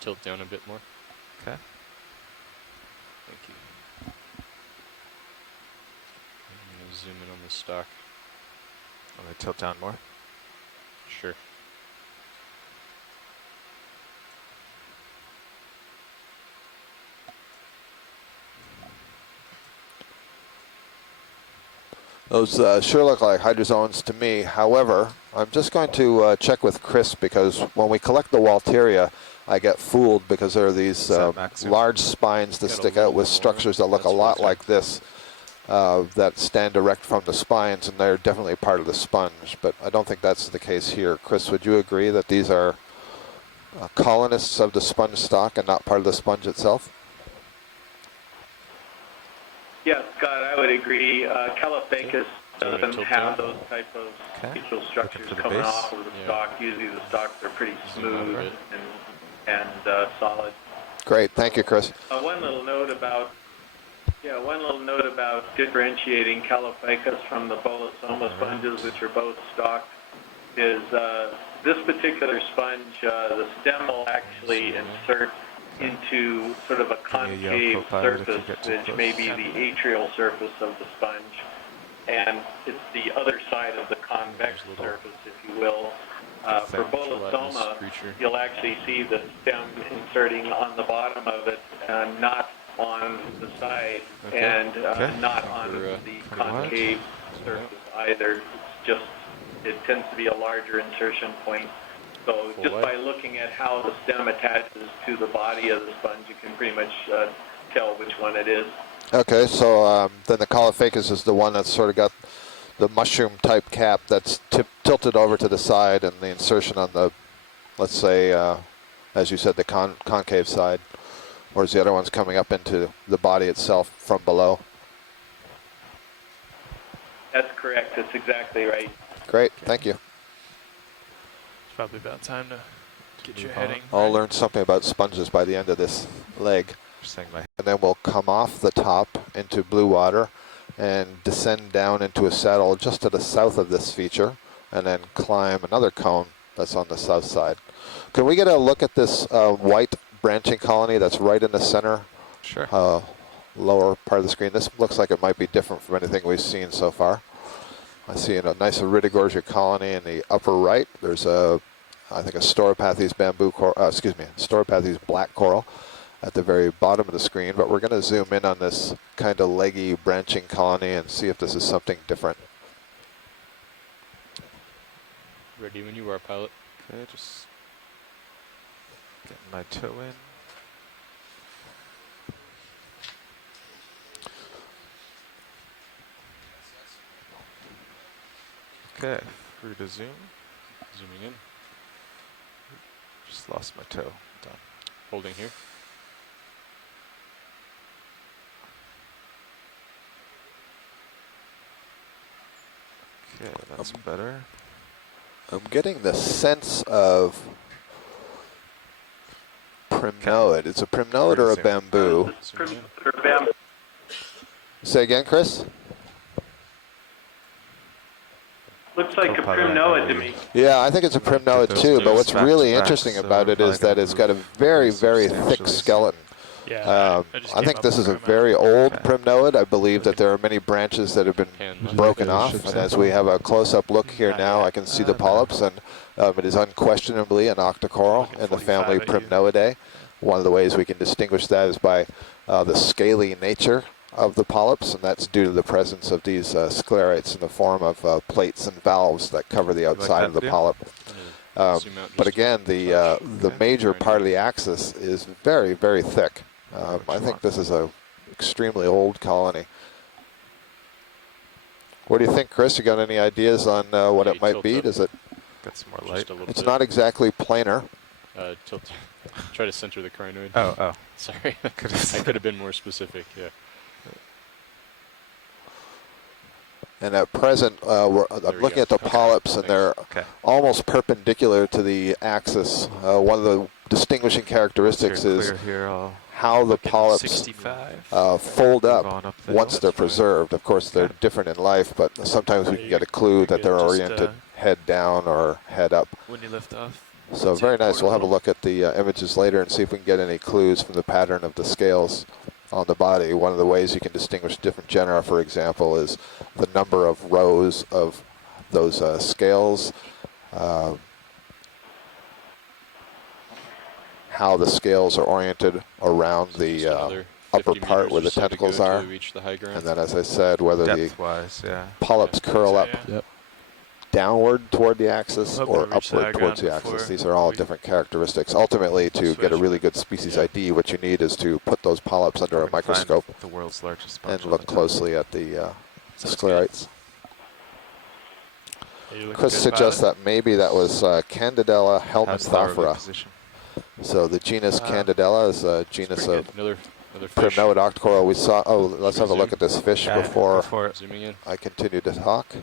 Tilt down a bit more. Okay. Thank you. I'm going to zoom in on the stalk. Want to tilt down more? Sure. Those sure look like hydrozoans to me. However, I'm just going to check with Chris because when we collect the Walteria, I get fooled because there are these large spines that stick out with structures that look a lot like this that stand direct from the spines, and they're definitely part of the sponge. But I don't think that's the case here. Chris, would you agree that these are colonists of the sponge stock and not part of the sponge itself? Yes, Scott, I would agree. Caliphacus doesn't have those type of facial structures coming off of the stalk. Usually the stalks are pretty smooth and solid. Great, thank you, Chris. One little note about differentiating Caliphacus from the Bolosoma sponges, which are both stalked, is this particular sponge, the stem will actually insert into sort of a concave surface, which may be the atrial surface of the sponge, and it's the other side of the convex surface, if you will. For Bolosoma, you'll actually see the stem inserting on the bottom of it, not on the side, and not on the concave surface either. It tends to be a larger insertion point. So just by looking at how the stem attaches to the body of the sponge, you can pretty much tell which one it is. Okay, so then the Caliphacus is the one that's sort of got the mushroom type cap that's tilted over to the side, and the insertion on the, let's say, as you said, the concave side, whereas the other one's coming up into the body itself from below. That's correct. That's exactly right. Great, thank you. Probably about time to get your heading. I'll learn something about sponges by the end of this leg. And then we'll come off the top into blue water and descend down into a saddle just to the south of this feature, and then climb another cone that's on the south side. Can we get a look at this white branching colony that's right in the center? Sure. Lower part of the screen. This looks like it might be different from anything we've seen so far. I see a nice Iridogorgia colony in the upper right. There's I think a Stauropathes Stauropathes black coral at the very bottom of the screen, but we're going to zoom in on this kind of leggy branching colony and see if this is something different. Ready when you are, pilot. Okay, just getting my toe in. Okay, free to zoom. Zooming in. Just lost my toe. Done. Holding here. Okay, that's better. I'm getting the sense of Primnoid. It's a Primnoid or a bamboo. Say again, Chris? Looks like a Primnoid to me. Yeah, I think it's a Primnoid too, but what's really interesting about it is that it's got a very, very thick skeleton. Yeah, I think this is a very old Primnoid. I believe that there are many branches that have been broken off, and as we have a close-up look here now, I can see the polyps, and it is unquestionably an octocoral in the family Primnoidae. One of the ways we can distinguish that is by the scaly nature of the polyps, and that's due to the presence of these sclerites in the form of plates and valves that cover the outside of the polyp. But again, the major part of the axis is very, very thick. I think this is a extremely old colony. What do you think, Chris? You got any ideas on what it might be? Does it? Got some more light. It's not exactly planar. Tilt. Try to center the crinoid. Oh. Sorry. I could have been more specific. Yeah. And at present, I'm looking at the polyps, and they're almost perpendicular to the axis. One of the distinguishing characteristics is how the polyps fold up once they're preserved. Of course, they're different in life, but sometimes we can get a clue that they're oriented head down or head up. When you lift off. So very nice. We'll have a look at the images later and see if we can get any clues from the pattern of the scales on the body. One of the ways you can distinguish different genera, for example, is the number of rows of those scales, how the scales are oriented around the upper part where the tentacles are, and then, as I said, whether the polyps curl up downward toward the axis or upward towards the axis. These are all different characteristics. Ultimately, to get a really good species ID, what you need is to put those polyps under a microscope and look closely at the sclerites. Chris suggests that maybe that was Candidella helminthophora. So the genus Candidella is a genus of Primnoid octocoral. We saw. Oh, let's have a look at this fish before I continue to talk.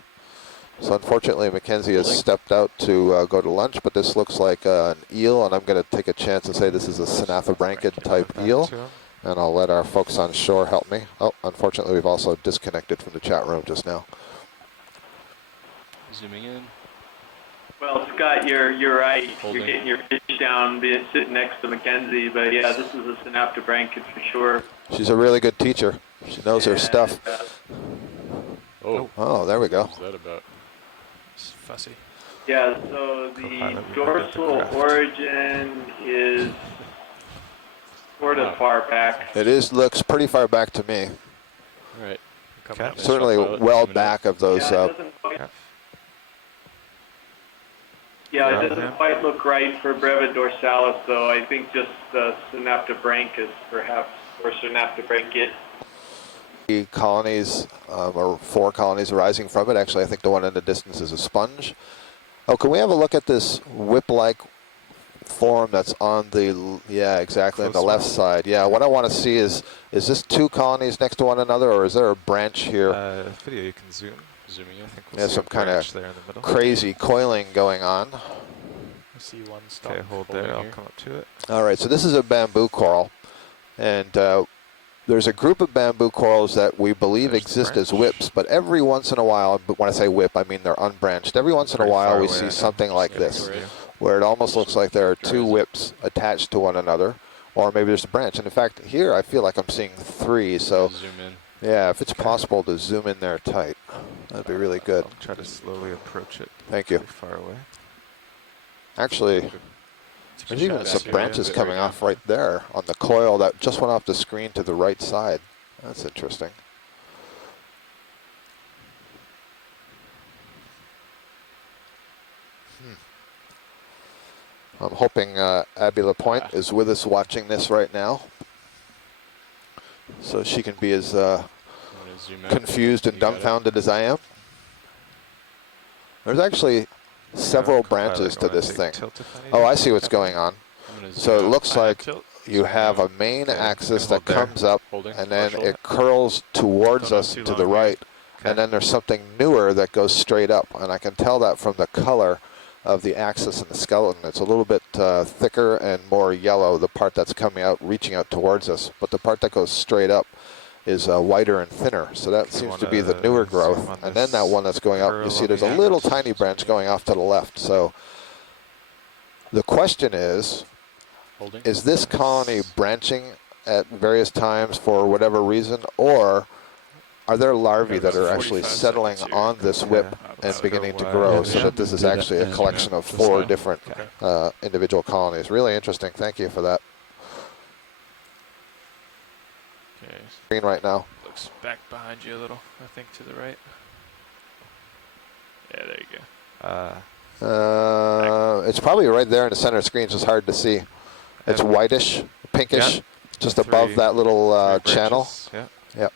So unfortunately, Mackenzie has stepped out to go to lunch, but this looks like an eel, and I'm going to take a chance and say this is a synaphobranchid type eel, and I'll let our folks on shore help me. Oh, unfortunately, we've also disconnected from the chat room just now. Zooming in. Well, Scott, you're right. You're getting your fish down, sitting next to Mackenzie, but yeah, this is a synaptobranchid for sure. She's a really good teacher. She knows her stuff. Oh, there we go. What's that about? It's fussy. Yeah, so the dorsal origin is sort of far back. It looks pretty far back to me. All right. Certainly well back of those. Yeah, it doesn't quite look right for Breva dorsalis, though. I think just synaptobranchus, perhaps, or synaptobranchid. Colonies, or 4 colonies arising from it. Actually, I think the one in the distance is a sponge. Oh, can we have a look at this whip-like form that's on the, exactly, on the left side? Yeah, what I want to see is this 2 colonies next to one another, or is there a branch here? Video, you can zooming in. I think We'll see some kind of crazy coiling going on. I see one stop. Okay, hold there. I'll come up to it. All right, so this is a bamboo coral, and there's a group of bamboo corals that we believe exist as whips, but every once in a while, but when I say whip, I mean they're unbranched. Every once in a while, we see something like this, where it almost looks like there are 2 whips attached to one another, or maybe there's a branch. And in fact, here I feel like I'm seeing 3. So, yeah, if it's possible to zoom in there tight, that'd be really good. I'll try to slowly approach it. Thank you. Far away. Actually, there's even some branches coming off right there on the coil that just went off the screen to the right side. That's interesting. I'm hoping Abby Lapointe is with us watching this right now, so she can be as confused and dumbfounded as I am. There's actually several branches to this thing. Oh, I see what's going on. So it looks like you have a main axis that comes up, and then it curls towards us to the right, and then there's something newer that goes straight up, and I can tell that from the color of the axis and the skeleton. It's a little bit thicker and more yellow, the part that's coming out, reaching out towards us, but the part that goes straight up is whiter and thinner, so that seems to be the newer growth. And then that one that's going up, you see there's a little tiny branch going off to the left. So the question is this colony branching at various times for whatever reason, or are there larvae that are actually settling on this whip and beginning to grow, so that this is actually a collection of 4 different individual colonies? Really interesting. Thank you for that. Green right now. Looks back behind you a little, I think, to the right. Yeah, there you go. It's probably right there in the center of the screen. It's just hard to see. It's whitish, pinkish, just above that little channel. Yeah. Yep.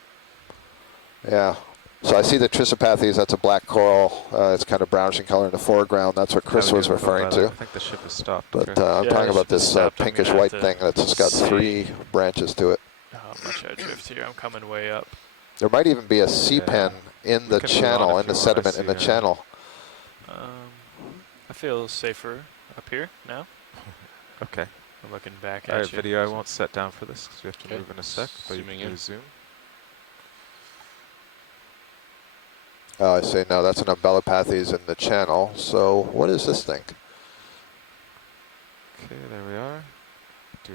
Yeah. So I see the Trissopathes. That's a black coral. It's kind of brownish in color in the foreground. That's what Chris was referring to. I think the ship is stopped. But I'm talking about this pinkish white thing that's just got 3 branches to it. How much I drift here? I'm coming way up. There might even be a sea pen in the channel, in the sediment in the channel. I feel safer up here now. Okay. I'm looking back at All right, you. video I won't set down for this because we have to move in a sec, but you can do zoom. Oh, I see. No, that's an Umbellapathes in the channel. So what is this thing? Okay, there we are.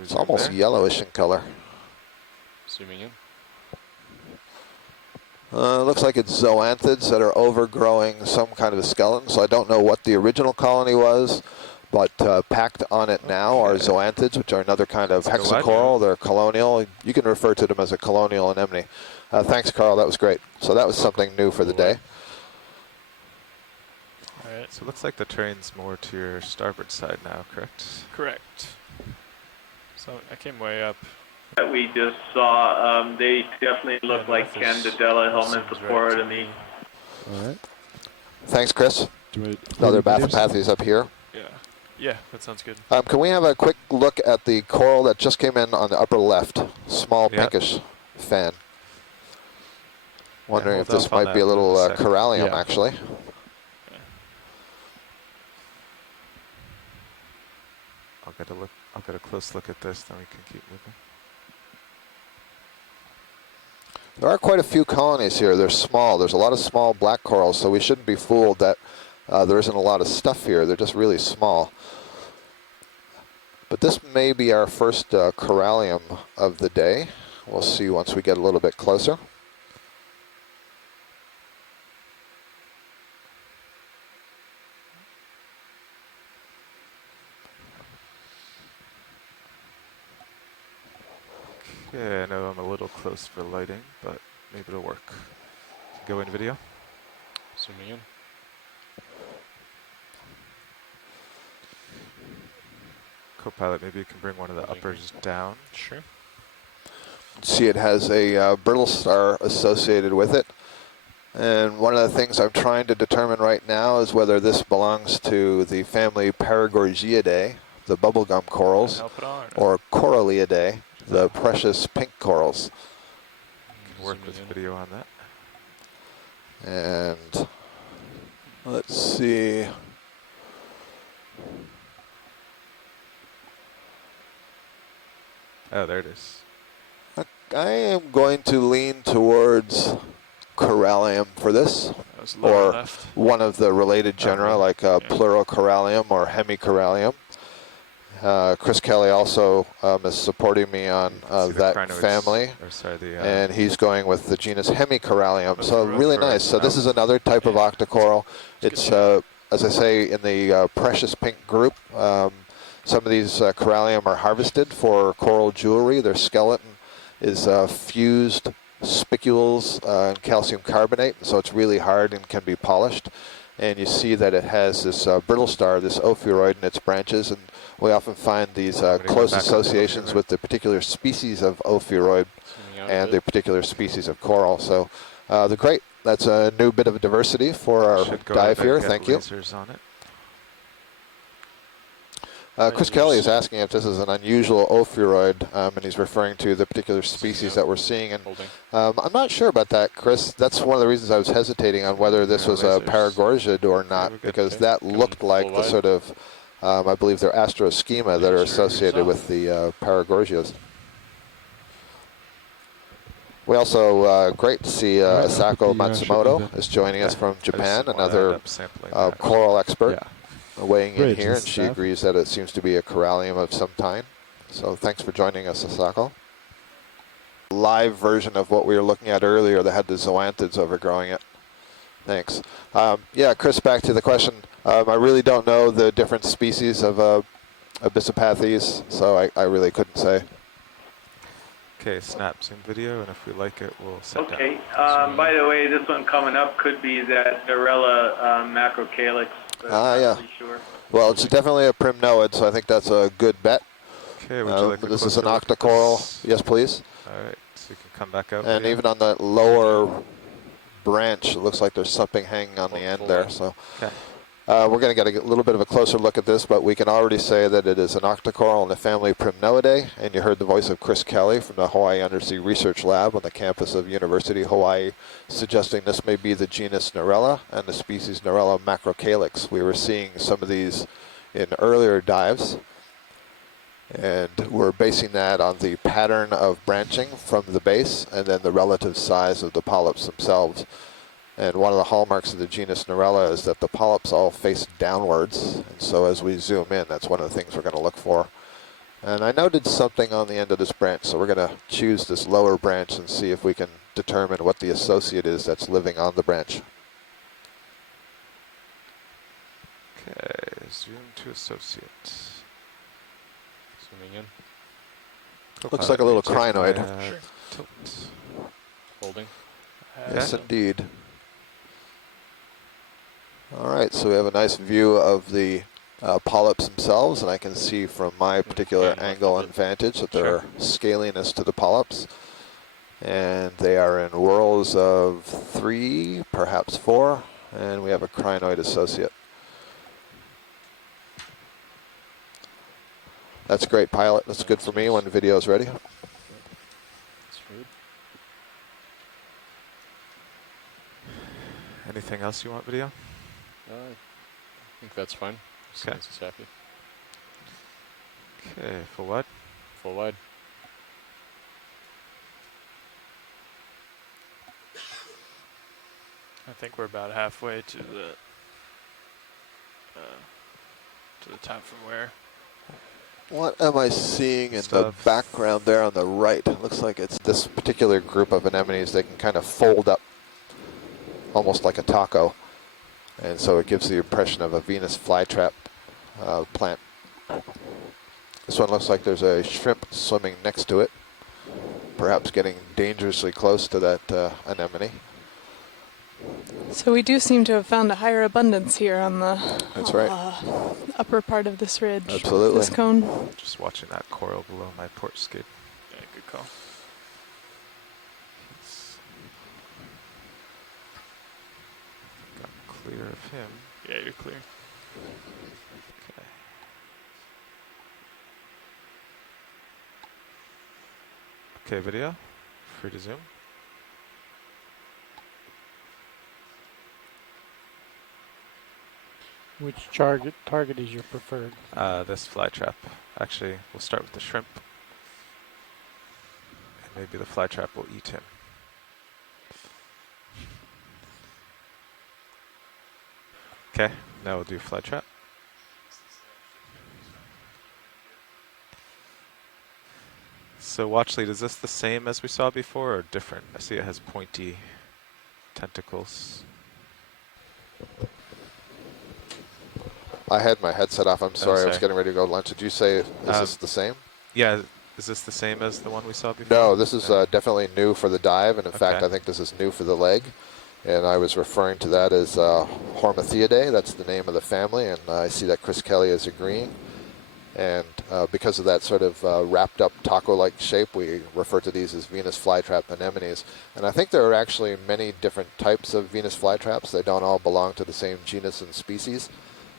It's almost yellowish in color. Zooming in. Looks like it's zoanthids that are overgrowing some kind of a skeleton. So I don't know what the original colony was, but packed on it now are zoanthids, which are another kind of hexacoral. They're colonial. You can refer to them as a colonial anemone. Thanks, Carl. That was great. So that was something new for the day. All right. So it looks like the terrain's more to your starboard side now, correct? Correct. So I came way up. That we just saw, they definitely look like Candidella helminthopora to me. All right. Thanks, Chris. Do Another Bathypathes up here. Yeah, that sounds good. Can we have a quick look at the coral that just came in on the upper left? Small pinkish fan. Wondering if this might be a little corallium, actually. Okay. I'll get a close look at this, then we can keep moving. There are quite a few colonies here. They're small. There's a lot of small black corals, so we shouldn't be fooled that there isn't a lot of stuff here. They're just really small. But this may be our first corallium of the day. We'll see once we get a little bit closer. Okay, I know I'm a little close for lighting, but maybe it'll work. Go in video. Zooming in. Copilot, maybe you can bring one of the uppers down. Sure. See, it has a brittle star associated with it. And one of the things I'm trying to determine right now is whether this belongs to the family Paragorgiidae, the bubblegum corals, or Coralliidae, the precious pink corals. Work with video on that. And let's see. Oh, there it is. I am going to lean towards Corallium for this, or one of the related genera like Pleurocorallium or Hemichoralium. Chris Kelly also is supporting me on that family, and he's going with the genus Hemichoralium. So really nice. So this is another type of octocoral. It's, as I say, in the precious pink group. Some of these corallium are harvested for coral jewelry. Their skeleton is fused spicules and calcium carbonate, so it's really hard and can be polished. And you see that it has this brittle star, this ophiuroid in its branches, and we often find these close associations with the particular species of ophiuroid and the particular species of coral. So they're great. That's a new bit of diversity for our dive here. Thank you. Chris Kelly is asking if this is an unusual ophiuroid, and he's referring to the particular species that we're seeing. And I'm not sure about that, Chris. That's one of the reasons I was hesitating on whether this was a Paragorgid or not, because that looked like the sort of, I believe they're astroschema that are associated with the Paragorgias. We also, great to see Asako Matsumoto is joining us from Japan, another coral expert. Weighing in here, and she agrees that it seems to be a corallium of some kind. So thanks for joining us, Asako. Live version of what we were looking at earlier that had the zoanthids overgrowing it. Thanks. Yeah, Chris, back to the question. I really don't know the different species of Abyssopathes, so I really couldn't say. Okay, snap zoom video, and if we like it, we'll set down. By the way, this one coming up could be that Narella macrocalyx. but I'm yeah. not really sure. Well, it's definitely a Primnoid, so I think that's a good bet. Okay, would you like a This is an closer look at octocoral. this? Yes, please. All right, so you can come back out. And video. even on that lower branch, it looks like there's something hanging on the end full there. line. So Okay. we're going to get a little bit of a closer look at this, but we can already say that it is an octocoral in the family Primnoidae. And you heard the voice of Chris Kelly from the Hawaii Undersea Research Lab on the campus of University of Hawaii, suggesting this may be the genus Narella and the species Narella macrocalyx. We were seeing some of these in earlier dives, and we're basing that on the pattern of branching from the base and then the relative size of the polyps themselves. And one of the hallmarks of the genus Narella is that the polyps all face downwards, and so as we zoom in, that's one of the things we're going to look for. And I noted something on the end of this branch, so we're going to choose this lower branch and see if we can determine what the associate is that's living on the branch. Okay, zoom to associate. Zooming in. Looks like a little Let me check crinoid. my, Sure. tilt. Holding. Yes, indeed. All right, so we have a nice view of the polyps themselves, and I can see from my particular And left angle of and it. vantage that there Sure. are scaliness to the polyps. And they are in whorls of 3, perhaps 4, and we have a crinoid associate. That's great, pilot. That's good for me when the video is ready. Sweet. Anything else you want video? I think that's fine. As long Okay. as it's happy. Okay, full wide. Full wide. I think we're about halfway to the top from where. What am I seeing in the Stuff. background there on the right? It looks like it's this particular group of anemones. They can kind of fold up almost like a taco. And so it gives the impression of a Venus flytrap plant. This one looks like there's a shrimp swimming next to it, perhaps getting dangerously close to that anemone. So we do seem to have found a higher abundance here on the That's right. upper part of this ridge. Absolutely. This cone. Just watching that coral below my port scape. Yeah, good call. He's got clear of him. Yeah, you're clear. Okay. Okay, video. Free to zoom. Which target is your preferred? This fly trap. Actually, we'll start with the shrimp. And maybe the fly trap will eat him. Okay, now we'll do fly trap. So watch lead, is this the same as we saw before or different? I see it has pointy tentacles. I had my headset off. I'm sorry. I was sorry. getting ready to go to lunch. Did you say, is this the same? Yeah, is this the same as the one we saw before? No, this is definitely new for the dive, and in fact, Okay. I think this is new for the leg. And I was referring to that as Hormathiidae. That's the name of the family, and I see that Chris Kelly is agreeing. And because of that sort of wrapped up taco-like shape, we refer to these as Venus flytrap anemones. And I think there are actually many different types of Venus flytraps. They don't all belong to the same genus and species.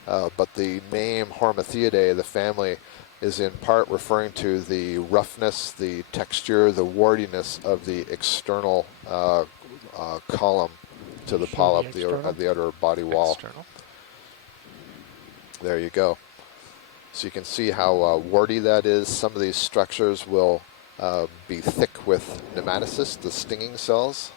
But the name Hormathiidae, the family, is in part referring to the roughness, the texture, the wardiness of the external column to the polyp, the outer body wall. External. There you go. So you can see how warty that is. Some of these structures will be thick with nematocysts, the stinging cells.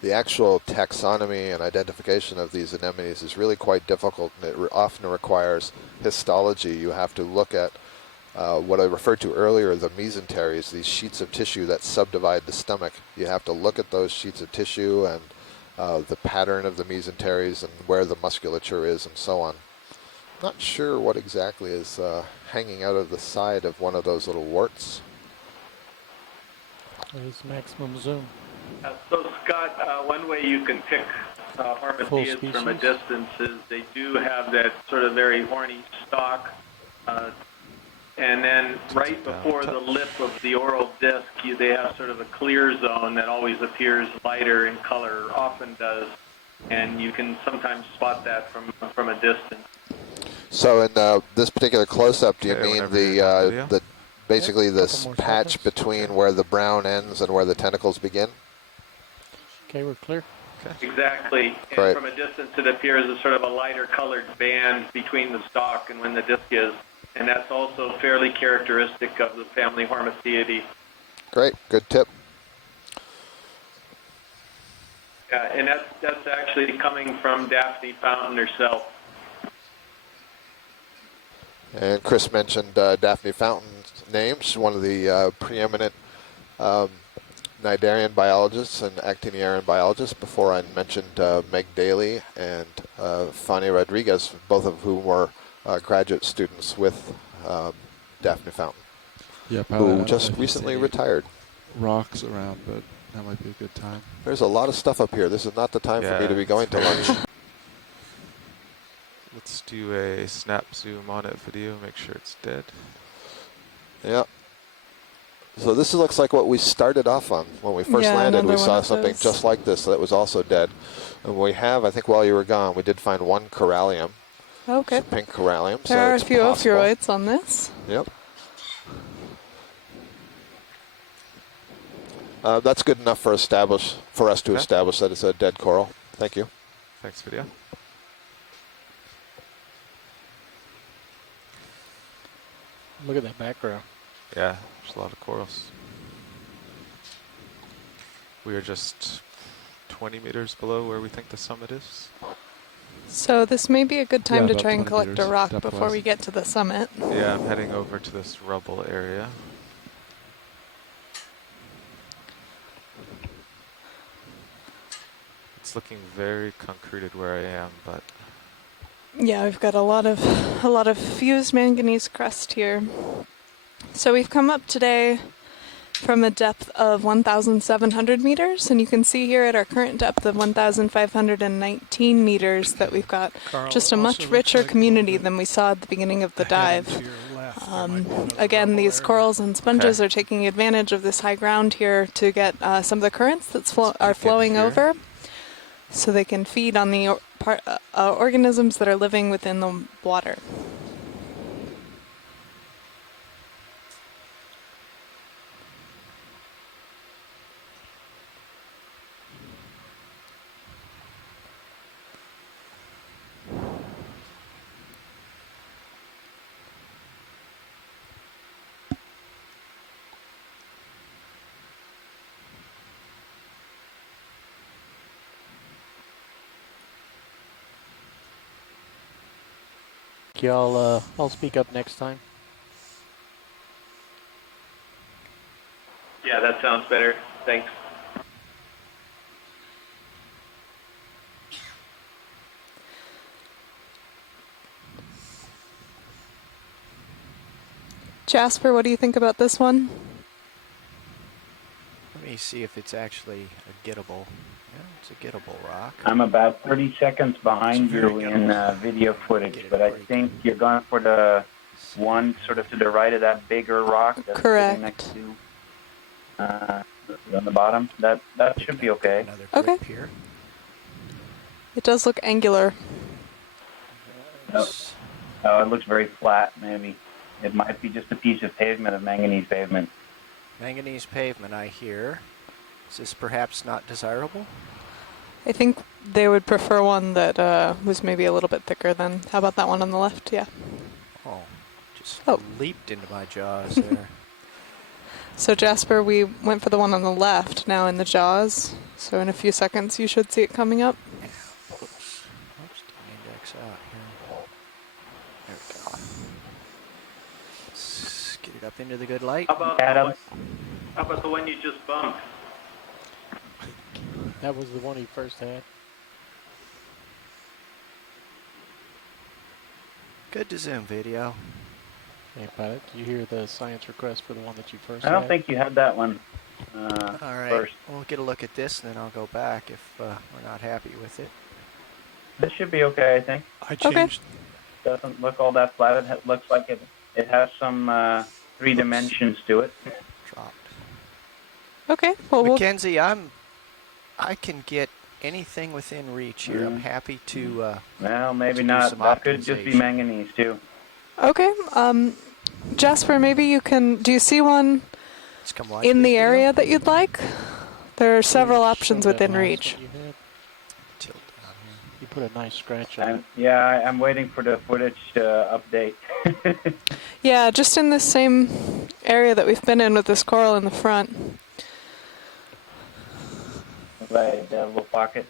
The actual taxonomy and identification of these anemones is really quite difficult, and it often requires histology. You have to look at what I referred to earlier, the mesenteries, these sheets of tissue that subdivide the stomach. You have to look at those sheets of tissue and the pattern of the mesenteries and where the musculature is and so on. Not sure what exactly is hanging out of the side of one of those little warts. There's maximum zoom. So Scott, one way you can pick Hormatiids from a distance is they do have that sort of very horny stalk. And then right before the lip of the oral disc, they have sort of a clear zone that always appears lighter in color, or often does. And you can sometimes spot that from a distance. So in this particular close-up, do you mean the basically this patch between where the brown ends and where the tentacles begin? Okay, we're clear. Okay. Exactly. And right. From a distance, it appears as sort of a lighter colored band between the stalk and when the disc is. And that's also fairly characteristic of the family Hormatiidae. Great, good tip. Yeah, and that's actually coming from Daphne Fountain herself. And Chris mentioned Daphne Fountain's name. She's one of the preeminent cnidarian biologists and actiniarian biologists. Before I mentioned Meg Daly and Fanny Rodriguez, both of whom were graduate students with Daphne Fountain, who just recently retired. Rocks around, but that might be a good time. There's a lot of stuff up here. This is not the time for me to be going to lunch. Let's do a snap zoom on it video, make sure it's dead. Yeah. So this looks like what we started off on. When we first landed, we saw something just like this that was also dead. And we have, I think while you were gone, we did find one corallium. Okay. Pink corallium. There are a few ophiuroids on this. Yep. That's good enough for us to establish that it's a dead coral. Thank you. Thanks, video. Look at that background. Yeah, there's a lot of corals. We are just 20 meters below where we think the summit is. So this may be a good time to try and collect a rock before we get to the summit. Yeah, I'm heading over to this rubble area. It's looking very concreted where I am, but yeah, we've got a lot of fused manganese crust here. So we've come up today from a depth of 1,700 meters, and you can see here at our current depth of 1,519 meters that we've got just a much richer community than we saw at the beginning of the dive. Again, these corals and sponges are taking advantage of this high ground here to get some of the currents that are flowing over, so they can feed on the organisms that are living within the water. I'll speak up next time. Yeah, that sounds better. Thanks. Jasper, what do you think about this one? Let me see if it's actually a gettable. Yeah, it's a gettable rock. I'm about 30 seconds behind you in video footage, but I think you're going for the one sort of to the right of that bigger rock that's sitting next to on the bottom. That should be okay. Okay. Here. It does look angular. Oh, it looks very flat, maybe. It might be just a piece of pavement, of manganese pavement. Manganese pavement, I hear. Is this perhaps not desirable? I think they would prefer one that was maybe a little bit thicker than. How about that one on the left? Yeah. Oh, just leaped into my jaws there. So Jasper, we went for the one on the left, now in the jaws. So in a few seconds you should see it coming up. Oops, the index out here. There we go. Let's get it up into the good light. How about the one you just bumped? That was the one he first had. Good to zoom video. Hey, Pilot, did you hear the science request for the one that you first I don't had? think you had that one. All right, first. we'll get a look at this, and then I'll go back if we're not happy with it. This should be okay, I think. I changed. Doesn't look all that flat. It looks like it has some 3 dimensions to it. Dropped. Okay. Well, Mackenzie, I can get anything within reach here. I'm happy to. Well, maybe to do not. some That could just be optimization. manganese too. okay. Jasper, maybe you can. Do you see one Let's come watch in this the video. area that you'd like? There are several Show options that within last reach. one you had. Tilt down here. You put a nice scratch on it. I'm waiting for the footage to update. Yeah, just in this same area that we've been in with this coral in the front. Right, the little pocket.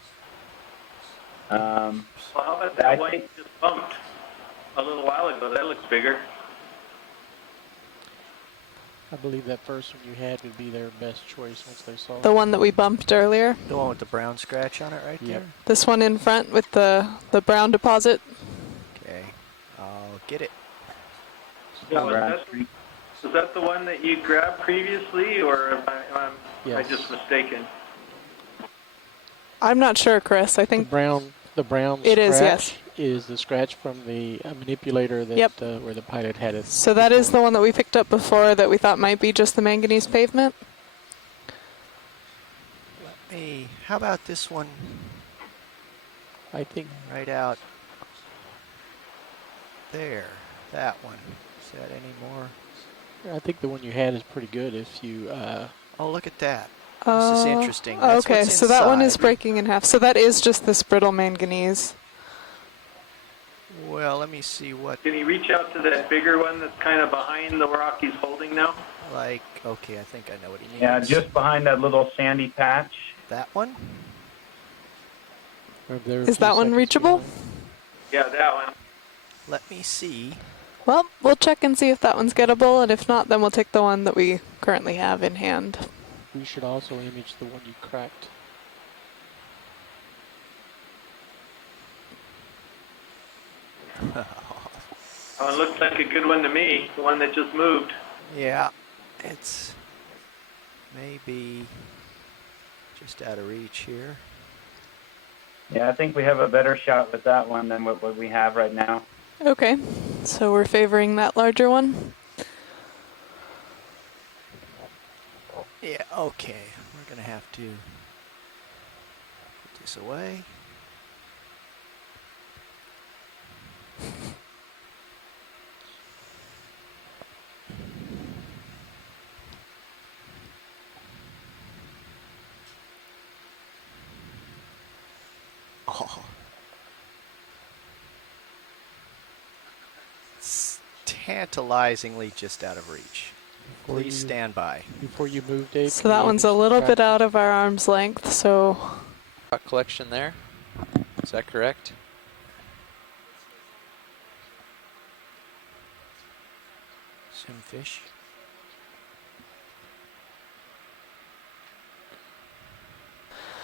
Well, how about that one you just bumped a little while ago? That looks bigger. I believe that first one you had would be their best choice once they saw The it. one that we bumped earlier. The one with the brown scratch on it right Yep. there? This one in front with the brown deposit. Okay, I'll get it. Yeah, was that the one that you grabbed previously, or am I Yes. just mistaken? I'm not sure, Chris. I The think brown it scratch is, yes. is the scratch from the manipulator that Yep. where the pilot had it. so. That is the one that we picked up before that we thought might be just the manganese pavement. Hey, how about this one I think right out there? That one. Is that any more? I think the one you had is pretty good. If you Oh, look at that. This is interesting. That's Okay, what's so that one is inside. breaking in half. So that is just this brittle manganese. Well, let me see what, Can you reach out to that bigger one that's kind of behind the rock he's holding now? like, okay, I think I know what he means. Yeah, just behind that little sandy patch. That one? Is that one reachable? Yeah, that one. Let me see. Well, we'll check and see if that one's gettable, and if not, then we'll take the one that we currently have in hand. we should also image the one you cracked. Oh, it looks like a good one to me, the one that just moved. Yeah, it's maybe just out of reach here. Yeah, I think we have a better shot with that one than what we have right now. Okay, so we're favoring that larger one. Yeah, okay. We're going to have to put this away. Oh. It's tantalizingly just out of reach. Before Please stand by. Before you move, Dave. So that one's a little bit out of our arm's length, so... Rock collection there. Is that correct? Some fish.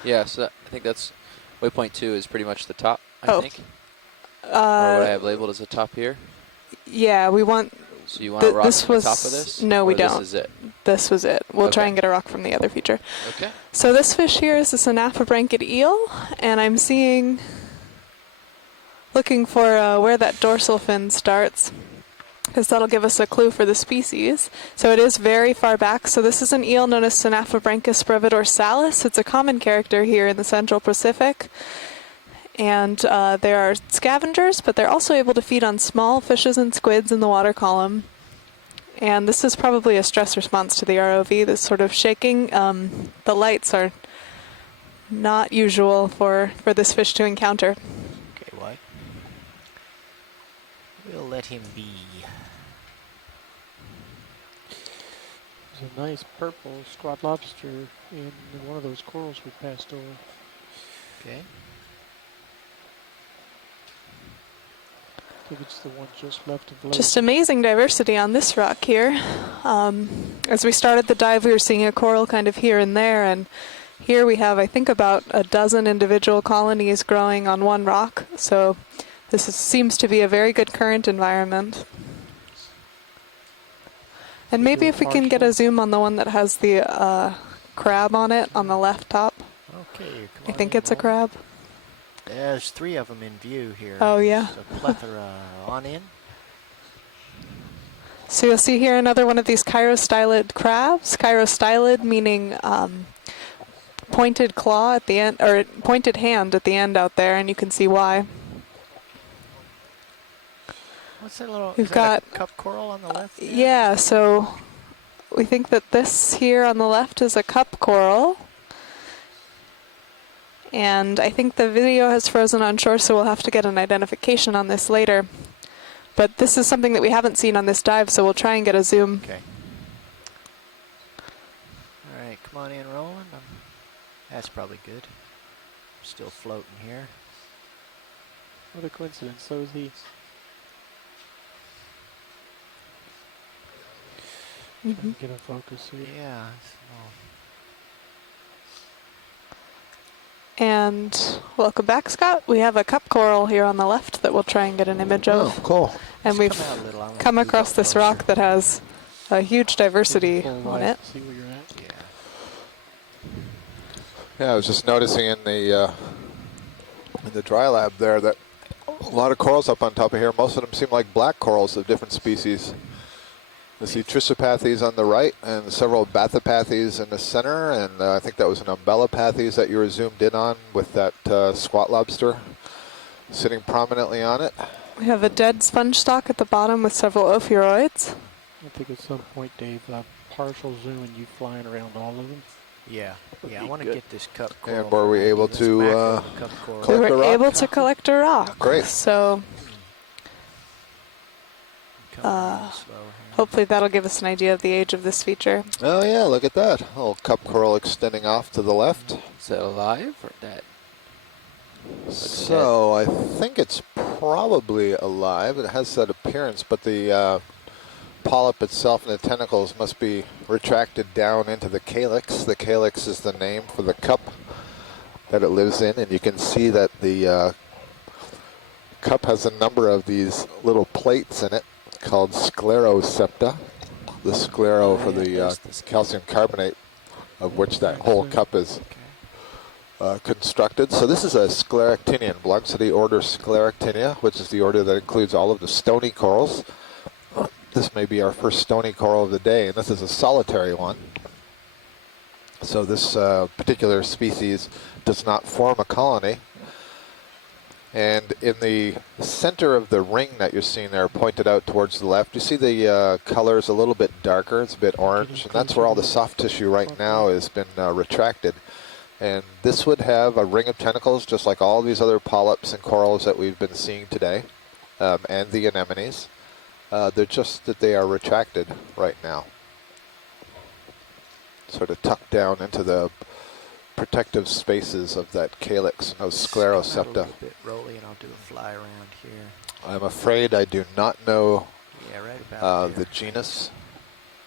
Yeah, so I think that's waypoint 2 is pretty much the top, I think. Or what I have labeled as the top here. Yeah, we want... So you want a rock this from the was, top of this? No, we or don't. This is it? This was it. We'll try Okay. and get a rock from the other feature. Okay. So this fish here is a synaphobranchid eel, and I'm seeing... looking for where that dorsal fin starts, because that'll give us a clue for the species. So it is very far back. So this is an eel known as Synaphobranchus brevidorsalis. It's a common character here in the Central Pacific. And they are scavengers, but they're also able to feed on small fishes and squids in the water column. And this is probably a stress response to the ROV, this sort of shaking. The lights are not usual for this fish to encounter. Okay, what? We'll let him be. There's a nice purple squat lobster in one of those corals we passed over. Okay. I think it's the one just left of lake. Just amazing diversity on this rock here. As we started the dive, we were seeing a coral kind of here and there, and here we have, I think, about a dozen individual colonies growing on one rock. So this seems to be a very good current environment. And maybe if we can get a zoom on the one that has the crab on it on the left top. Okay, come I on think in, it's a Roland. crab. There's 3 of them in view here. Oh, yeah. There's a plethora on in. So you'll see here another one of these chirostylid crabs. Chirostylid meaning pointed claw at the end, or pointed hand at the end out there, and you can see why. What's that little? We've is that got a cup coral on the left? There? Yeah, so we think that this here on the left is a cup coral. And I think the video has frozen on shore, so we'll have to get an identification on this later. But this is something that we haven't seen on this dive, so we'll try and get a zoom. Okay. All right, come on in, Roland. That's probably good. Still floating here. What a coincidence. So is he. Trying to get a focus here. Yeah. And welcome back, Scott. We have a cup coral here on the left that we'll try and get an image of. Oh, cool. And we've come across this rock that has a huge diversity on it. See where you're at. Yeah, I was just noticing in the dry lab there that a lot of corals up on top of here. Most of them seem like black corals of different species. I see Trissopathes on the right and several Bathopathes in the center, and I think that was an Umbellapathes that you were zoomed in on with that squat lobster sitting prominently on it. We have a dead sponge stock at the bottom with several ophiuroids. I think at some point, Dave, partial zoom and you flying around all of them. Yeah, I want to get this cup coral. And were we able to collect a rock? We were able to collect a rock. Great. So hopefully that'll give us an idea of the age of this feature. Oh yeah, look at that. A little cup coral extending off to the left. Is that alive or dead? So I think it's probably alive. It has that appearance, but the polyp itself and the tentacles must be retracted down into the calyx. The calyx is the name for the cup that it lives in, and you can see that the cup has a number of these little plates in it called sclerosepta. The sclero for the calcium carbonate, of which that whole cup is constructed. So this is a scleractinian, belongs to the order Scleractinia, which is the order that includes all of the stony corals. This may be our first stony coral of the day, and this is a solitary one. So this particular species does not form a colony. And in the center of the ring that you're seeing there pointed out towards the left, you see the color is a little bit darker, it's a bit orange, and that's where all the soft tissue right now has been retracted. And this would have a ring of tentacles, just like all these other polyps and corals that we've been seeing today, and the anemones. They're just that they are retracted right now. Sort of tucked down into the protective spaces of that calyx and those sclerosepta. A little bit rolly, and I'll do a fly around here. I'm afraid I do not know right about the genus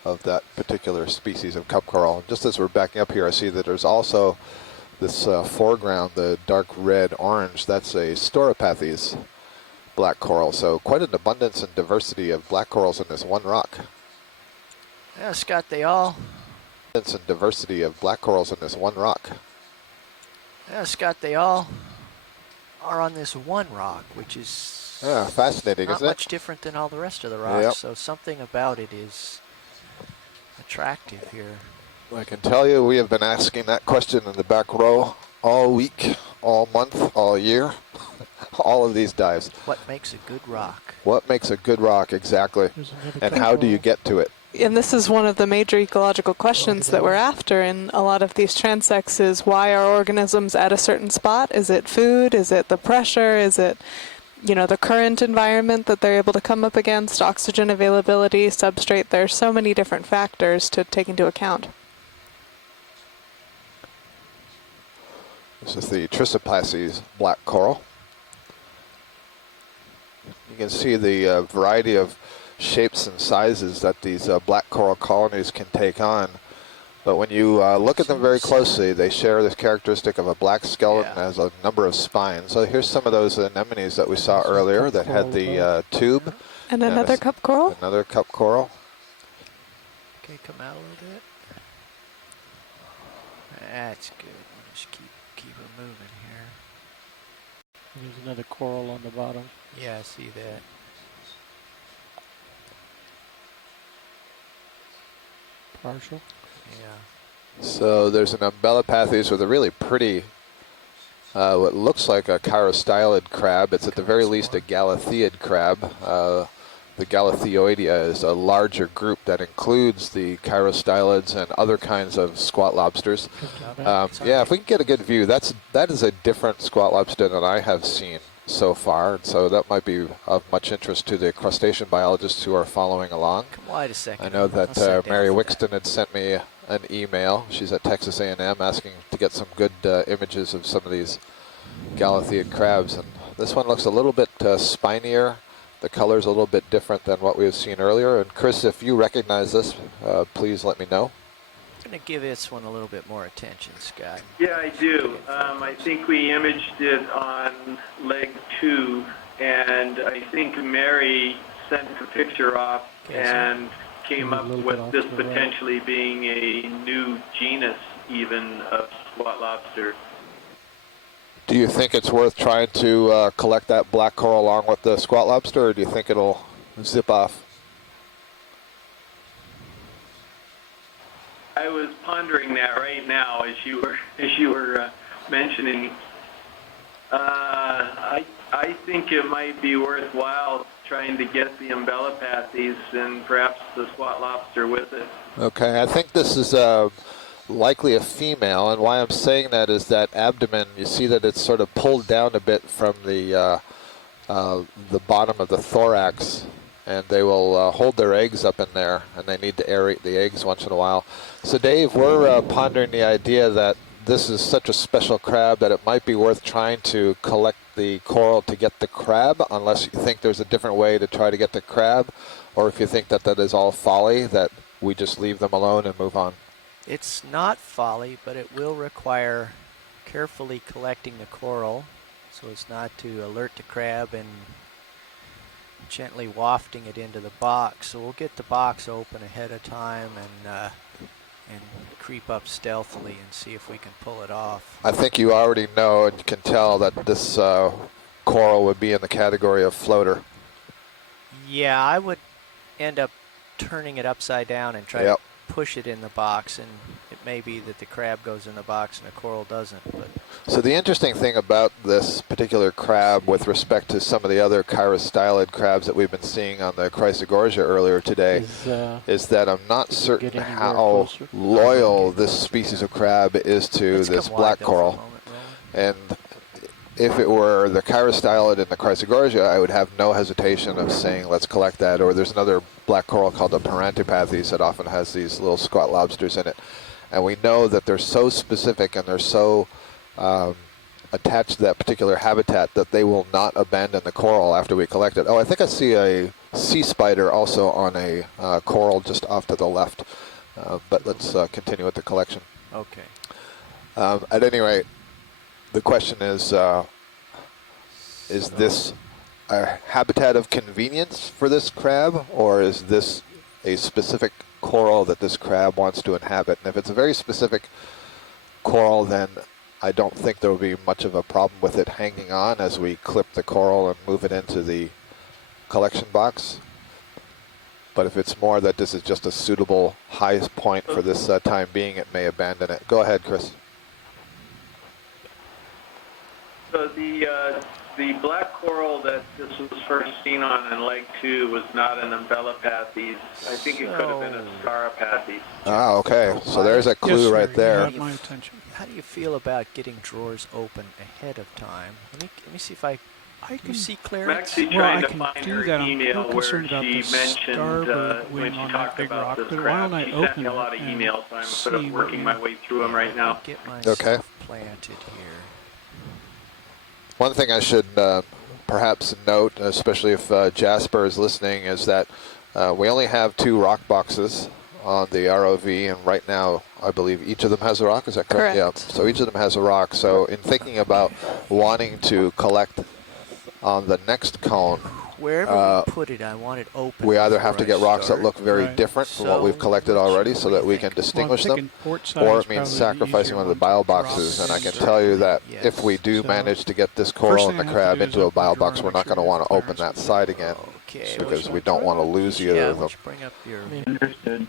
of that particular species of cup coral. Just as we're backing up here, I see that there's also this foreground, the dark red orange. That's a Stauropathes black coral. So quite an abundance and diversity of black corals in this one rock. Yeah, Scott, they all. Abundance and diversity of black corals in this one rock. Yeah, Scott, they all are on this one rock, which is fascinating, not isn't it? much different than all the rest of the rocks. Yep. So something about it is attractive here. I can tell you we have been asking that question in the back row all week, all month, all year, all of these dives. What makes a good rock? What makes a good rock, exactly, and how do you get to it? And this is one of the major ecological questions that we're after in a lot of these transects is why are organisms at a certain spot? Is it food? Is it the pressure? Is it, the current environment that they're able to come up against? Oxygen availability, substrate? There's so many different factors to take into account. This is the Trissopathes black coral. You can see the variety of shapes and sizes that these black coral colonies can take on. But when you look at them very closely, they share this characteristic of a black skeleton that has a number of spines. So here's some of those anemones that we saw earlier that had the tube. And another cup coral? Another cup coral. Okay, come out a little bit. That's good. We'll just keep her moving here. There's another coral on the bottom. Yeah, I see that. Partial. Yeah. So there's an umbellapathes with a really pretty, what looks like a chirostylid crab. It's at the very least a galatheid crab. The Galatheoidea is a larger group that includes the chirostylids and other kinds of squat lobsters. Yeah, if we can get a good view, that is a different squat lobster than I have seen so far. And so that might be of much interest to the crustacean biologists who are following along. Come wait a second. I know that Mary Wixton had sent me an email. She's at Texas A&M asking to get some good images of some of these Galatheid crabs. And this one looks a little bit spinier. The color's a little bit different than what we've seen earlier. And Chris, if you recognize this, please let me know. I'm going to give this one a little bit more attention, Scott. Yeah, I do. I think we imaged it on leg 2, and I think Mary sent the picture off and came up with this potentially being a new genus even of squat lobster. Do you think it's worth trying to collect that black coral along with the squat lobster, or do you think it'll zip off? I was pondering that right now as you were mentioning. I think it might be worthwhile trying to get the umbellapathes and perhaps the squat lobster with it. Okay, I think this is likely a female, and why I'm saying that is that abdomen, you see that it's sort of pulled down a bit from the bottom of the thorax, and they will hold their eggs up in there, and they need to aerate the eggs once in a while. So Dave, we're pondering the idea that this is such a special crab that it might be worth trying to collect the coral to get the crab, unless you think there's a different way to try to get the crab, or if you think that that is all folly, that we just leave them alone and move on. It's not folly, but it will require carefully collecting the coral so as not to alert the crab and gently wafting it into the box. So we'll get the box open ahead of time and creep up stealthily and see if we can pull it off. I think you already know and can tell that this coral would be in the category of floater. Yeah, I would end up turning it upside down and try to push it in the box, and it may be that the crab goes in the box and the coral doesn't. But so the interesting thing about this particular crab with respect to some of the other chirostylid crabs that we've been seeing on the Chrysogorgia earlier today is that I'm not certain how loyal this species of crab is to this black coral. And if it were the chirostylid in the Chrysogorgia, I would have no hesitation of saying, let's collect that. Or there's another black coral called the Parantipathes that often has these little squat lobsters in it. And we know that they're so specific and they're so attached to that particular habitat that they will not abandon the coral after we collect it. Oh, I think I see a sea spider also on a coral just off to the left. But let's continue with the collection. Okay. At any rate, the question is this a habitat of convenience for this crab, or is this a specific coral that this crab wants to inhabit? And if it's a very specific coral, then I don't think there will be much of a problem with it hanging on as we clip the coral and move it into the collection box. But if it's more that this is just a suitable high point for this time being, it may abandon it. Go ahead, Chris. So the black coral that this was first seen on in leg 2 was not an umbellapathes. I think it could have been a Scarapathes. Ah, okay. So there's a clue right there. My attention. How do you feel about getting drawers open ahead of time? Let me see if I can see I'm clearance. actually trying to find her email where she mentioned when she talked about this crab. She sent me a lot of emails, so I'm sort of working my way through them right now. Get myself Okay. planted here. One thing I should perhaps note, especially if Jasper is listening, is that we only have 2 rock boxes on the ROV, and right now I believe each of them has a rock. Is that correct? Yeah. So each of them has a rock. So in thinking about wanting to collect on the next cone, Wherever we put it, I want it open. We either have to get rocks that look very Right. different from what we've collected already so that we can distinguish them, or it means sacrificing one of the bile boxes. And I can tell you that if we do manage to get this coral and the crab into a bile box, we're not going to want to open that side again because we don't want to lose either of them. Bring up your Understood.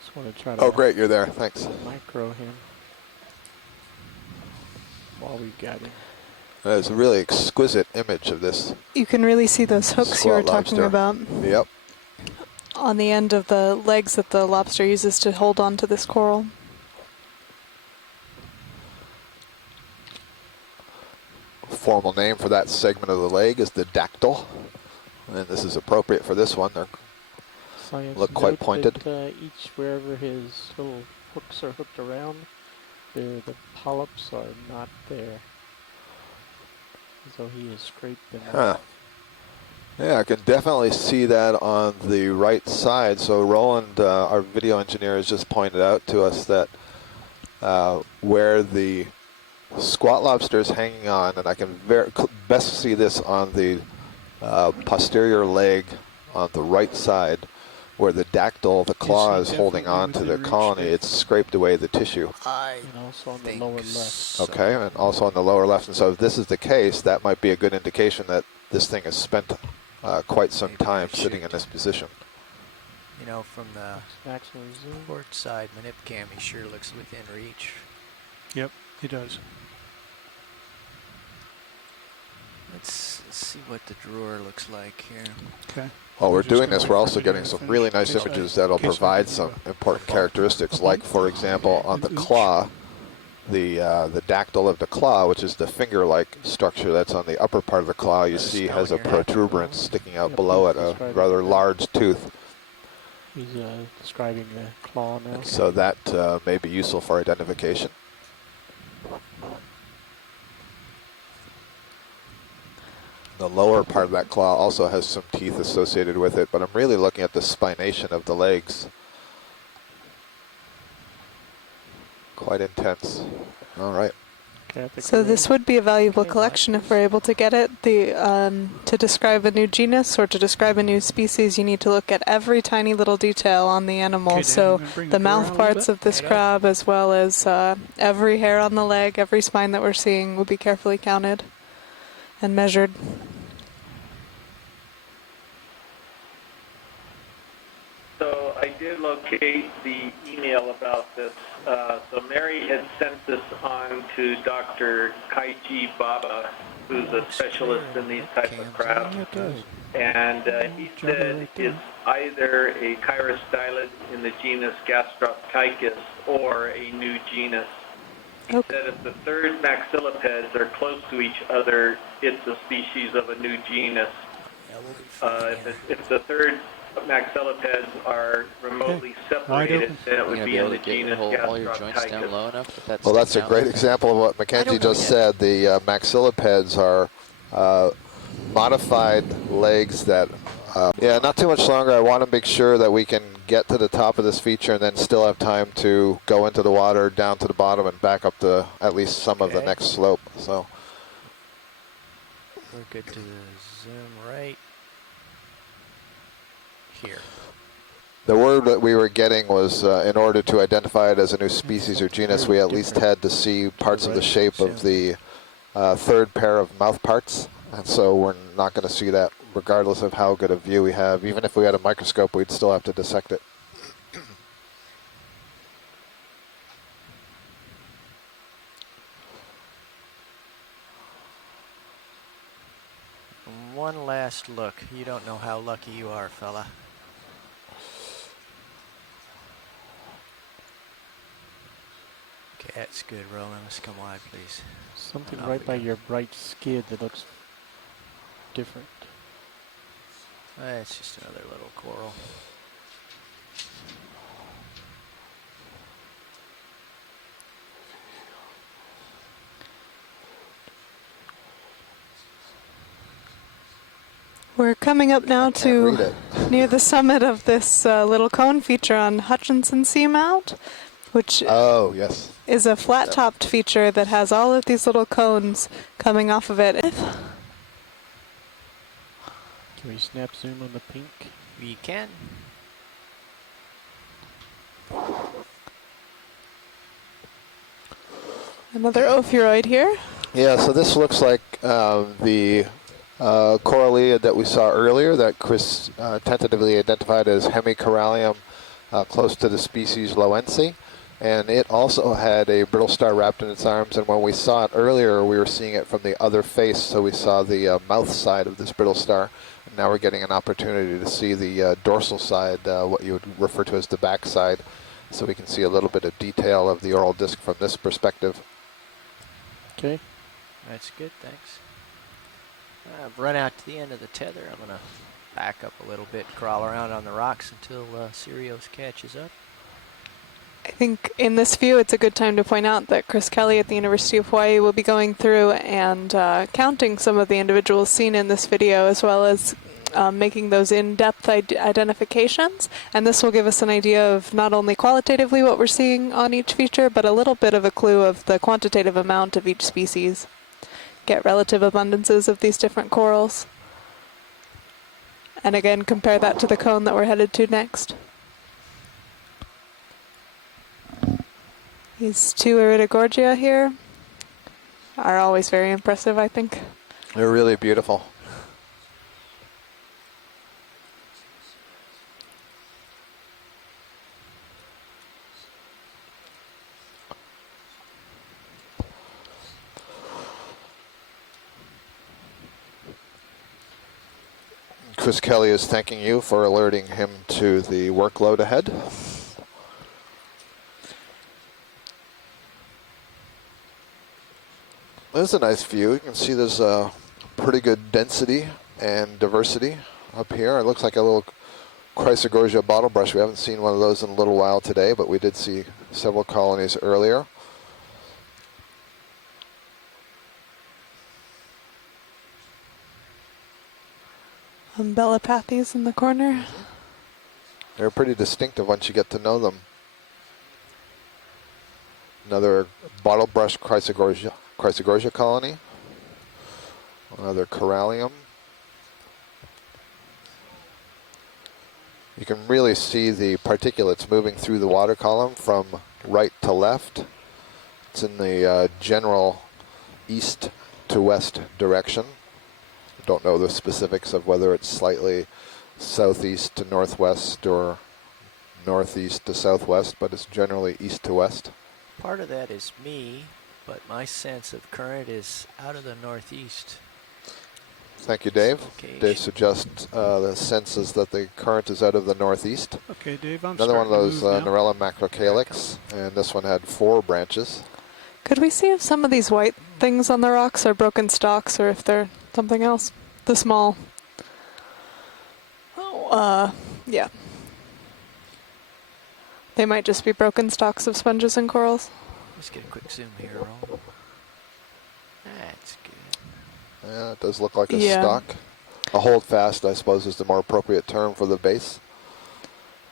Just want to try to Oh, great, you're there. Thanks. micro him while we got him. There's a really exquisite image of this. You can really see those hooks you were Squat talking lobster. about Yep. on the end of the legs that the lobster uses to hold on to this coral. Formal name for that segment of the leg is the dactyl. And this is appropriate for this one. They Science look quite note pointed. That, each wherever his little hooks are hooked around, the polyps are not there. So he has scraped them Huh. Yeah, I can definitely see that on the right side. So Roland, our video engineer, has just pointed out to us that where the squat lobster is hanging on, and I can best see this on the posterior leg on the right side, where the dactyl, the claw, is holding on to the colony. It's scraped away the tissue. and also on the lower left. Okay, and also on the lower left. And so if this is the case, that might be a good indication that this thing has spent quite some time sitting in this position. You know, from the port side manip cam, he sure looks within reach. Yep, he does. Let's see what the drawer looks like here. Okay. While we're doing this, we're also getting some really nice images that'll provide some important characteristics, like, for example, on the claw, the dactyl of the claw, which is the finger-like structure that's on the upper part of the claw, you see has a protuberance sticking out below it, a rather large tooth. He's describing the claw now. So that may be useful for identification. The lower part of that claw also has some teeth associated with it, but I'm really looking at the spination of the legs. Quite intense. All right. So this would be a valuable collection if we're able to get it. To describe a new genus or to describe a new species, you need to look at every tiny little detail on the animal. So the mouth parts of this crab, as well as every hair on the leg, every spine that we're seeing, will be carefully counted and measured. So I did locate the email about this. So Mary had sent this on to Dr. Kaiji Baba, who's a specialist in these type of crabs. And he said it's either a chirostylid in the genus Gastroptychus or a new genus. He said if the third maxillipeds are close to each other, it's a species of a new genus. If the third maxillipeds are remotely separated, then it would be in the genus Gastroptychus. Well, that's a great example of what Mackenzie just said. The maxillipeds are modified legs that, yeah, not too much longer. I want to make sure that we can get to the top of this feature and then still have time to go into the water, down to the bottom, and back up to at least some of the next slope. So we're good to zoom right here. the word that we were getting was in order to identify it as a new species or genus, we at least had to see parts of the shape of the third pair of mouth parts. And so we're not going to see that regardless of how good a view we have. Even if we had a microscope, we'd still have to dissect it. One last look. You don't know how lucky you are, fella. Okay, that's good. Roland, let's come wide, please. Something right by your bright skid that looks different. It's just another little coral. We're coming up now to near the summit of this little cone feature on Hutchinson seamount, which is a flat-topped feature that has all of these little cones coming off of it. Can we snap zoom on the pink? We can. Another ophiuroid here. Yeah, so this looks like the Coralia that we saw earlier that Chris tentatively identified as Hemichoralium, close to the species Loense. And it also had a brittle star wrapped in its arms, and when we saw it earlier, we were seeing it from the other face, so we saw the mouth side of this brittle star. And now we're getting an opportunity to see the dorsal side, what you would refer to as the back side, so we can see a little bit of detail of the oral disc from this perspective. Okay. That's good, thanks. I've run out to the end of the tether. I'm going to back up a little bit, crawl around on the rocks until Sirios catches up. I think in this view it's a good time to point out that Chris Kelly at the University of Hawaii will be going through and counting some of the individuals seen in this video, as well as making those in-depth identifications. And this will give us an idea of not only qualitatively what we're seeing on each feature, but a little bit of a clue of the quantitative amount of each species. Get relative abundances of these different corals. And again, compare that to the cone that we're headed to next. These two Iridogorgia here are always very impressive, I think. They're really beautiful. Chris Kelly is thanking you for alerting him to the workload ahead. There's a nice view. You can see there's a pretty good density and diversity up here. It looks like a little Chrysogorgia bottlebrush. We haven't seen one of those in a little while today, but we did see several colonies earlier. Umbellapathes in the corner. They're pretty distinctive once you get to know them. Another bottlebrush Chrysogorgia colony. Another corallium. You can really see the particulates moving through the water column from right to left. It's in the general east to west direction. Don't know the specifics of whether it's slightly southeast to northwest or northeast to southwest, but it's generally east to west. Part of that is me, but my sense of current is out of the northeast. Thank you, Dave. Dave suggests the sense is that the current is out of the northeast. Okay, Dave, I'm Another one of those starting to move Narella macrocalyx, and this one had 4 branches. Could we see if some of these white things on the rocks are broken stalks or if they're something else? The small. Oh, yeah. They might just be broken stalks of sponges and corals. Let's get a quick zoom here, Roll. That's good. Yeah, it does look like a stalk. A holdfast, I suppose, is the more appropriate term for the base.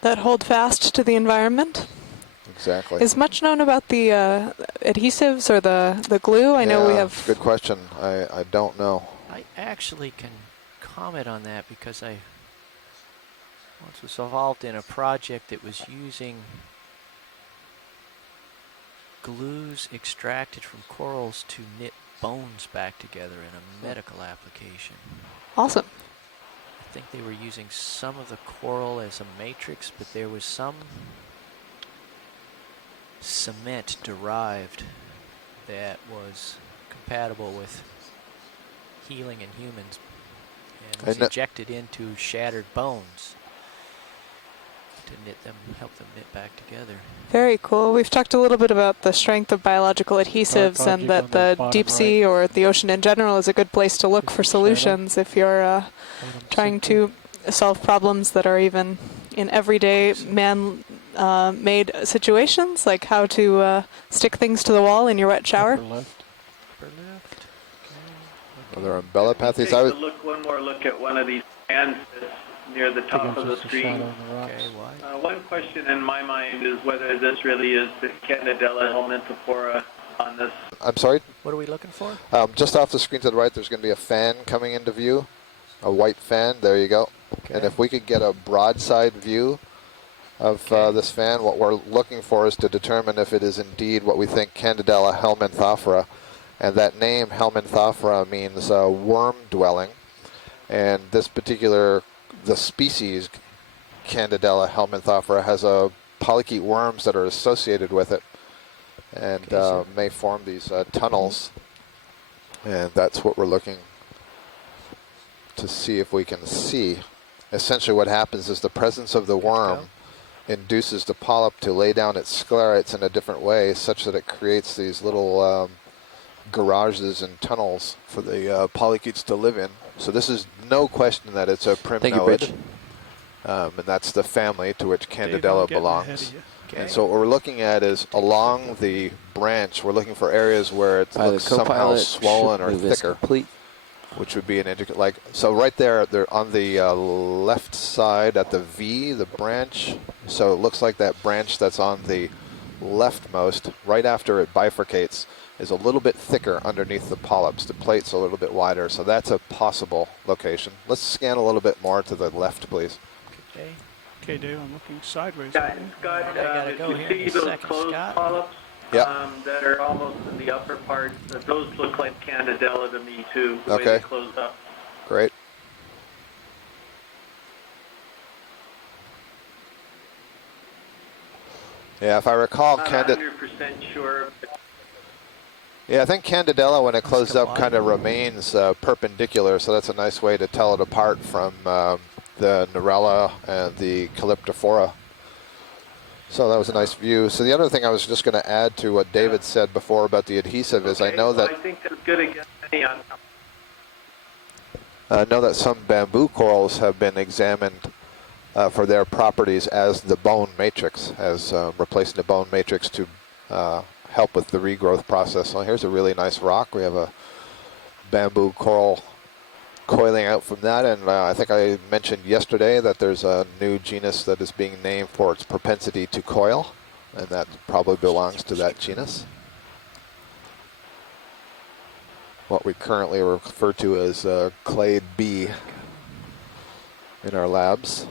That hold fast to the environment. Exactly. Is much known about the adhesives or the glue? I know we have... Good question. I don't know. I actually can comment on that because I once was involved in a project that was using glues extracted from corals to knit bones back together in a medical application. Awesome. I think they were using some of the coral as a matrix, but there was some cement derived that was compatible with healing in humans and was injected into shattered bones to knit them, help them knit back together. Very cool. We've talked a little bit about the strength of biological adhesives and that the deep sea or the ocean in general is a good place to look for solutions if you're trying to solve problems that are even in everyday man-made situations, like how to stick things to the wall in your wet shower. Upper left. Other umbellapathes. Take one more look at one of these fans that's near the top of the screen. One question in my mind is whether this really is the Candidella helminthopora on this. I'm sorry? What are we looking for? Just off the screen to the right, there's going to be a fan coming into view. a white fan. There you go. Okay. And if we could get a broadside view of this fan, what we're looking for is to determine if it is indeed what we think Candidella helminthophora. And that name, helminthophora, means worm dwelling. And this particular, the species, Candidella helminthophora, has polychaete worms that are associated with it and may form these tunnels. And that's what we're looking to see if we can see. Essentially what happens is the presence of the worm induces the polyp to lay down its sclerates in a different way such that it creates these little garages and tunnels for the polychaetes to live in. So this is no question that it's a primnoid. Thank you, Bridge. And that's the family to which Candidella belongs. And so what we're looking at is along the branch, we're looking for areas where it looks somehow swollen or thicker, which would be an indicator. Like, so right there, they're on the left side at the V, the branch. So it looks like that branch that's on the leftmost, right after it bifurcates, is a little bit thicker underneath the polyps. The plate's a little bit wider, so that's a possible location. Let's scan a little bit more to the left, please. Okay. Okay, Dave, I'm looking sideways. Scott, if you see those closed polyps that are almost in the upper part, those look like Candidella to me too, the way they close up. Great. Yeah, if I recall, I'm not 100% sure. Yeah, I think Candidella, when it closes up, kind of remains perpendicular, so that's a nice way to tell it apart from the Narella and the Calyptophora. So that was a nice view. So the other thing I was just going to add to what David said before about the adhesive is I know that I think that's good against neon. I know that some bamboo corals have been examined for their properties as the bone matrix, as replacing the bone matrix to help with the regrowth process. So here's a really nice rock. We have a bamboo coral coiling out from that, and I think I mentioned yesterday that there's a new genus that is being named for its propensity to coil, and that probably belongs to that genus. What we currently refer to as clade B in our labs.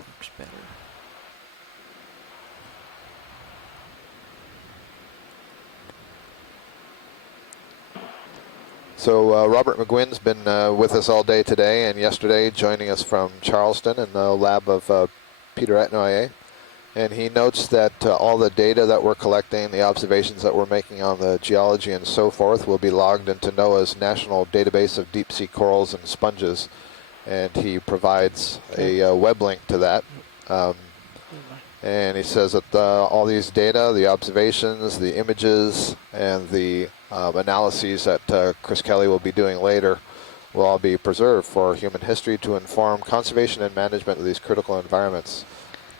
So Robert McGuinn's been with us all day today and yesterday, joining us from Charleston in the lab of Peter Etnoyer. And he notes that all the data that we're collecting, the observations that we're making on the geology and so forth, will be logged into NOAA's National Database of Deep Sea Corals and Sponges. And he provides a web link to that. And he says that all these data, the observations, the images, and the analyses that Chris Kelly will be doing later will all be preserved for human history to inform conservation and management of these critical environments.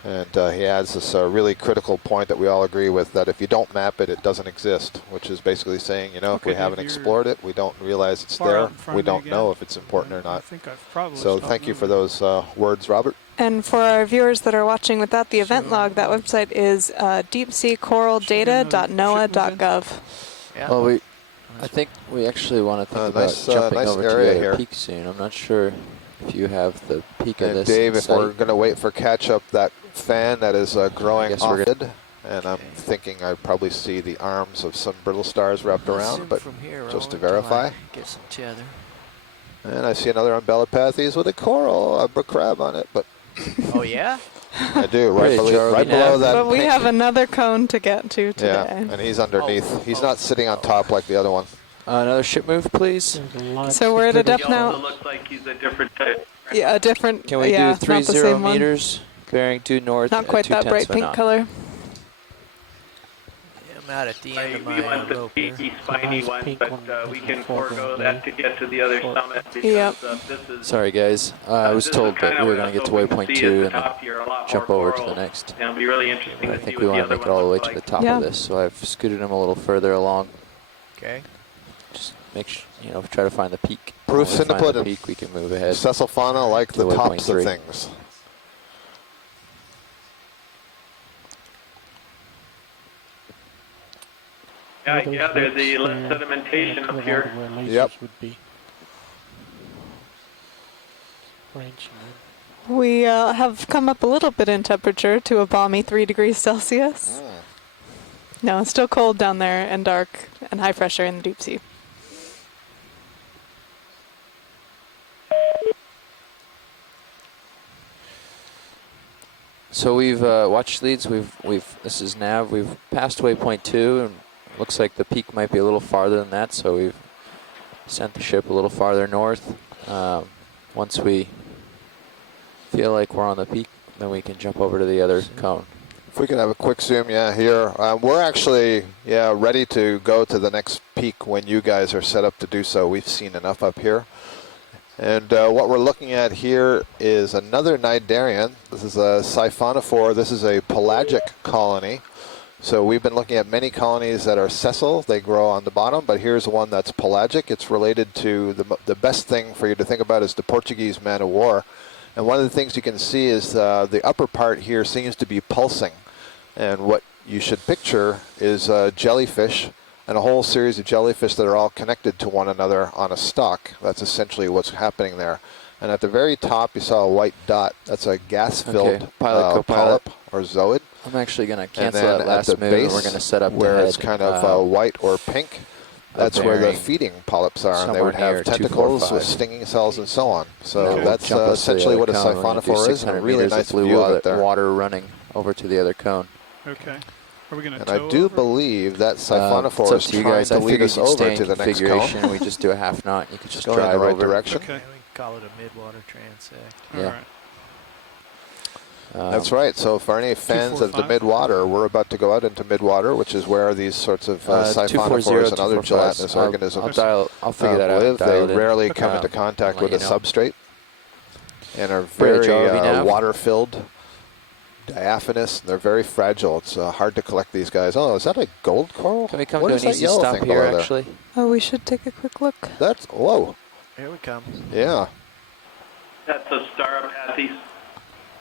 And he adds this really critical point that we all agree with, that if you don't map it, it doesn't exist, which is basically saying, you know, if we haven't explored it, we don't realize it's there, we don't know if it's important or not. So thank you for those words, Robert. And for our viewers that are watching without the event log, that website is deepseacoraldata.noaa.gov. Yeah. Well, I think we actually want to think about jumping over to the other peak soon. I'm not sure if you have the peak of this. Dave, if we're going to wait for catch-up, that fan that is growing off it, and I'm thinking I probably see the arms of some brittle stars wrapped around, but just to verify. Get some tether. And I see another Umbellapathes with a coral, a crab on it, but. Oh yeah? I do, right below that. But we have another cone to get to today. Yeah, and he's underneath. He's not sitting on top like the other one. Another ship move, please. So we're at a depth now. It looks like he's a different type. Yeah, a different. Can we do 30 meters, bearing due north? Not quite that bright pink color. I'm out at the end of my We want the peaky, spiny one, but we can forego that to get to the other summit because this is. Sorry, guys. I was told that we were going to get to waypoint 2 and then jump over to the next. It'll be really interesting. I think we want to make it all the way to the top of this, so I've scooted him a little further along. Okay. Just make sure, you know, try to find the peak. Proofs in the pudding. Peak, we can move ahead. Cecil fauna like the tops of things. Yeah, I gather the less sedimentation up here. Yep. French. We have come up a little bit in temperature to a balmy 3 degrees Celsius. No, it's still cold down there and dark and high pressure in the deep sea. So we've watched leads. This is nav. We've passed waypoint 2, and looks like the peak might be a little farther than that. So we've sent the ship a little farther north. Once we feel like we're on the peak, then we can jump over to the other cone. If we can have a quick zoom, here. We're actually, ready to go to the next peak when you guys are set up to do so. We've seen enough up here. And what we're looking at here is another cnidarian. This is a siphonophore. This is a pelagic colony. So we've been looking at many colonies that are sessile. They grow on the bottom, but here's one that's pelagic. It's related to the best thing for you to think about is the Portuguese man of war. And one of the things you can see is the upper part here seems to be pulsing. And what you should picture is jellyfish and a whole series of jellyfish that are all connected to one another on a stalk. That's essentially what's happening there. And at the very top, you saw a white dot. That's a gas-filled polyp or zooid. I'm actually going to cancel that last move, and we're going to set up where it's kind of white or pink. That's where the feeding polyps are, and they would have tentacles with stinging cells and so on. So that's essentially what a siphonophore is, and a really nice view of it there. Water running over to the other cone. Okay. Are we going to And I do believe that siphonophore is trying to lead us over to the next cone. We just do a half knot, and you can just go drive in the right over. direction. Okay. We can call it a midwater transect. Yeah. That's right. So for any fans of the midwater, we're about to go out into midwater, which is where these sorts of siphonophores and other gelatinous organisms I'll figure that live. out. They rarely come into contact with a substrate and are very water-filled, diaphanous, and they're very fragile. It's hard to collect these guys. Oh, is that a gold coral? Can we come to an easy stop here, actually? Oh, we should take a quick look. That's, whoa. Here we come. Yeah. That's a Stauropathes.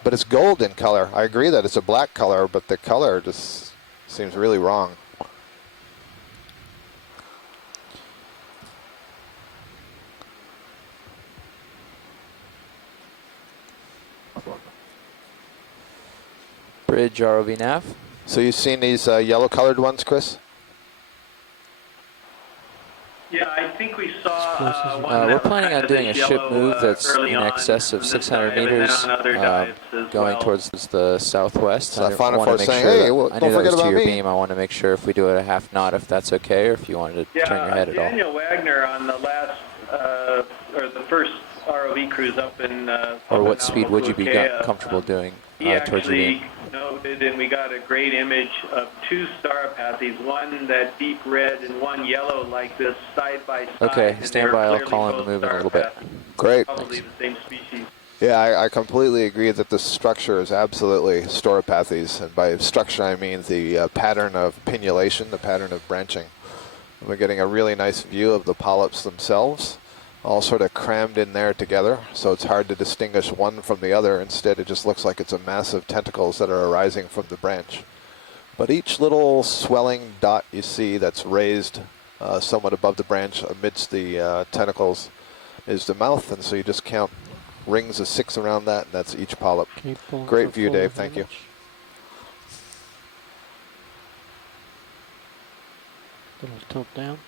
But it's gold in color. I agree that it's a black color, but the color just seems really wrong. Bridge ROV nav. So you've seen these yellow-colored ones, Chris? Yeah, I think we saw one we're planning on doing a ship move that's in excess of 600 meters, going towards the southwest. I want to make sure. Hey, well, I don't knew that forget was to about your me. beam. I want to make sure if we do it a half knot, if that's okay, or if you wanted to turn your head at all. Daniel Wagner on the last or the first ROV cruise up in. Or what speed would you be comfortable doing towards your beam? Noted, and we got a great image of two Stauropathes, one that deep red and one yellow like this side by side. Okay, stand by. I'll call in the move in a little bit. Great. Probably the same species. Yeah, I completely agree that the structure is absolutely Stauropathes, and by structure I mean the pattern of pinnulation, the pattern of branching. And we're getting a really nice view of the polyps themselves, all sort of crammed in there together, so it's hard to distinguish one from the other. Instead, it just looks like it's a mass of tentacles that are arising from the branch. But each little swelling dot you see that's raised somewhat above the branch amidst the tentacles is the mouth, and so you just count rings of 6 around that, and that's each polyp. Great view, Dave. Thank you. Little tilt down.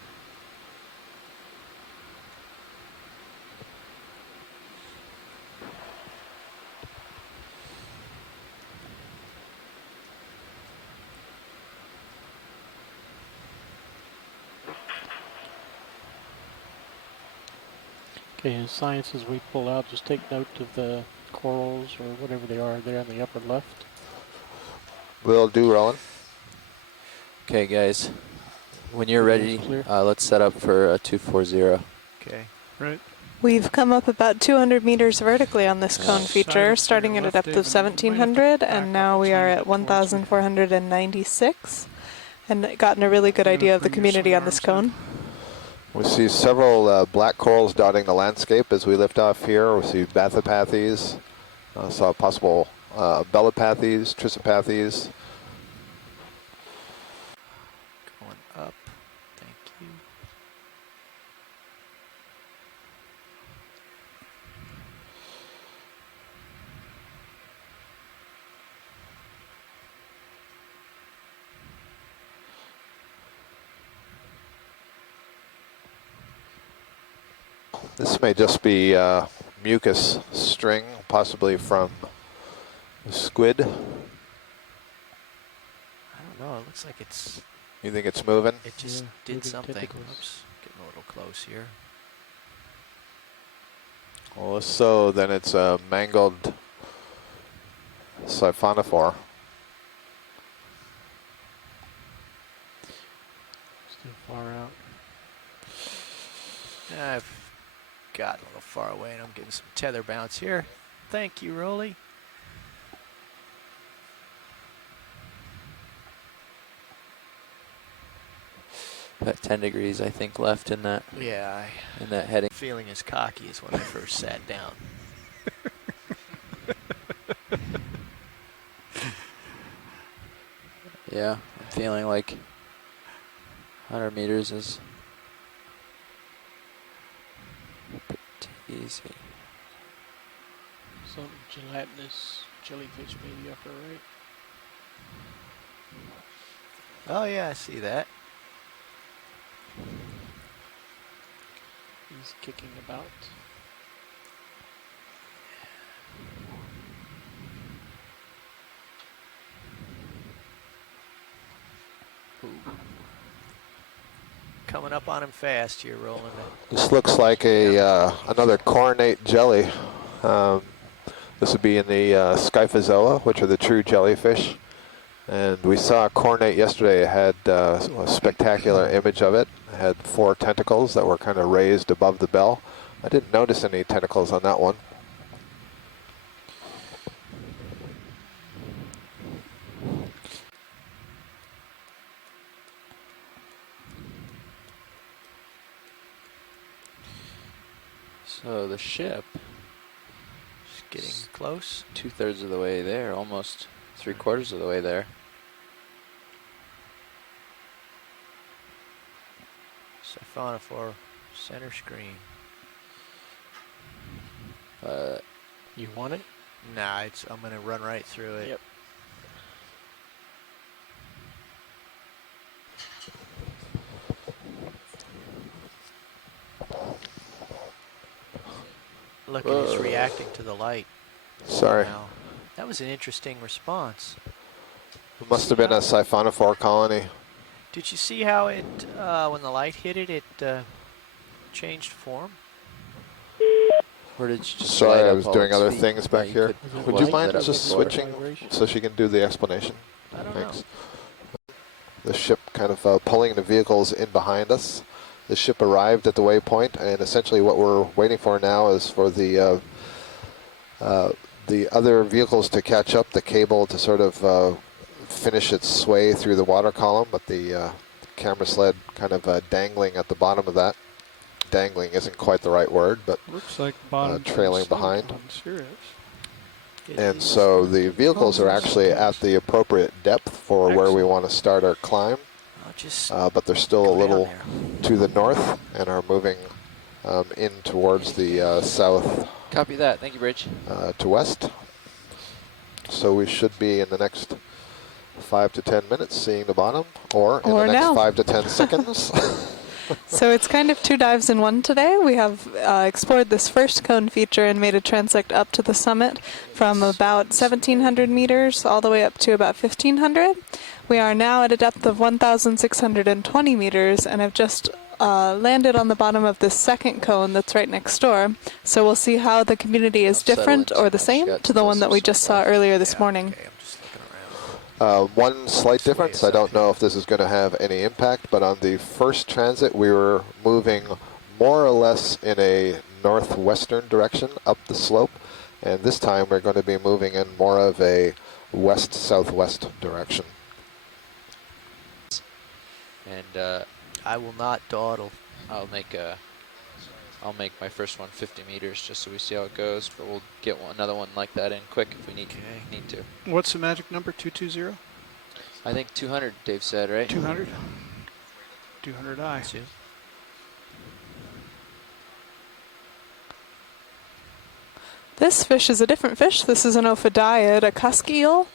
Okay, in science, as we pull out, just take note of the corals or whatever they are there on the upper left. Will do, Roland. Okay, guys. When you're ready, let's set up for a 240. Okay. Right. We've come up about 200 meters vertically on this cone feature, starting at a depth of 1,700, and now we are at 1,496, and gotten a really good idea of the community on this cone. We see several black corals dotting the landscape as we lift off here. We see Bathopathes, saw possible Belopathes, Trissopathes. Going up. Thank you. This may just be mucus string, possibly from squid. I don't know. It looks like it's. You think it's moving? It just did something. Oops, getting a little close here. Well, if so, then it's a mangled siphonophore. Still far out. I've gotten a little far away and I'm getting some tether bounce here. Thank you, Rolly. About 10 degrees, I think, left in that. Yeah, in that heading. Feeling as cocky as when I first sat down. Yeah, I'm feeling like 100 meters is pretty easy. Some gelatinous jellyfish maybe upper right. Oh yeah, I see that. He's kicking about. Ooh. Coming up on him fast here, rolling it. This looks like a another coronate jelly. This would be in the Scyphozoa, which are the true jellyfish. And we saw a coronate yesterday. It had a spectacular image of it. It had 4 tentacles that were kind of raised above the bell. I didn't notice any tentacles on that one. So the ship is getting close. 2/3 of the way there, almost 3/4 of the way there. Siphonophore center screen. You want it? Nah, I'm gonna run right through it. Yep. Look at it's reacting to the light. Sorry. Now, that was an interesting response. It must have been a siphonophore colony. Did you see how it, when the light hit it, it changed form? Or did you just Sorry, light I up was all doing its other feet? things back You here. could Would you light mind that up just before. switching so she can do the explanation? I don't Thanks. know. The ship kind of pulling the vehicles in behind us. The ship arrived at the waypoint, and essentially what we're waiting for now is for the other vehicles to catch up, the cable to sort of finish its sway through the water column, but the camera sled kind of dangling at the bottom of that. Dangling isn't quite the right word, but looks like bottom trailing behind. Serious. And so the vehicles are actually at the appropriate depth for where we want to start our climb, but they're still a little to the north and are moving in towards the south. Copy that. Thank you, Bridge. To west. So we should be in the next 5 to 10 minutes seeing the bottom, or in the next now. 5 to 10 seconds. So it's kind of 2 dives in one today. We have explored this first cone feature and made a transect up to the summit from about 1,700 meters all the way up to about 1,500. We are now at a depth of 1,620 meters and have just landed on the bottom of this second cone that's right next door. So we'll see how the community is different or the same to the one that we just saw earlier this morning. One slight difference, I don't know if this is going to have any impact, but on the first transit we were moving more or less in a northwestern direction up the slope, and this time we're going to be moving in more of a west-southwest direction. And I will not dawdle. I'll make my first one 50 meters just so we see how it goes, but we'll get another one like that in quick if we need to. What's the magic number? 220? I think 200, Dave said, right? 200? 200I. This fish is a different fish. This is an ophidiid, a cusk eel.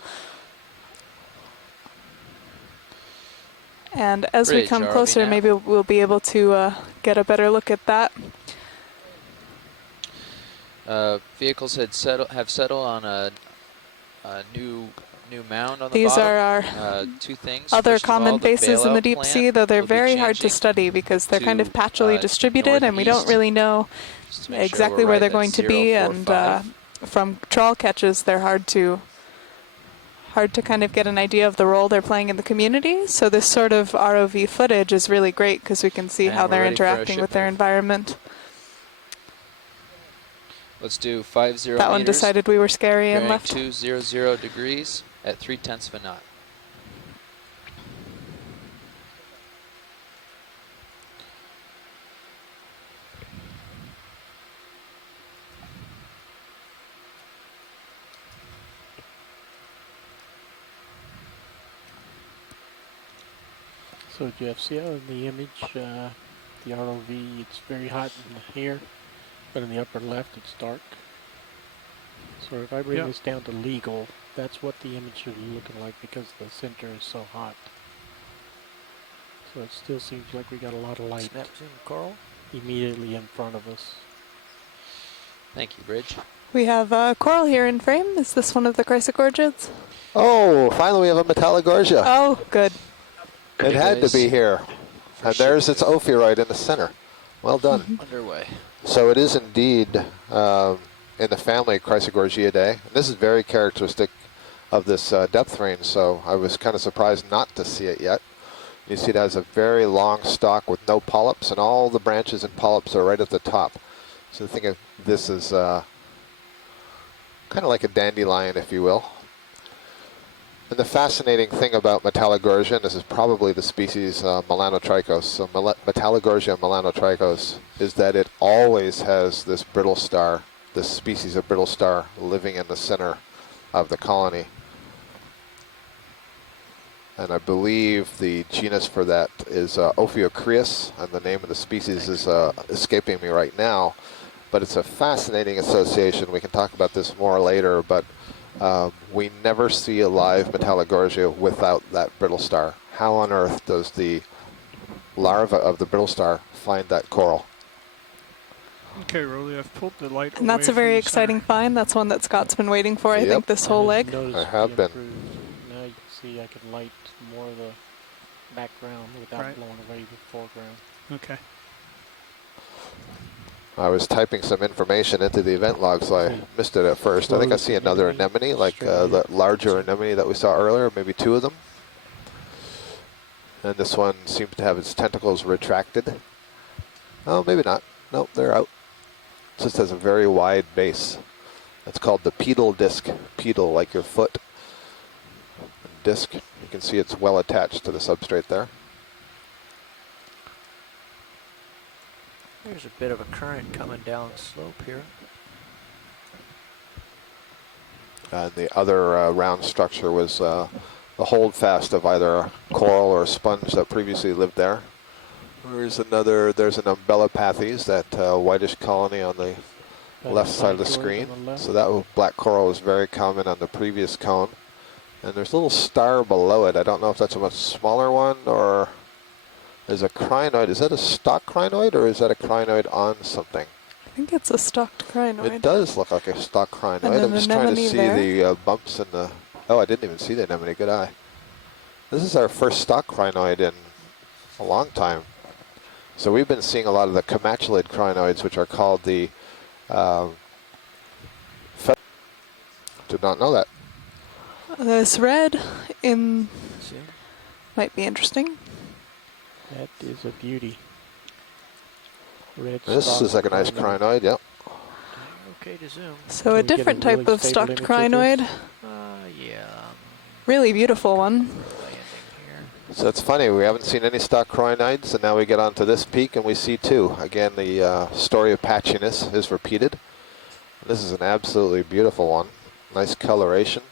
And as we Bridge, come ROV closer, now. maybe we'll be able to get a better look at that. Vehicles have settled on a new mound on the These bottom. are our two things. other First of all, common the faces in the bailout deep plan sea, though they're will be very hard to changing study because they're kind of patchily distributed and we don't northeast, really know just to make sure exactly we're where right. they're That's going to be. 045. And from trawl catches, they're hard to kind of get an idea of the role they're playing in the community. So this sort of ROV footage is really great because we can see And how we're they're ready for our interacting with their shipment. environment. Let's do 50 That one meters, decided we were scary and bearing left. 200 degrees at 0.3 of a knot. So Jeff, see how in the image, the ROV, it's very hot in here, but in the upper left it's dark. So if I bring this down to legal, that's what the image should be looking like because the center is so hot. So it still seems like we got a lot of light. Snap zoom coral? Immediately in front of us. Thank you, Bridge. We have coral here in frame. Is this one of the chrysogorgids? Oh, finally we have a Metallogorgia. Oh, good. It had to be here. And there's its ophiuroid in the center. Well done. Underway. So it is indeed in the family Chrysogorgiidae. This is very characteristic of this depth range, so I was kind of surprised not to see it yet. You see it has a very long stalk with no polyps, and all the branches and polyps are right at the top. So think of this as kind of like a dandelion, if you will. And the fascinating thing about Metallogorgia, and this is probably the species Melanotrichos, so Metallogorgia melanotrichos, is that it always has this brittle star, this species of brittle star living in the center of the colony. And I believe the genus for that is Ophiocrius, and the name of the species is escaping me right now. But it's a fascinating association. We can talk about this more later, but we never see a live Metallogorgia without that brittle star. How on earth does the larva of the brittle star find that coral? Okay, Rolly, I've pulled the light And that's a very exciting find. That's one that Scott's been waiting for, I think, this whole leg. I have been. Now you can see I can light more of the background without blowing away the foreground. Okay. I was typing some information into the event log, so I missed it at first. I think I see another anemone, like the larger anemone that we saw earlier, maybe two of them. And this one seems to have its tentacles retracted. Oh, maybe not. Nope, they're out. It just has a very wide base. That's called the pedal disc. Pedal, like your foot. Disc, you can see it's well attached to the substrate there. There's a bit of a current coming down slope here. And the other round structure was the holdfast of either a coral or a sponge that previously lived there. There's an Umbellapathes, that whitish colony on the left side of the screen. So that black coral was very common on the previous cone. And there's a little star below it. I don't know if that's a much smaller one or is a crinoid. Is that a stalked crinoid or is that a crinoid on something? I think it's a stalked crinoid. It does look like a stalked crinoid. And then I'm just trying to anemone see there. the bumps in the... Oh, I didn't even see the anemone. Good eye. This is our first stalked crinoid in a long time. So we've been seeing a lot of the comachulid crinoids, which are called the... Did not know that. This red in might be interesting. That is a beauty. Red This is like a nice crinoid, yep. Okay to zoom. So a different type of stalked crinoid. Yeah. Really beautiful one. So it's funny, we haven't seen any stalked crinoids, and now we get onto this peak and we see two. Again, the story of patchiness is repeated. This is an absolutely beautiful one. Nice coloration.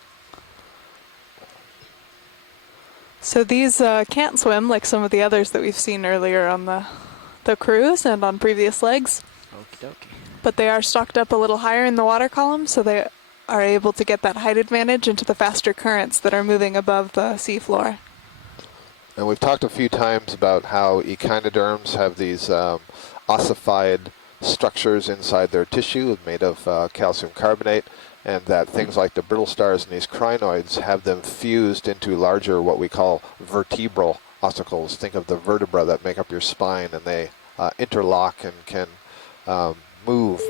So these can't swim like some of the others that we've seen earlier on the cruise and on previous legs. Okie dokie. But they are stocked up a little higher in the water column, so they are able to get that height advantage into the faster currents that are moving above the seafloor. And we've talked a few times about how echinoderms have these ossified structures inside their tissue made of calcium carbonate, and that things like the brittle stars and these crinoids have them fused into larger, what we call vertebral ossicles. Think of the vertebra that make up your spine, and they interlock and can move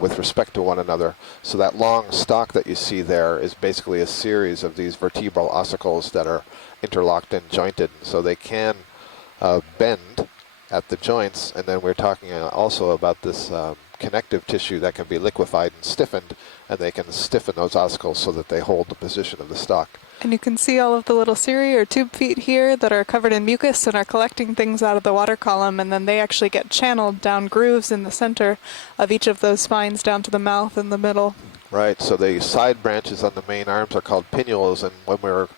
with respect to one another. So that long stalk that you see there is basically a series of these vertebral ossicles that are interlocked and jointed. So they can bend at the joints, and then we're talking also about this connective tissue that can be liquefied and stiffened, and they can stiffen those ossicles so that they hold the position of the stalk. And you can see all of the little cirri or tube feet here that are covered in mucus and are collecting things out of the water column, and then they actually get channeled down grooves in the center of each of those spines down to the mouth in the middle. Right, so the side branches on the main arms are called pinnules, and when we were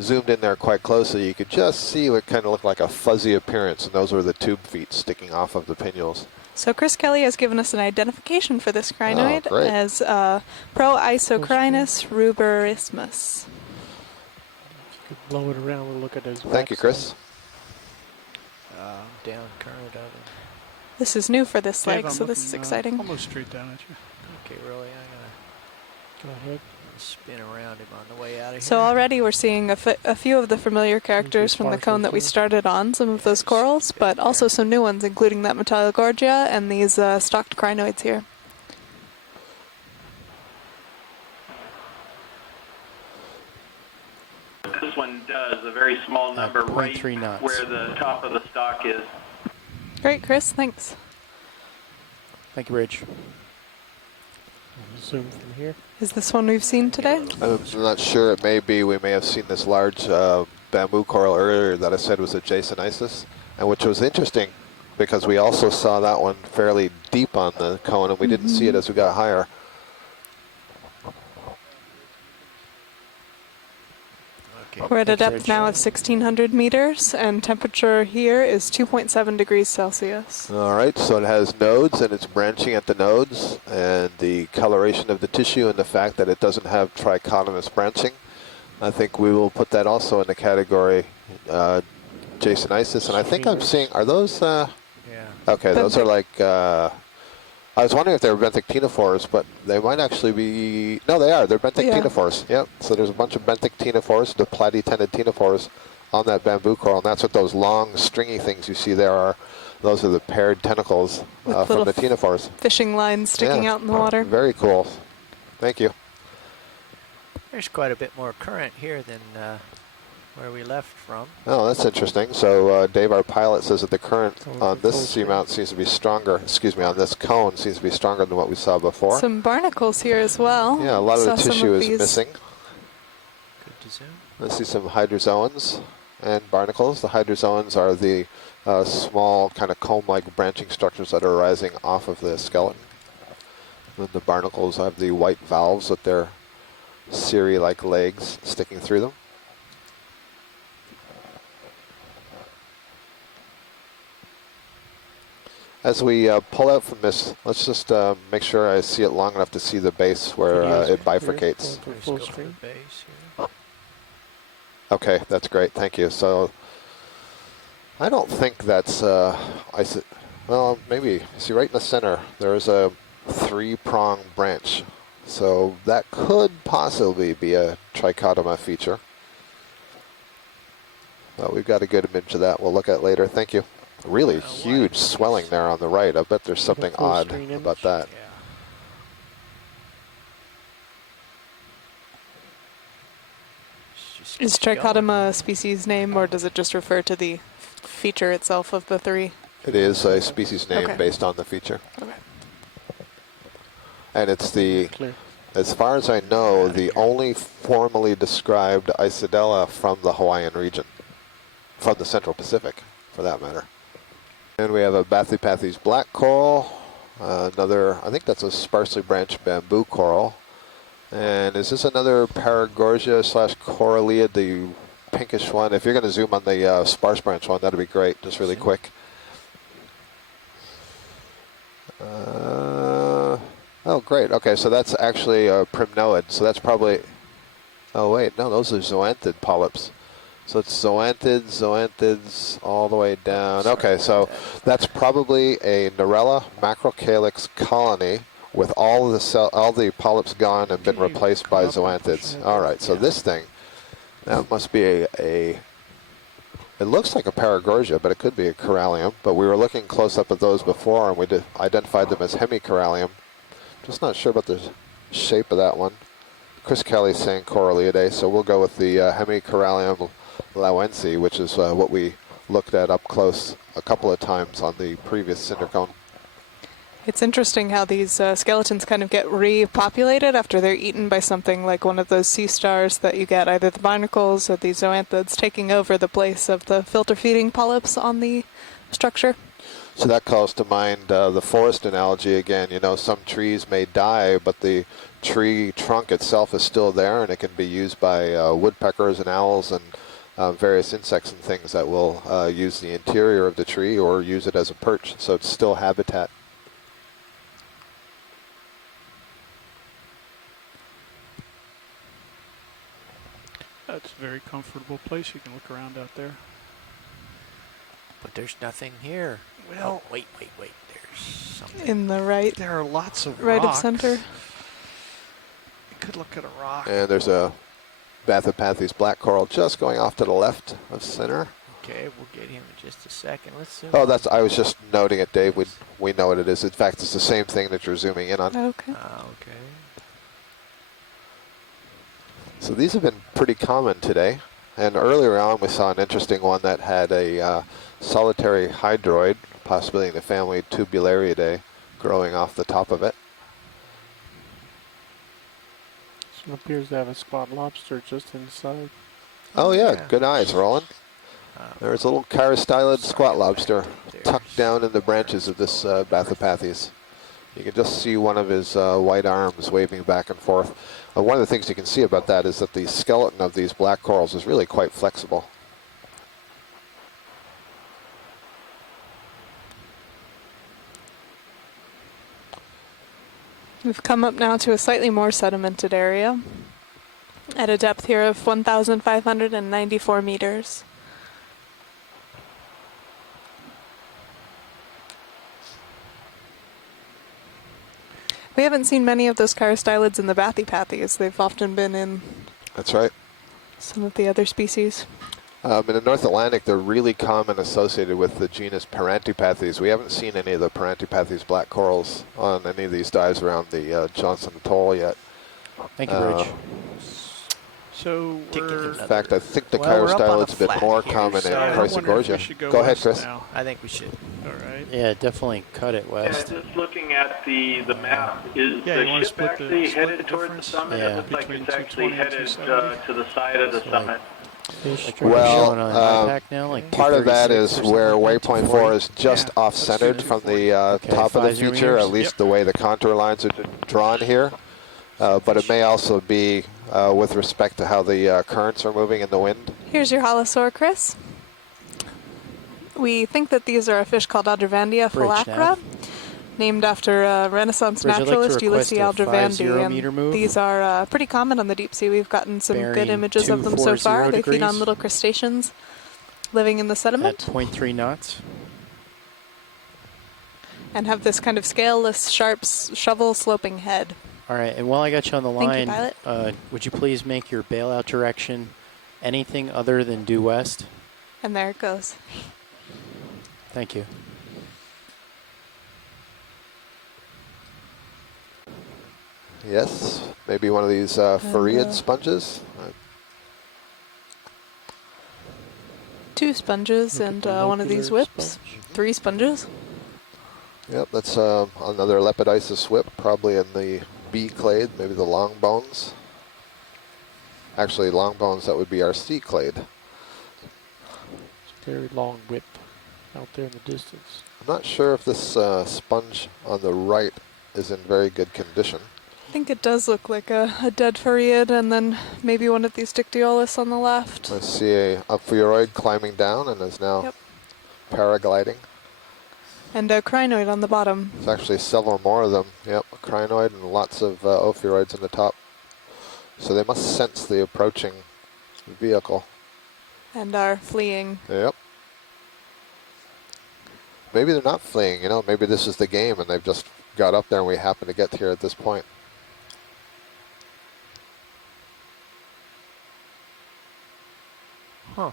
zoomed in there quite closely, you could just see what kind of looked like a fuzzy appearance, and those were the tube feet sticking off of the pinnules. So Chris Kelly has given us an identification for this crinoid as Proisocrinus ruberismus. Blow it around and look at his Thank you, Chris. Down current of it. This is new for this Dave, lake, I'm so this looking, is exciting. Almost straight down at you. Okay, really, I'm gonna Go ahead. spin around him on the way out of here. So already we're seeing a few of the familiar characters from the cone that we started on, some of those corals, but also some new ones, including that Metallogorgia and these stalked crinoids here. This one does a very small number right 0.3 knots. where the top of the stalk is. Great, Chris, thanks. Thank you, Rich. Zoom from here. Is this one we've seen today? I'm not sure. It may be. We may have seen this large bamboo coral earlier that I said was a Jasonisis, and which was interesting because we also saw that one fairly deep on the cone, and we didn't see it as we got higher. We're at a depth now of 1,600 meters, and temperature here is 2.7 degrees Celsius. All right, so it has nodes, and it's branching at the nodes, and the coloration of the tissue and the fact that it doesn't have trichotomous branching. I think we will put that also in the category Jasonisis, and I think I'm seeing, are those, yeah. Okay, those are like, I was wondering if they were benthic ctenophores, but they might actually be, no they are, they're benthic ctenophores, yep. So there's a bunch of benthic ctenophores, the platy-tended ctenophores on that bamboo coral, and that's what those long stringy things you see there are. Those are the paired tentacles from the ctenophores. Fishing lines sticking out in the water. Very cool. Thank you. There's quite a bit more current here than where we left from. Oh, that's interesting. So Dave, our pilot, says that the current on this seamount seems to be stronger, excuse me, on this cone seems to be stronger than what we saw before. Some barnacles here as well. Yeah, a lot of the tissue is missing. Good to zoom. Let's see some hydrozoans and barnacles. The hydrozoans are the small kind of comb-like branching structures that are arising off of the skeleton. And the barnacles have the white valves with their cirri-like legs sticking through them. As we pull out from this, let's just make sure I see it long enough to see the base where it bifurcates. Okay, that's great, thank you. So I don't think that's, well, maybe, see right in the center, there's a 3-prong branch. So that could possibly be a trichotoma feature. But we've got a good image of that we'll look at later, thank you. Really huge swelling there on the right. I bet there's something odd about that. Is trichotoma a species name, or does it just refer to the feature itself of the 3? It is a species name based on the feature. Okay. And it's the, as far as I know, the only formally described Isidella from the Hawaiian region, from the Central Pacific, for that matter. And we have a Bathypathes black coral, another, I think that's a sparsely branched bamboo coral. And is this another Paragorgia / Coralia, the pinkish one? If you're going to zoom on the sparse branch one, that'd be great, just really quick. Oh, great. Okay, so that's actually a Primnoid. So that's probably, oh wait, no, those are zoanthid polyps. So it's zoanthids all the way down. Okay, so that's probably a Narella macrocalyx colony with all the polyps gone and been replaced by zoanthids. All right, so this thing, that must be it looks like a Paragorgia, but it could be a Corallium. But we were looking close up at those before, and we identified them as Hemichoralium. Just not sure about the shape of that one. Chris Kelly's saying Coralliidae, so we'll go with the Hemichoralium lauensi, which is what we looked at up close a couple of times on the previous cinder cone. It's interesting how these skeletons kind of get repopulated after they're eaten by something like one of those sea stars that you get, either the barnacles or the zoanthids, taking over the place of the filter-feeding polyps on the structure. So that calls to mind the forest analogy again. You know, some trees may die, but the tree trunk itself is still there, and it can be used by woodpeckers and owls and various insects and things that will use the interior of the tree or use it as a perch. So it's still habitat. That's a very comfortable place. You can look around out there. But there's nothing here. Well, oh, wait. There's something. In the right. There are lots of right rocks. of center. You could look at a rock. And there's a Bathopathes black coral just going off to the left of center. Okay, we'll get him in just a second. Let's zoom. Oh, I was just noting it, Dave. We know what it is. In fact, it's the same thing that you're zooming in on. Okay. Okay. So these have been pretty common today. And earlier on, we saw an interesting one that had a solitary hydroid, possibly in the family Tubulariidae, growing off the top of it. So it appears to have a spot lobster just inside. Oh yeah, good eyes, Roland. There's a little charystylid squat lobster tucked down in the branches of this Bathopathes. You can just see one of his white arms waving back and forth. One of the things you can see about that is that the skeleton of these black corals is really quite flexible. We've come up now to a slightly more sedimented area at a depth here of 1,594 meters. We haven't seen many of those charastylids in the Bathopathes. They've often been in That's right. some of the other species. In the North Atlantic, they're really common associated with the genus Parantipathes. We haven't seen any of the Parantipathes black corals on any of these dives around the Johnson Atoll yet. Thank you, Rich. So in fact, I think the charastylids have been more common in Chrysogorgia. Go ahead, Chris. Now. I think we should. All right. Yeah, definitely cut it west. Yeah, just looking at the map, is the ship actually headed towards the summit? Yeah. It looks like it's actually headed to the side of the summit. Well, part of that is where waypoint 4 is just off-centered from the top of the feature, at least the way the contour lines are drawn here. But it may also be with respect to how the currents are moving in the wind. Here's your holosaur, Chris. We think that these are a fish called Aldrovandia phylacra, named after Renaissance naturalist Ulysses Aldrovandi. And these are pretty common on the deep sea. We've gotten some good images of them so far. They feed on little crustaceans living in the sediment. At 0.3 knots. And have this kind of scaleless, sharp, shovel-sloping head. All right, and while I got you on the line, Thank you, pilot. Would you please make your bailout direction anything other than due west? And there it goes. Thank you. Yes, maybe one of these Phareid sponges. 2 sponges and one of these whips. 3 sponges. Yep, that's another Lepidisis whip, probably in the B clade, maybe the long bones. Actually, long bones, that would be our C clade. It's a very long whip out there in the distance. I'm not sure if this sponge on the right is in very good condition. I think it does look like a dead Phareid, and then maybe one of these Dictyolus on the left. I see a Pheuroid climbing down and is now paragliding. And a Crinoid on the bottom. There's actually several more of them. Yep, a Crinoid and lots of Ophiuroids on the top. So they must sense the approaching vehicle. and are fleeing. Yep. Maybe they're not fleeing, you know, maybe this is the game and they've just got up there and we happen to get here at this point. Huh.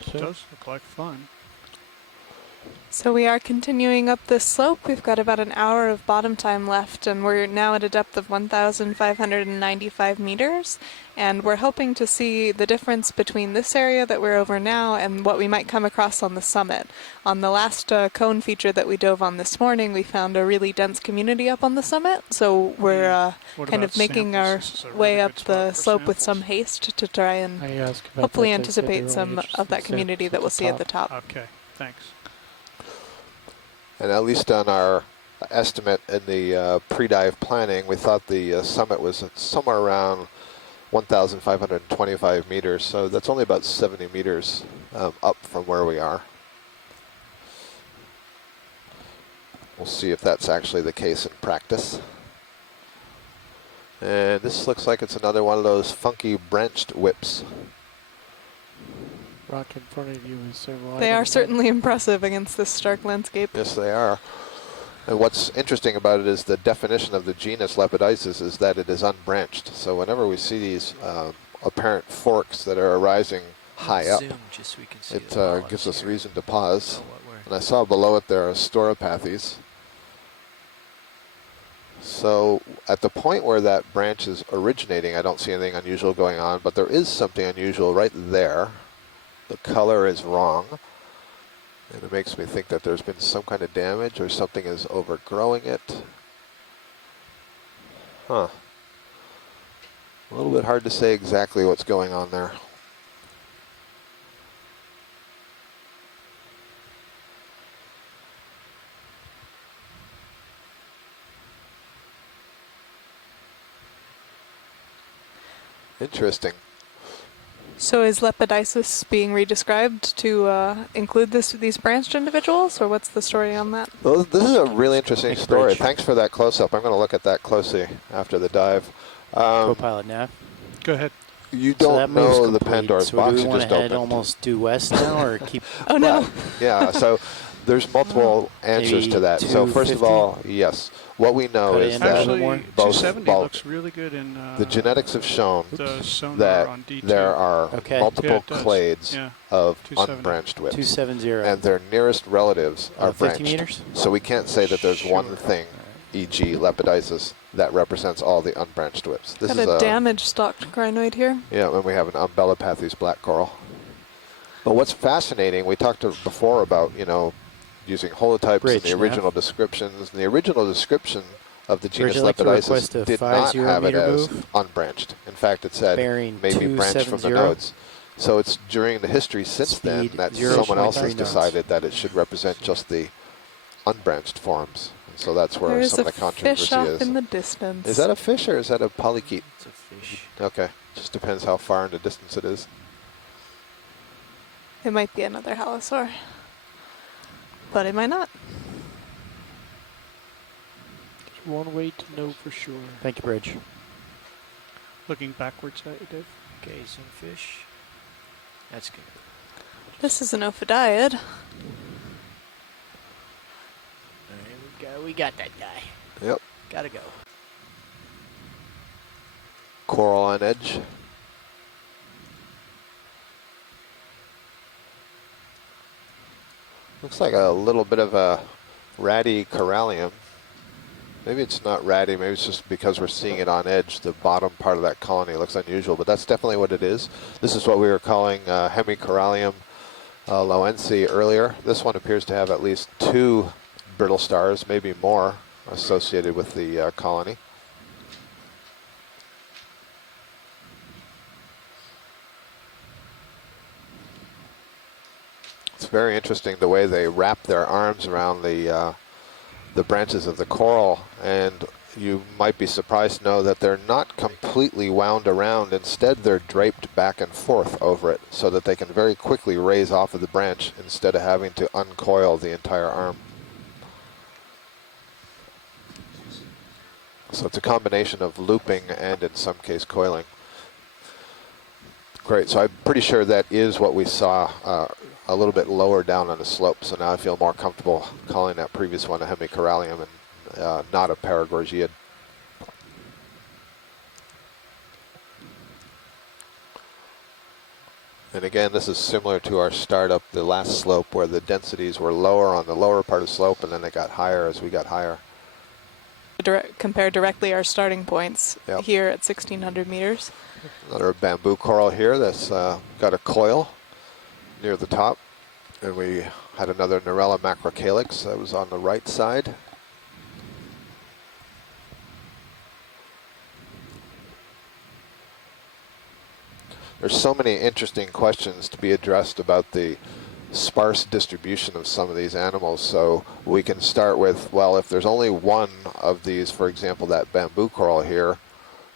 It does look like fun. So we are continuing up this slope. We've got about an hour of bottom time left, and we're now at a depth of 1,595 meters. And we're hoping to see the difference between this area that we're over now and what we might come across on the summit. On the last cone feature that we dove on this morning, we found a really dense community up on the summit. So we're kind of making our way up the slope with some haste to try and hopefully anticipate some of that community that we'll see at the top. Okay, thanks. And at least on our estimate in the pre-dive planning, we thought the summit was somewhere around 1,525 meters, so that's only about 70 meters up from where we are. We'll see if that's actually the case in practice. And this looks like it's another one of those funky branched whips. Rock in front of you is several. They are certainly impressive against this stark landscape. Yes, they are. And what's interesting about it is the definition of the genus Lepidices is that it is unbranched. So whenever we see these apparent forks that are arising high up, just so we can see it gives us reason to pause. And I saw below it there are Stauropathes. So at the point where that branch is originating, I don't see anything unusual going on, but there is something unusual right there. The color is wrong, and it makes me think that there's been some kind of damage or something is overgrowing it. Huh. A little bit hard to say exactly what's going on there. Interesting. So is Lepidices being redescribed to include these branched individuals, or what's the story on that? Well, this is a really interesting story. Thanks for that close-up. I'm going to look at that closely after the dive. Co-pilot nav. Go ahead. You don't know the Pandora's so box do we you want just to head opened. almost due west now, or keep? Oh no! Yeah, so there's multiple answers to that. So first of all, yes, what we know is that actually, both 270 looks really good in the genetics have shown the sonar that on D2. there are multiple clades of 270. unbranched whips. 270. And their nearest relatives are 50 branched. meters? So we can't say that there's one thing, e.g. Lepidices, that represents all the unbranched whips. This Got is a damaged stalked crinoid here. yeah, and we have an Umbellapathes black coral. But what's fascinating, we talked before about, you know, using holotypes and the original descriptions. And the original description of the genus Lepidices did not have it as unbranched. In fact, it said maybe branched from the nodes. So it's during the history since then that someone else has decided that it should represent just the unbranched forms. And so that's where There's some of the controversy fish off is. in the distance. Is that a fish or is that a polychaete? It's a fish. Okay, just depends how far in the distance it is. It might be another halosaur, but it might not. There's one way to know for sure. Thank you, Bridge. Looking backwards at you, Dave. Okay, some fish. That's good. This is an ophidiid. We got that guy. Yep. Gotta go. Coral on edge. Looks like a little bit of a ratty corallium. Maybe it's not ratty, maybe it's just because we're seeing it on edge. The bottom part of that colony looks unusual, but that's definitely what it is. This is what we were calling Hemichoralium loensi earlier. This one appears to have at least 2 brittle stars, maybe more, associated with the colony. It's very interesting the way they wrap their arms around the branches of the coral, and you might be surprised to know that they're not completely wound around. Instead, they're draped back and forth over it so that they can very quickly raise off of the branch instead of having to uncoil the entire arm. So it's a combination of looping and, in some case, coiling. Great. So I'm pretty sure that is what we saw a little bit lower down on the slope. So now I feel more comfortable calling that previous one a Hemichoralium and not a Paragorgiid. And again, this is similar to our start up the last slope where the densities were lower on the lower part of the slope and then they got higher as we got higher. Compare directly our starting points Yep. here at 1,600 meters. Another bamboo coral here that's got a coil near the top. And we had another Narella macrocalyx that was on the right side. There's so many interesting questions to be addressed about the sparse distribution of some of these animals. So we can start with, well, if there's only one of these, for example, that bamboo coral here,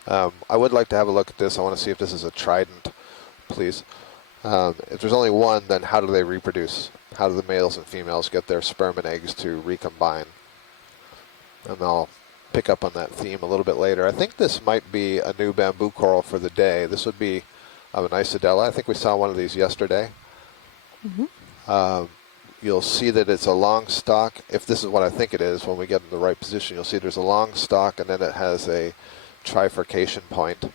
I would like to have a look at this. I want to see if this is a trident, please. If there's only one, then how do they reproduce? How do the males and females get their sperm and eggs to recombine? And I'll pick up on that theme a little bit later. I think this might be a new bamboo coral for the day. This would be of an Isidella. I think we saw one of these yesterday. You'll see that it's a long stalk. If this is what I think it is, when we get in the right position, you'll see there's a long stalk and then it has a trifurcation point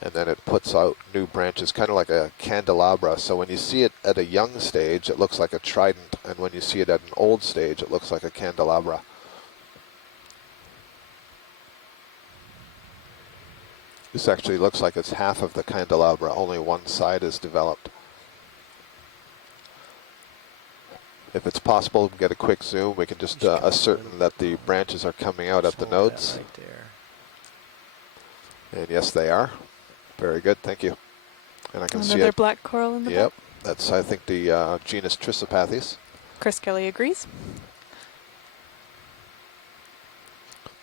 and then it puts out new branches, kind of like a candelabra. So when you see it at a young stage, it looks like a trident, and when you see it at an old stage, it looks like a candelabra. This actually looks like it's half of the candelabra, only one side is developed. If it's possible to get a quick zoom, we can just ascertain that the branches are coming out at the nodes. Right there. And yes, they are. Very good, thank you. And I can see Another it. black coral in the Yep, back. that's I think the genus Trisopathes. Chris Kelly agrees.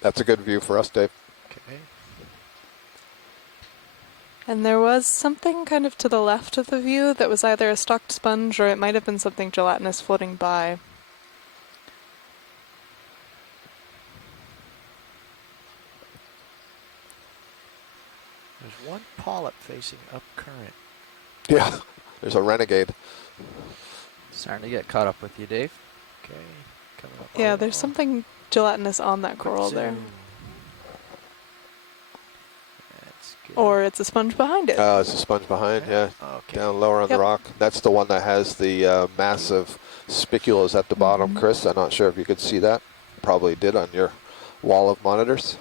That's a good view for us, Dave. Okay. And there was something kind of to the left of the view that was either a stalked sponge or it might have been something gelatinous floating by. There's one polyp facing up current. Yeah, there's a renegade. Starting to get caught up with you, Dave. Okay, coming up. Yeah, there's something gelatinous on that coral there. That's good. Or it's a sponge behind it. It's a sponge behind, yeah. Okay. Down lower on the rock. That's the one that has the massive spiculas at the bottom, Chris. I'm not sure if you could see that. Probably did on your wall of monitors.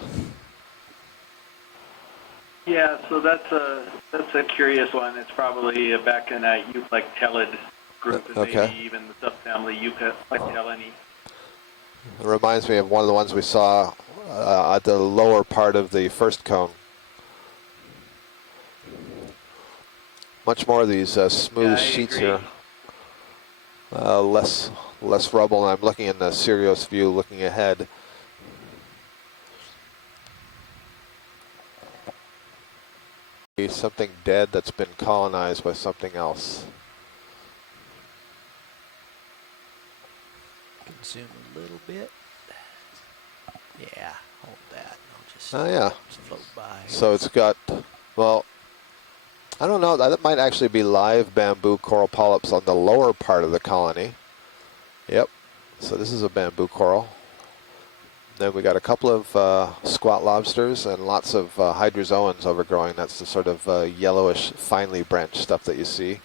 Yeah, so that's a curious one. It's probably back in that Euplactelid group, and maybe even the subfamily Euplactelini. It reminds me of one of the ones we saw at the lower part of the first cone. Much more of these smooth sheets here. Less rubble, and I'm looking in the Sirius view, looking ahead. Something dead that's been colonized by something else. Can zoom a little bit. Yeah, hold that. I'll just, just float by. So it's got, well, I don't know, that might actually be live bamboo coral polyps on the lower part of the colony. Yep, so this is a bamboo coral. Then we got a couple of squat lobsters and lots of hydrozoans overgrowing. That's the sort of yellowish, finely branched stuff that you see.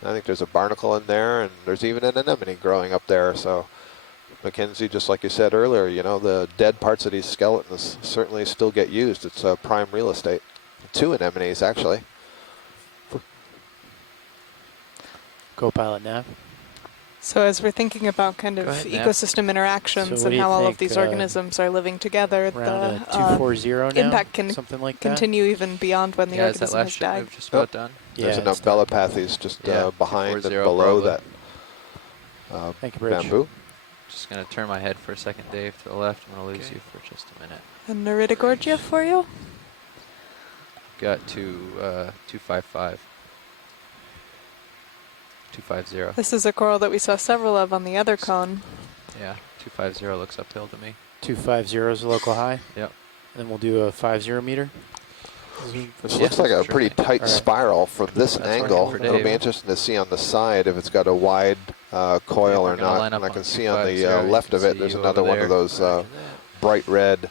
And I think there's a barnacle in there, and there's even an anemone growing up there. So, Mackenzie, just like you said earlier, you know, the dead parts of these skeletons certainly still get used. It's prime real estate. 2 anemones, actually. Co-pilot nav. So as we're thinking about kind of ecosystem interactions and how all of these organisms are living together, the 240 now, impact can something like continue even beyond when the organism has died. Just about done. There's an umbellapathes just behind and below that Thank you, Bridge. bamboo. Just going to turn my head for a second, Dave, to the left. I'm going to lose you for just a minute. And Neridogorgia for you? Got to 255. 250. This is a coral that we saw several of on the other cone. Yeah, 250 looks uphill to me. 250 is the local high. Yep. And then we'll do a 50 meter. This looks like a pretty tight spiral from this angle. It'll be interesting to see on the side if it's got a wide coil or not. And I can see on the left of it, there's another one of those bright red,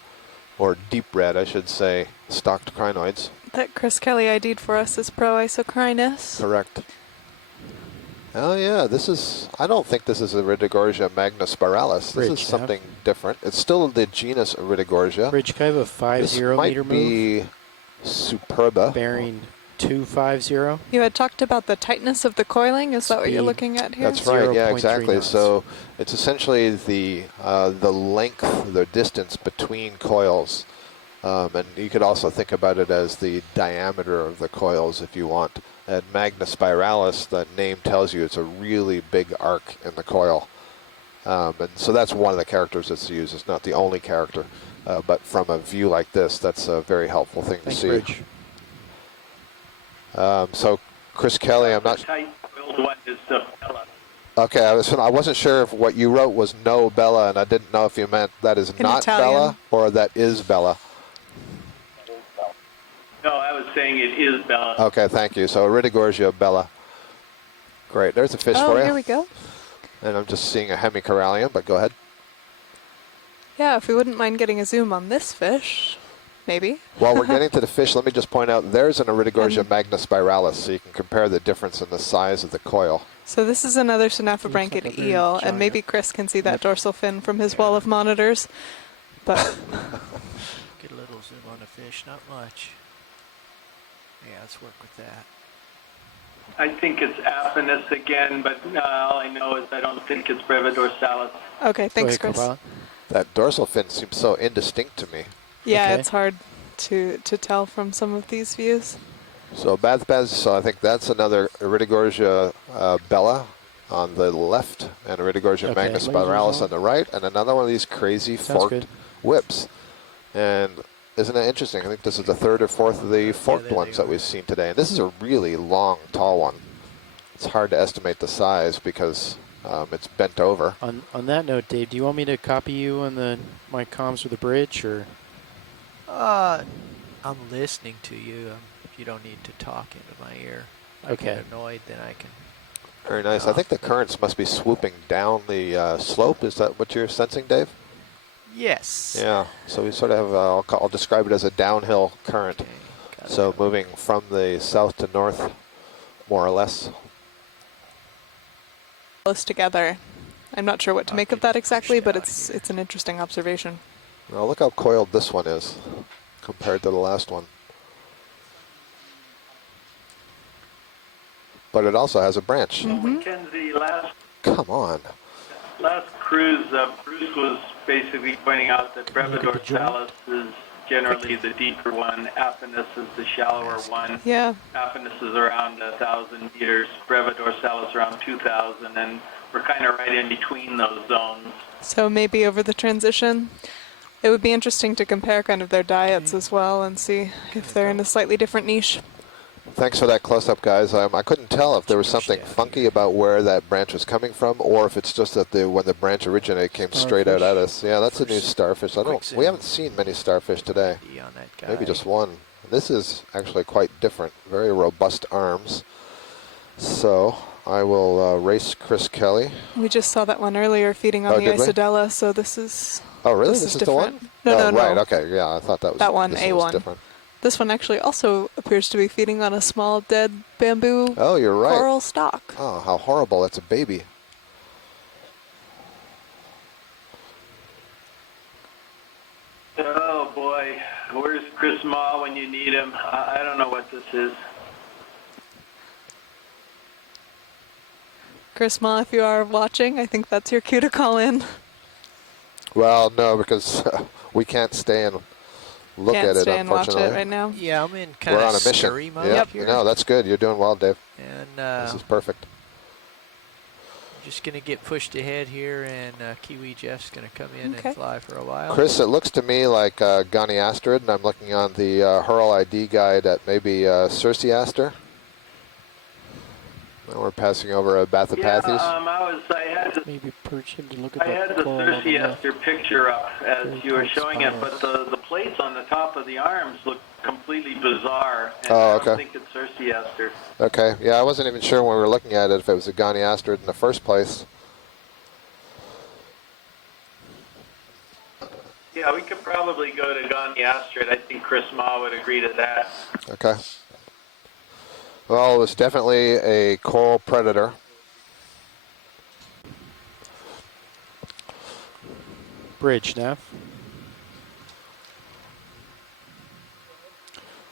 or deep red, I should say, stalked crinoids. That Chris Kelly ID'd for us is Proisocrinus. Correct. Oh yeah, this is, I don't think this is Iridogorgia magnospiralis. This is something different. It's still the genus Iridogorgia. Bridge, can I have a 50 meter move? This might be Superba. Bearing 250. You had talked about the tightness of the coiling. Is that what you're looking at here? That's right. Yeah, exactly. So it's essentially the length, the distance between coils, and you could also think about it as the diameter of the coils if you want. At magnospiralis, the name tells you it's a really big arc in the coil, and so that's one of the characters that's used. It's not the only character. But from a view like this, that's a very helpful thing to see. Bridge. So, Chris Kelly, I'm not. One is Bella. Okay, I wasn't sure if what you wrote was no Bella, and I didn't know if you meant that is not Italian. Bella or that is Bella. No, I was saying it is Bella. Okay, thank you. So, Iridogorgia Bella. Great, there's a fish for you. Oh, here we go. And I'm just seeing a Hemichoralium, but go ahead. Yeah, if we wouldn't mind getting a zoom on this fish, maybe. While we're getting to the fish, let me just point out there's an Iridogorgia magnospiralis, so you can compare the difference in the size of the coil. So this is another synaphobranchid eel, and maybe Chris can see that dorsal fin from his wall of monitors. But get a little zoom on the fish, not much. Yeah, let's work with that. I think it's Aphanus again, but all I know is I don't think it's Brevidorsalis. Okay, thanks, Chris. That dorsal fin seems so indistinct to me. Yeah, it's hard to tell from some of these views. So so I think that's another Iridogorgia Bella on the left, and Iridogorgia magnospiralis on the right, and another one of these crazy forked whips. And isn't it interesting? I think this is the third or fourth of the forked ones that we've seen today. And this is a really long, tall one. It's hard to estimate the size because it's bent over. On that note, Dave, do you want me to copy you on my comms with the bridge, or? I'm listening to you. You don't need to talk into my ear. If I get annoyed, then I can. Very nice. I think the currents must be swooping down the slope. Is that what you're sensing, Dave? Yes. Yeah. So we sort of have, I'll describe it as a downhill current. So moving from the south to north, more or less. Close together. I'm not sure what to make of that exactly, but it's an interesting observation. Well, look how coiled this one is compared to the last one. But it also has a branch. Mackenzie, Come on. last cruise, Bruce was basically pointing out that Brevidorsalis is generally the deeper one. Aphanus is the shallower one. Yeah. Aphanus is around 1,000 meters. Brevidorsalis around 2,000, and we're kind of right in between those zones. So maybe over the transition, it would be interesting to compare kind of their diets as well and see if they're in a slightly different niche. Thanks for that close-up, guys. I couldn't tell if there was something funky about where that branch was coming from, or if it's just that when the branch originated, it came straight out at us. Yeah, that's a new starfish. We haven't seen many starfish today. Maybe just one. This is actually quite different. Very robust arms. So I will race Chris Kelly. We just saw that one earlier feeding on the did we? Isodella, so this is. Oh, really? This is the different. one? No, no. Right. Okay. Yeah, I thought that was that one. this A1. was different. This one actually also appears to be feeding on a small dead bamboo you're right. coral stalk. Oh, how horrible. That's a baby. Oh boy, where's Chris Ma when you need him? I don't know what this is. Chris Ma, if you are watching, I think that's your cue to call in. Well, no, because we can't stay and look at it, and watch unfortunately. it right now. Yeah, I'm in kind We're of on a mission. scurry mode Yep. here. No, that's good. You're doing well, Dave. And this is perfect. Just going to get pushed ahead here, and Kiwi Jeff's going to come in and fly for a while. Chris, it looks to me like Goniasterid, and I'm looking on the Hurl ID guide at maybe Circeaster. Now we're passing over a Bathypathes. I had the, maybe perch him to look I at had that the coral on the left. Cerciaster picture up as Very you were tight showing it, spirals. but the plates on the top of the arms look completely bizarre, and Oh, I okay. don't think it's Cerciaster. Okay, yeah, I wasn't even sure when we were looking at it if it was a goniastrid in the first place. Yeah, we could probably go to Goniastrid. I think Chris Ma would agree to that. Okay. Well, it was definitely a coral predator. Bridge, Nav.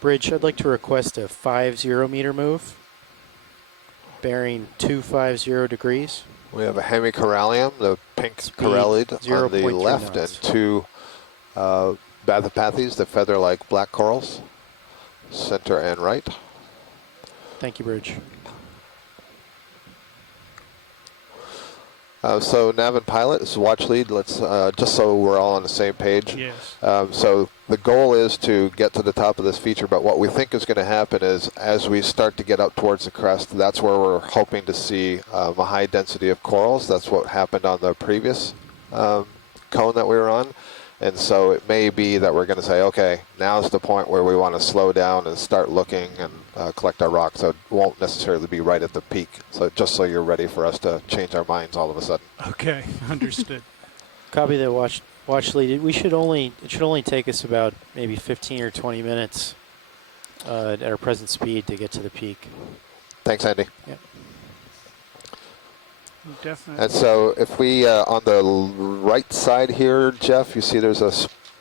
Bridge, I'd like to request a 50 meter move, bearing 250 degrees. We have a Hemichoralium, the pink Speed corallid on the 0.3 left, knots. and two Bathypathes, the feather-like black corals, center and right. Thank you, Bridge. So nav and pilot is watch lead. Let's just so we're all on the same page. Yes. So the goal is to get to the top of this feature, but what we think is going to happen is as we start to get up towards the crest, that's where we're hoping to see a high density of corals. That's what happened on the previous cone that we were on. And so it may be that we're going to say, okay, now's the point where we want to slow down and start looking and collect our rocks. So it won't necessarily be right at the peak. So just so you're ready for us to change our minds all of a sudden. Okay, understood. Copy that watch lead. It should only take us about maybe 15 or 20 minutes at our present speed to get to the peak. Thanks, Andy. Yep. Definitely. And so if we, on the right side here, Jeff, you see there's a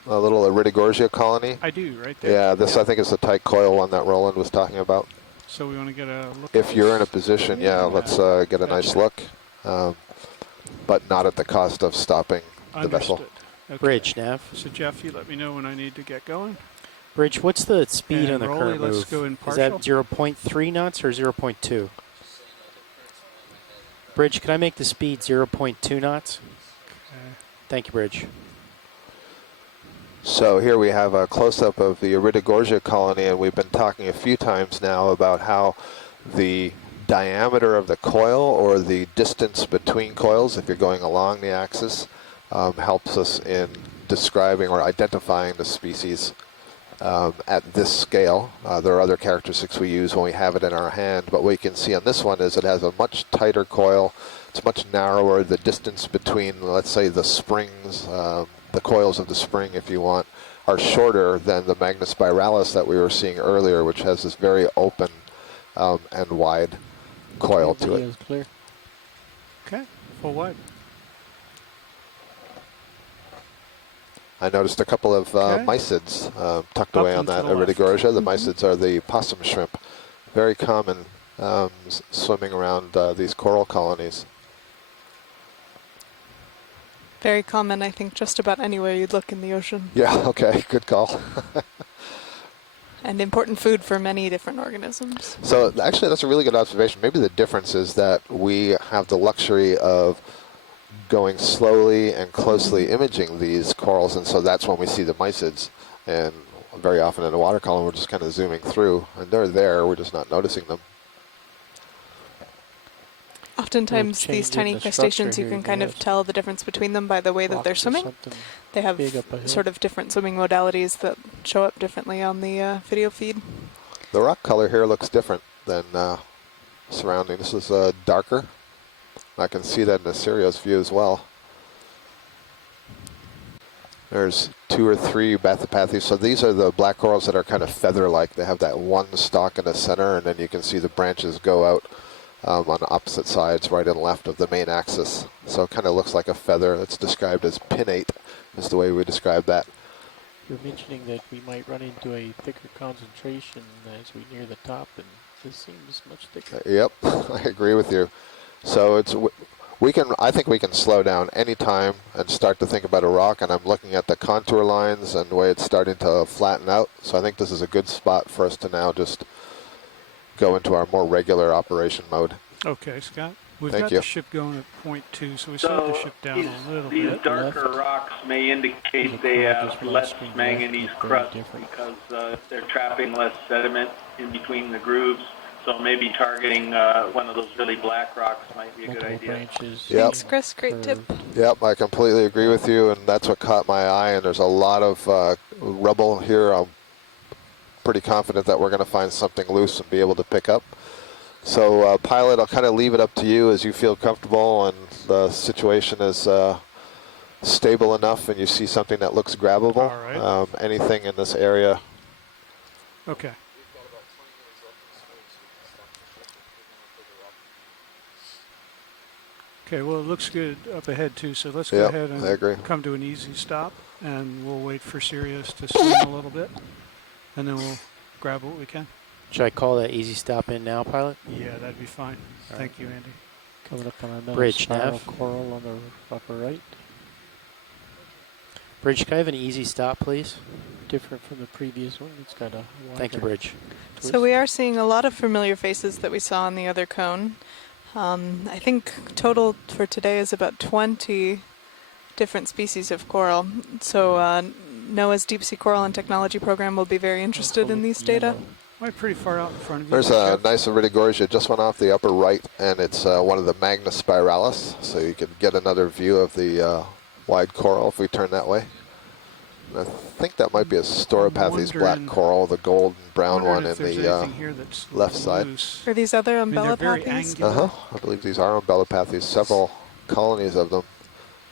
little Iridogorgia colony? I do, right there. Yeah, this I think is the tight coil one that Roland was talking about. So we want to get a look If at you're this. in a position, yeah, let's get a nice look, but not at the cost of stopping the vessel. Understood. Okay. Bridge, Nav. So Jeff, you let me know when I need to get going. Bridge, what's the speed And on the Rolly, current let's move? go in Is that partial. 0.3 knots or 0.2? Bridge, can I make the speed 0.2 knots? Okay. Thank you, Bridge. So here we have a close-up of the Iridogorgia colony, and we've been talking a few times now about how the diameter of the coil, or the distance between coils, if you're going along the axis, helps us in describing or identifying the species at this scale. There are other characteristics we use when we have it in our hand, but what you can see on this one is it has a much tighter coil. It's much narrower. The distance between, let's say, the springs, the coils of the spring, if you want, are shorter than the Magnus spiralis that we were seeing earlier, which has this very open and wide coil to it. Clear. Okay. For what? I noticed a couple of Okay. mysids tucked Up away on and to that the left. Iridogorgia. The mysids are the possum shrimp, very common swimming around these coral colonies. Very common, I think, just about anywhere you'd look in the ocean. Yeah, okay, good call. And important food for many different organisms. So actually that's a really good observation. Maybe the difference is that we have the luxury of going slowly and closely imaging these corals, and so that's when we see the mysids. And very often in a water column we're just kind of zooming through, and they're there, we're just not noticing them. Oftentimes, these tiny crustaceans, you can kind of tell the difference between them by the way that they're swimming. They have sort of different swimming modalities that show up differently on the video feed. The rock color here looks different than surrounding. This is darker. I can see that in the Sirius view as well. There's 2 or 3 Bathypathes. So these are the black corals that are kind of feather-like. They have that one stalk in the center, and then you can see the branches go out on opposite sides, right and left of the main axis. So it kind of looks like a feather. It's described as pinnate, is the way we describe that. You're mentioning that we might run into a thicker concentration as we near the top, and this seems much thicker. Yep, I agree with you. So it's I think we can slow down any time and start to think about a rock, and I'm looking at the contour lines and the way it's starting to flatten out. So I think this is a good spot for us to now just go into our more regular operation mode. Okay, Scott. We've Thank got you. the ship going at point 2, so we slowed the ship down a little These bit. darker rocks may indicate they have less manganese crust because they're trapping less sediment in between the grooves. So maybe targeting one of those really black rocks might be a good idea. Branches. Yep. Thanks, Chris. Great tip. Yep, I completely agree with you, and that's what caught my eye. And there's a lot of rubble here. I'm pretty confident that we're going to find something loose and be able to pick up. So, pilot, I'll kind of leave it up to you as you feel comfortable and the situation is stable enough and you see something that looks grabbable. All right. Anything in this area. Okay. Okay, well, it looks good up ahead, too, so let's go ahead I agree. and come to an easy stop, and we'll wait for Sirius to swim a little bit, and then we'll grab what we can. Should I call that easy stop in now, pilot? Yeah, that'd be fine. All Thank you, Andy. Coming up on another Bridge spiral nav. coral on the upper right. Bridge, can I have an easy stop, please? Different from the previous one. It's got a Thank you, Bridge. So we are seeing a lot of familiar faces that we saw on the other cone. I think total for today is about 20 different species of coral. So NOAA's Deep Sea Coral and Technology Program will be very interested in these data. Am I pretty far out in front of you? There's a nice Iridogorgia just went off the upper right, and it's one of the Magna spiralis, so you can get another view of the wide coral if we turn that way. And I think that might be a Storopathes black coral, the gold and brown one in the left side. Are these other umbellapathes? I believe these are umbellapathes, several colonies of them.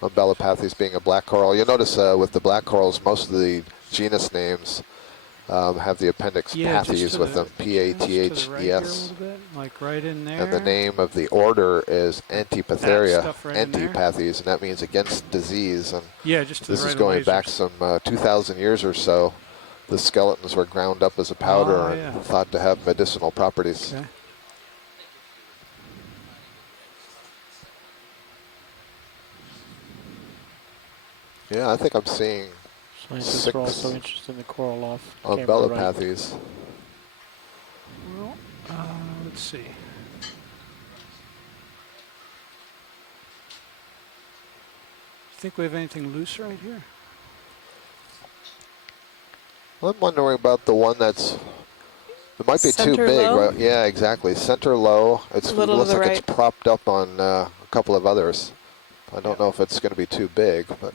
Umbellapathes being a black coral. You'll notice with the black corals, most of the genus names have the appendix pathes with them, P-A-T-H-E-S. Like right in there. And the name of the order is Antipatheria, stuff right in there. Antipathes, and that means against disease. And yeah, just to this the right is going of back lasers. some 2,000 years or so. The skeletons were ground up as a powder and thought to have medicinal properties. Okay. Yeah, I think I'm seeing Scientists are also interested in the coral off umbellapathes. Well, let's see. Think we have anything loose right here? I'm wondering about the one that's, it might be too Center big. low? Right? Yeah, exactly. Center low. It Little looks to the like it's right. propped up on a couple of others. I don't know if it's going to be too big, but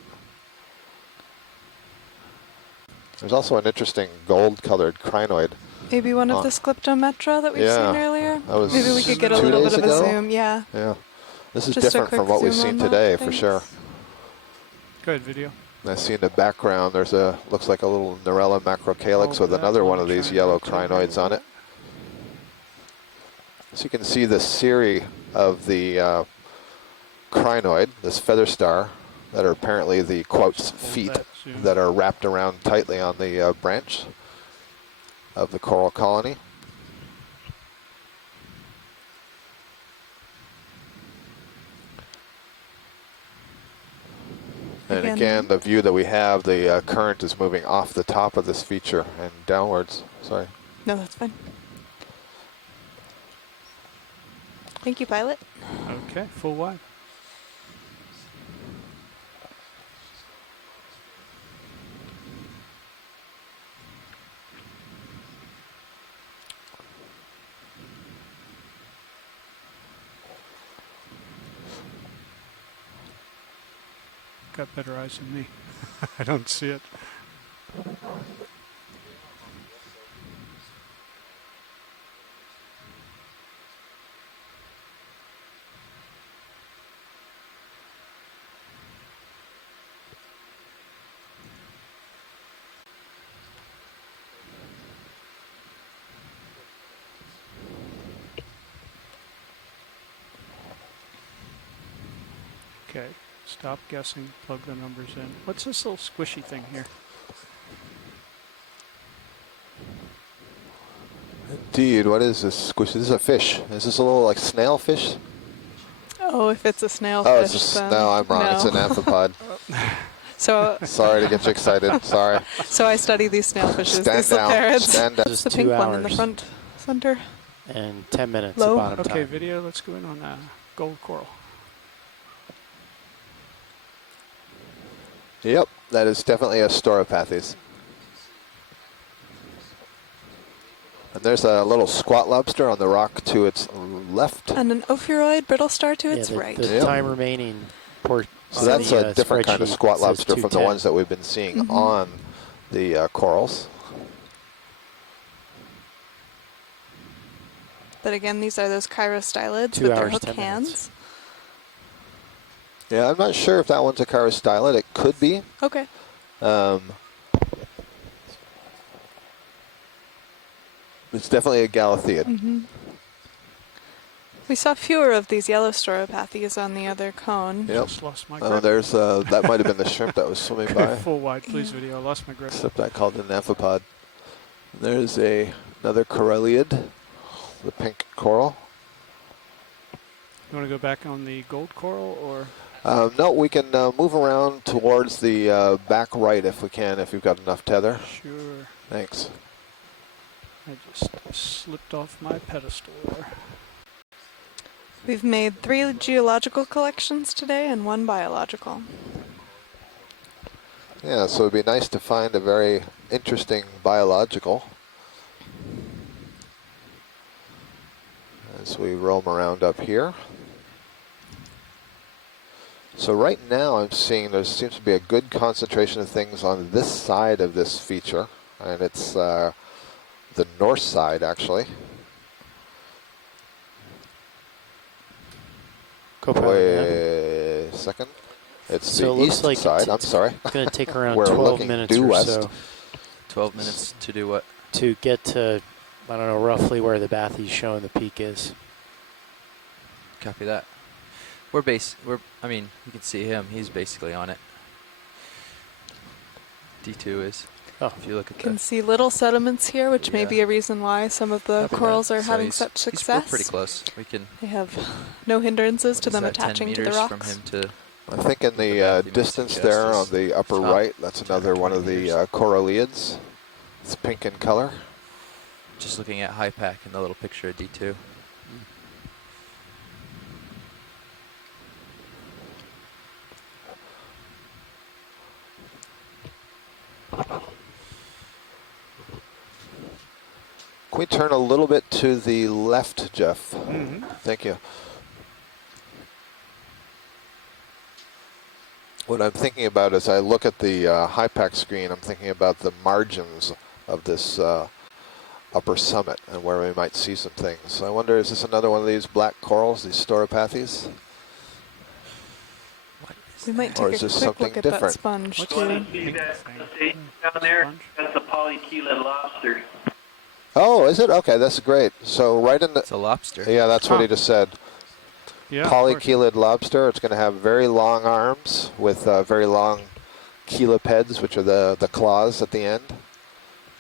there's also an interesting gold-colored crinoid. Maybe one of the Scliptometra that we've seen earlier? That was Maybe we could get a 2 little days bit of a ago? zoom. Yeah. Yeah. This is Just a different from quick what we've zoom seen on that, today, for thanks. sure. Go ahead, video. I see in the background there's a, looks like a little Narella macrocalyx with another one of these yellow crinoids on it. So you can see the series of the crinoid, this feather star, that are apparently the quotes feet that are wrapped around tightly on the branch of the coral colony. And again, the view that we have, the current is moving off the top of this feature and downwards. Sorry. No, that's fine. Thank you, pilot. Okay, full wide. Got better eyes than me. I don't see it. Okay, stop guessing, plug the numbers in. What's this little squishy thing here? Indeed, what is this squishy? This is a fish. Is this a little like snail fish? Oh, if it's a snailfish, Oh, it's a, no, I'm wrong. no. It's an amphipod. So sorry to get you excited. Sorry. So I study these snailfishes, Stand these down. parrots. Stand down. It's the pink one in the front center. And 10 minutes Low. of bottom Okay, time. video, let's go in on gold coral. Yep, that is definitely a Storopathes. And there's a little squat lobster on the rock to its left. And an ophiuroid brittle star to its the, right. The time remaining port. So that's a different kind of squat lobster from the ones that we've been seeing on the corals. But again, these are those chirostylids 2 with their hours, hook 10 hands. minutes. Yeah, I'm not sure if that one's a chirostylid. It could be. Okay. It's definitely a galatheid. We saw fewer of these yellow stauropathes on the other cone. Yep. Just lost my Oh, grip. there's that might have been the shrimp that was swimming by. Full wide, please, video. I lost my grip. Except I called it an amphipod. There's another coralliid, the pink coral. You want to go back on the gold coral, or? No, we can move around towards the back right if we can, if you've got enough tether. Sure. Thanks. I just slipped off my pedestal there. We've made 3 geological collections today and 1 biological. Yeah, so it'd be nice to find a very interesting biological as we roam around up here. So right now I'm seeing there seems to be a good concentration of things on this side of this feature, and it's the north side actually. Wait a second. It's so the it east like side. I'm sorry. It's going to take around We're 12 looking minutes due or west. so. 12 minutes to do what? To get to, I don't know, roughly where the bathy's showing the peak is. Copy that. I mean, you can see him. He's basically on it. D2 is. Oh. If you look at You can see little sediments here, which may Yeah. be a reason why some of the corals are So having he's- such success. We're pretty close. We can. They have no hindrances to What is them that, 10 attaching to the meters rocks. from him to I think in the distance there on the upper right, that's another one of the coralliids. It's pink in color. just looking at high pack in the little picture of D2. Can we turn a little bit to the left, Jeff? Thank you. What I'm thinking about as I look at the high-pack screen, I'm thinking about the margins of this upper summit and where we might see some things. So I wonder, is this another one of these black corals, these stauropathes? We might Or take is a this quick something look at different? that sponge Want too. to see that state down there? That's a polychelid lobster. Oh, is it? Okay, that's great. So right in the... It's a lobster. Yeah, that's what he just said. Yeah, Polychelid lobster. It's going to have very long arms with very long chelipeds, which are the claws at the end.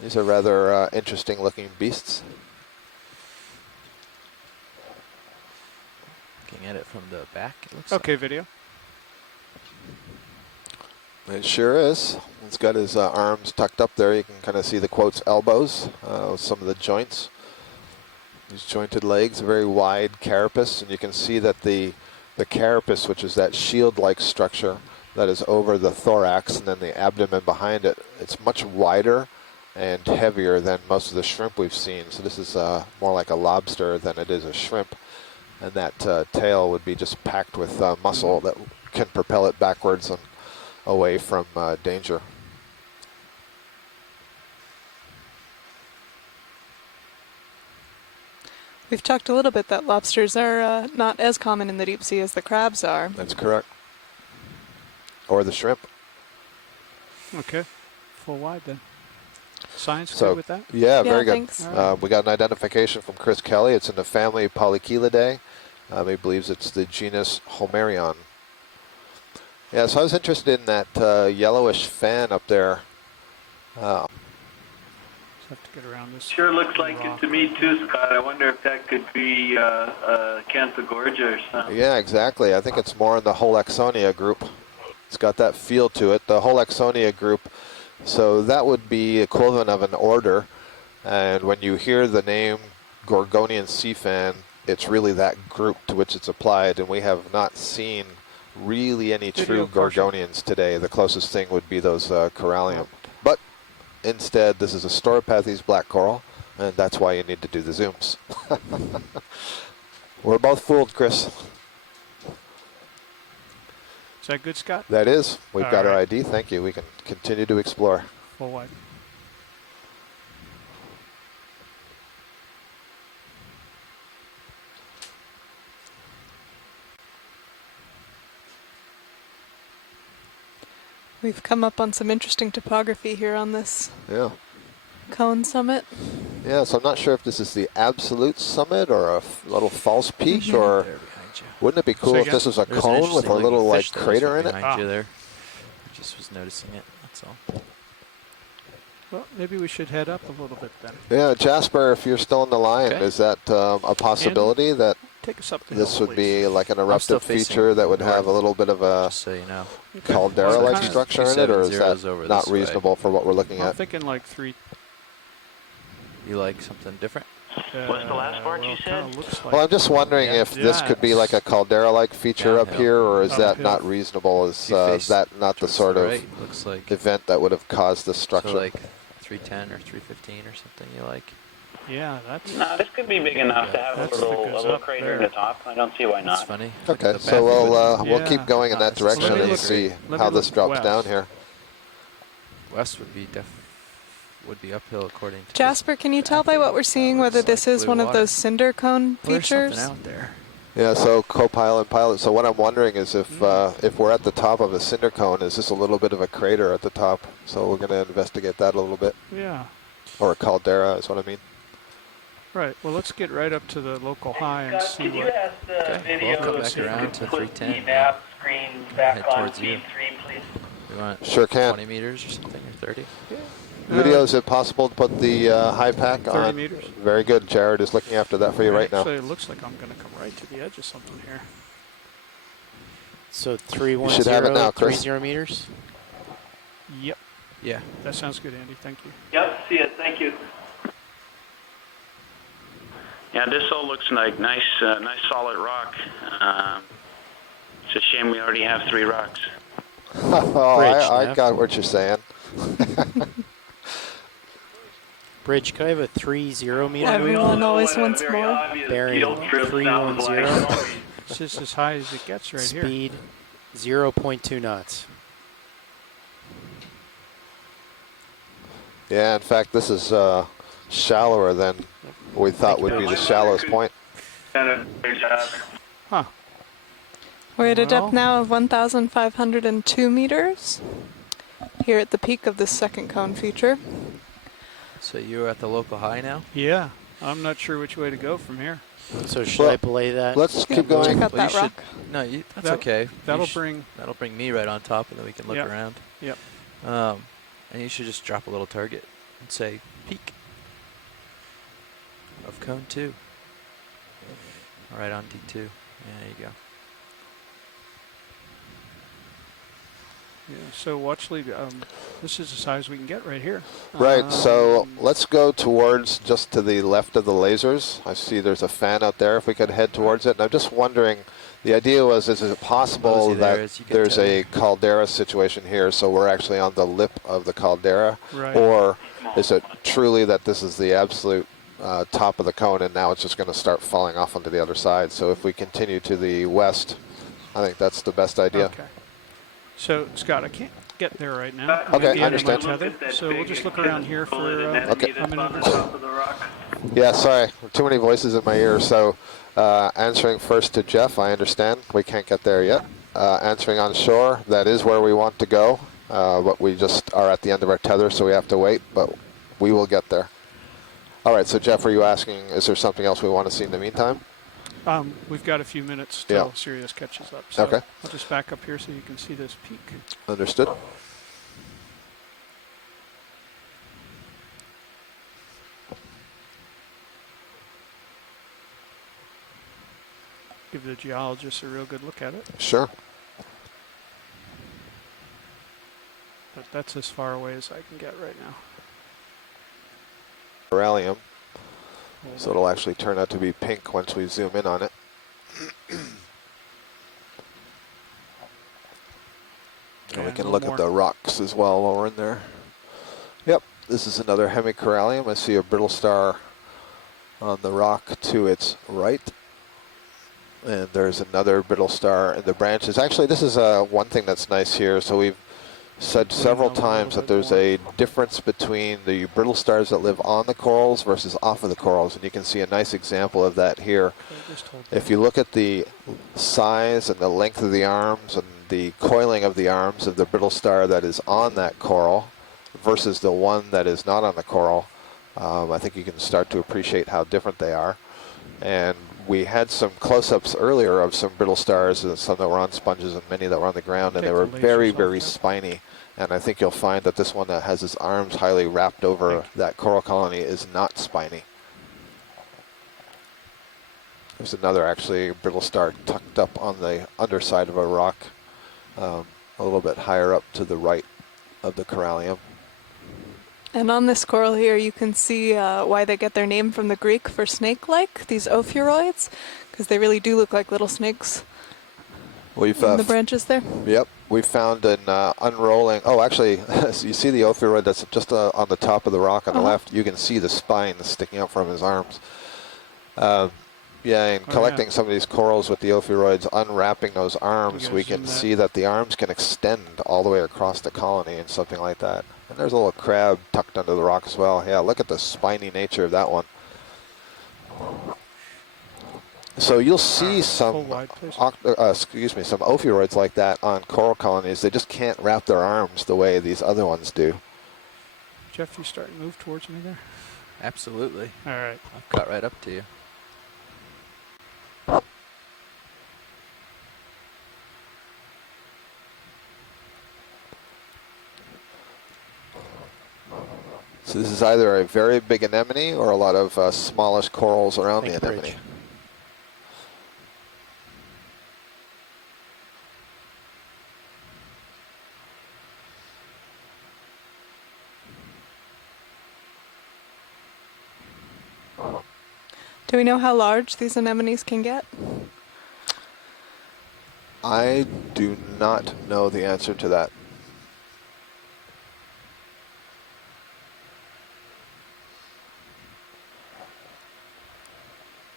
These are rather interesting looking beasts. Looking at it from the back, it looks Okay, video. It sure is. He's got his arms tucked up there. You can kind of see the quotes elbows, some of the joints. These jointed legs, a very wide carapace, and you can see that the carapace, which is that shield-like structure that is over the thorax and then the abdomen behind it, it's much wider and heavier than most of the shrimp we've seen. So this is more like a lobster than it is a shrimp. And that tail would be just packed with muscle that can propel it backwards and away from danger. We've talked a little bit that lobsters are not as common in the deep sea as the crabs are. That's correct. Or the shrimp. Okay, full wide then. Science So, good with that? yeah, very good. Thanks. We got an identification from Chris Kelly. It's in the family Polychelidae. He believes it's the genus Homerion. Yeah, so I was interested in that yellowish fan up there. Just have to get around this. Sure looks like it to me too, Scott. I wonder if that could be Canthogorgia or something. Yeah, exactly. I think it's more in the Holexonia group. It's got that feel to it. The Holexonia group, so that would be equivalent of an order. And when you hear the name Gorgonian sea fan, it's really that group to which it's applied. And we have not seen really any true Gorgonians today. The closest thing would be those Corallium. But instead, this is a Stauropathes black coral, and that's why you need to do the zooms. We're both fooled, Chris. Is that good, Scott? That is. We've All got our right. ID. Thank you. We can continue to explore. Full wide. We've come up on some interesting topography here on this Yeah. cone summit. Yeah, so I'm not sure if this is the absolute summit or a little false peak, or wouldn't it be cool if this was a There's an cone with interesting a looking little like fish that was crater right in it? behind you there. I just was noticing it. That's all. Well, maybe we should head up a little bit then. Yeah, Jasper, if you're still in the line, Okay. is that a possibility that Take us up the this hill, would be like an I'm still eruptive facing feature that would have a north, little bit of a just so you know. caldera-like Okay. structure in it, or is 270 that over not this way. reasonable for what we're looking I'm at? thinking like 3. You like something different? What's the last part you said? Well, I'm just wondering if this could be like a caldera-like feature up Downhill. here, or is that Uphill. not reasonable? Is You face that not the towards sort the of right, looks like. event that would have caused this structure? So like 310 or 315 or something you like? Yeah, that's... No, this could be big enough to have a That's the little, goes up crater in there. the top. I don't see why not. That's funny. Okay, so we'll keep going in that direction Let me and look- see let how me this look drops west. down here. West would be uphill according to Jasper, can you tell by what we're seeing whether this is blue one of water. those cinder cone Well, there's something features? out there. Yeah, so co-pilot, pilot. So what I'm wondering is if we're at the top of a cinder cone, is this a little bit of a crater at the top? So we're going to investigate that a little bit. Yeah. Or a caldera is what I mean. Right. Well, let's get right up to the local high and Scott, see could you what... ask the video come back to around to put 310. the nav screen back Head on towards you. feed 3, please? We want Sure can. 20 meters or something, or 30? Video, is it possible to put the high pack 30 on? meters. Very good. Jared is looking after that for you right now. Actually, it looks like I'm going to come right to the edge of something here. So You should have it now, Chris. 30 meters. Yep. Yeah. That sounds good, Andy. Thank you. Yep, see it. Thank you. Yeah, this all looks like nice solid rock. It's a shame we already have 3 rocks. Oh, I got what you're saying. Bridge, could I have a 30 meter? Everyone always wants more. Bearing 310. It's just as high as it gets right here. Speed 0.2 knots. Yeah, in fact, this is shallower than we thought would be the shallowest point. Huh. We're at a depth Well- now of 1,502 meters here at the peak of this second cone feature. So you're at the local high now? Yeah. I'm not sure which way to go from here. So should I belay that? Let's keep going. Check out Well, that you rock. should, no, that's That- okay. that'll bring- That'll bring me right on top, and then we can look Yep. around. Yep. And you should just drop a little target and say peak of cone 2. Right on D2. There you go. Yeah. So Watchley, this is as high as we can get right here. Right, so let's go towards just to the left of the lasers. I see there's a fan out there. If we could head towards it. And I'm just wondering, the idea was, is it possible Mosey there that as you get there's to a caldera situation here, so we're actually on the lip of the caldera? Right. Or is it truly that this is the absolute top of the cone and now it's just going to start falling off onto the other side? So if we continue to the west, I think that's the best idea. Okay. So, Scott, I can't get there right now. I'm Okay, at the I end of my understand. tether, so we'll just look around here for Okay. a minute or so. Yeah, sorry, too many voices in my ear. So answering first to Jeff, I understand. We can't get there yet. Answering on shore, that is where we want to go, but we just are at the end of our tether, so we have to wait, but we will get there. All right, so Jeff, are you asking, is there something else we want to see in the meantime? We've got a few minutes till Yeah. Sirius catches up. So Okay. I'll just back up here so you can see this peak. Understood. Give the geologists a real good look at it. Sure. But that's as far away as I can get right now. Hemichoralium. So it'll actually turn out to be pink once we zoom in on it. And we Yeah, can a look little at the rocks as well while we're in there. Yep, this is another Hemichoralium. I see a brittle star on the rock to its right. And there's another brittle star in the branches. Actually, this is one thing that's nice here. So we've said several times that there's a difference between the brittle stars that live on the corals versus off of the corals. And you can see a nice example of that here. If you look at the size and the length of the arms and the coiling of the arms of the brittle star that is on that coral versus the one that is not on the coral, I think you can start to appreciate how different they are. And we had some close-ups earlier of some brittle stars, and some that were on sponges and many that were on the ground, and they were very, very spiny. And I think you'll find that this one that has its arms highly wrapped over that coral colony is not spiny. There's another, actually, brittle star tucked up on the underside of a rock, a little bit higher up to the right of the corallium. And on this coral here, you can see why they get their name from the Greek for snake-like, these ophiuroids, because they really do look like little snakes in the branches there. Yep, we found an unrolling, oh, actually, so you see the ophioid that's just on the top of the rock on the left. You can see the spine sticking out from his arms. Yeah, and collecting some of these corals with the ophioids, unwrapping those arms, we can see that the arms can extend all the way across the colony and something like that. And there's a little crab tucked under the rock as well. Yeah, look at the spiny nature of that one. So you'll see some, some ophioids like that on coral colonies. They just can't wrap their arms the way these other ones do. Jeff, you starting to move towards me there? Absolutely. All right. I've got right up to you. So this is either a very big anemone or a lot of smallish corals around the anemone. Do we know how large these anemones can get? I do not know the answer to that.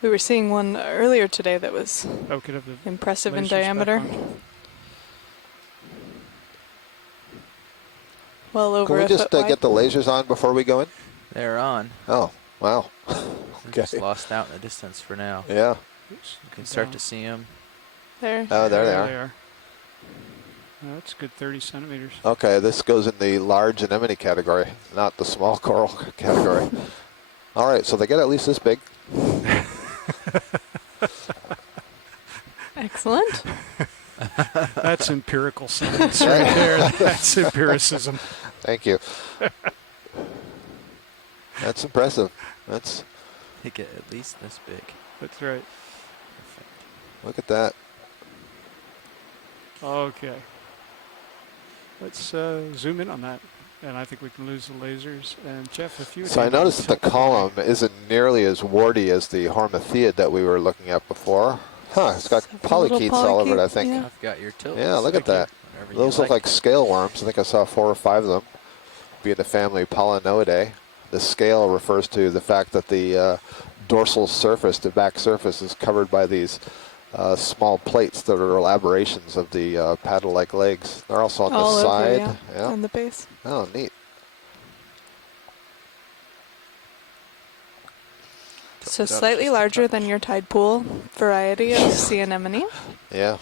We were seeing one earlier today that was impressive in diameter. Well over Can we just get the lasers on before we go in? They're on. Oh, wow. Okay. Just lost out in the distance for now. Yeah. You can start to see them. There. Oh, there they are. That's a good 30 centimeters. Okay, this goes in the large anemone category, not the small coral category. All right, so they get at least this big. Excellent. That's empirical science right there. That's empiricism. Thank you. That's impressive. That's. They get at least this big. That's right. Look at that. Okay. Let's zoom in on that. And I think we can lose the lasers. And Jeff, if you would... So I noticed that the column isn't nearly as warty as the hormathiid that we were looking at before. Huh, it's got polychaetes all over it, I think. Yeah. I've got your tilt. Yeah, look at that. Those look like scale worms. I think I saw 4 or 5 of them, being the family Polynoidae. The scale refers to the fact that the dorsal surface, the back surface, is covered by these small plates that are elaborations of the paddle-like legs. They're also on the side. Yeah, on the base. Oh, neat. So slightly larger than your tide pool variety of sea anemone. Yeah.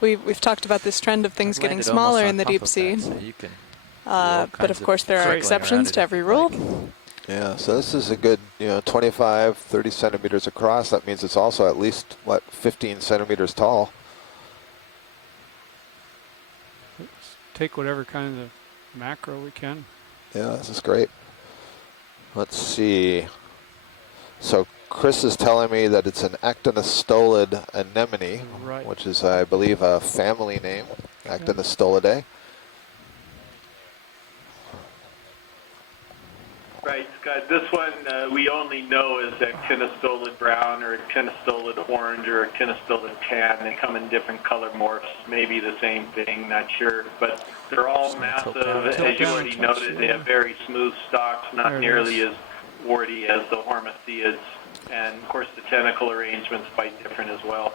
We've talked about this trend of things getting smaller in the deep sea. But of course there are exceptions to every rule. Yeah, so this is a good, 25, 30 centimeters across. That means it's also at least, 15 centimeters tall. Let's take whatever kind of macro we can. Yeah, this is great. Let's see. So Chris is telling me that it's an actinostolid anemone, which is, I believe, a family name, Actinostolidae. Right, Scott. This one we only know is actinostolid brown or actinostolid orange or actinostolid tan. They come in different color morphs, maybe the same thing, not sure. But they're all massive. As you already noted, they have very smooth stalks, not nearly as warty as the hormetheids, and of course the tentacle arrangement's quite different as well.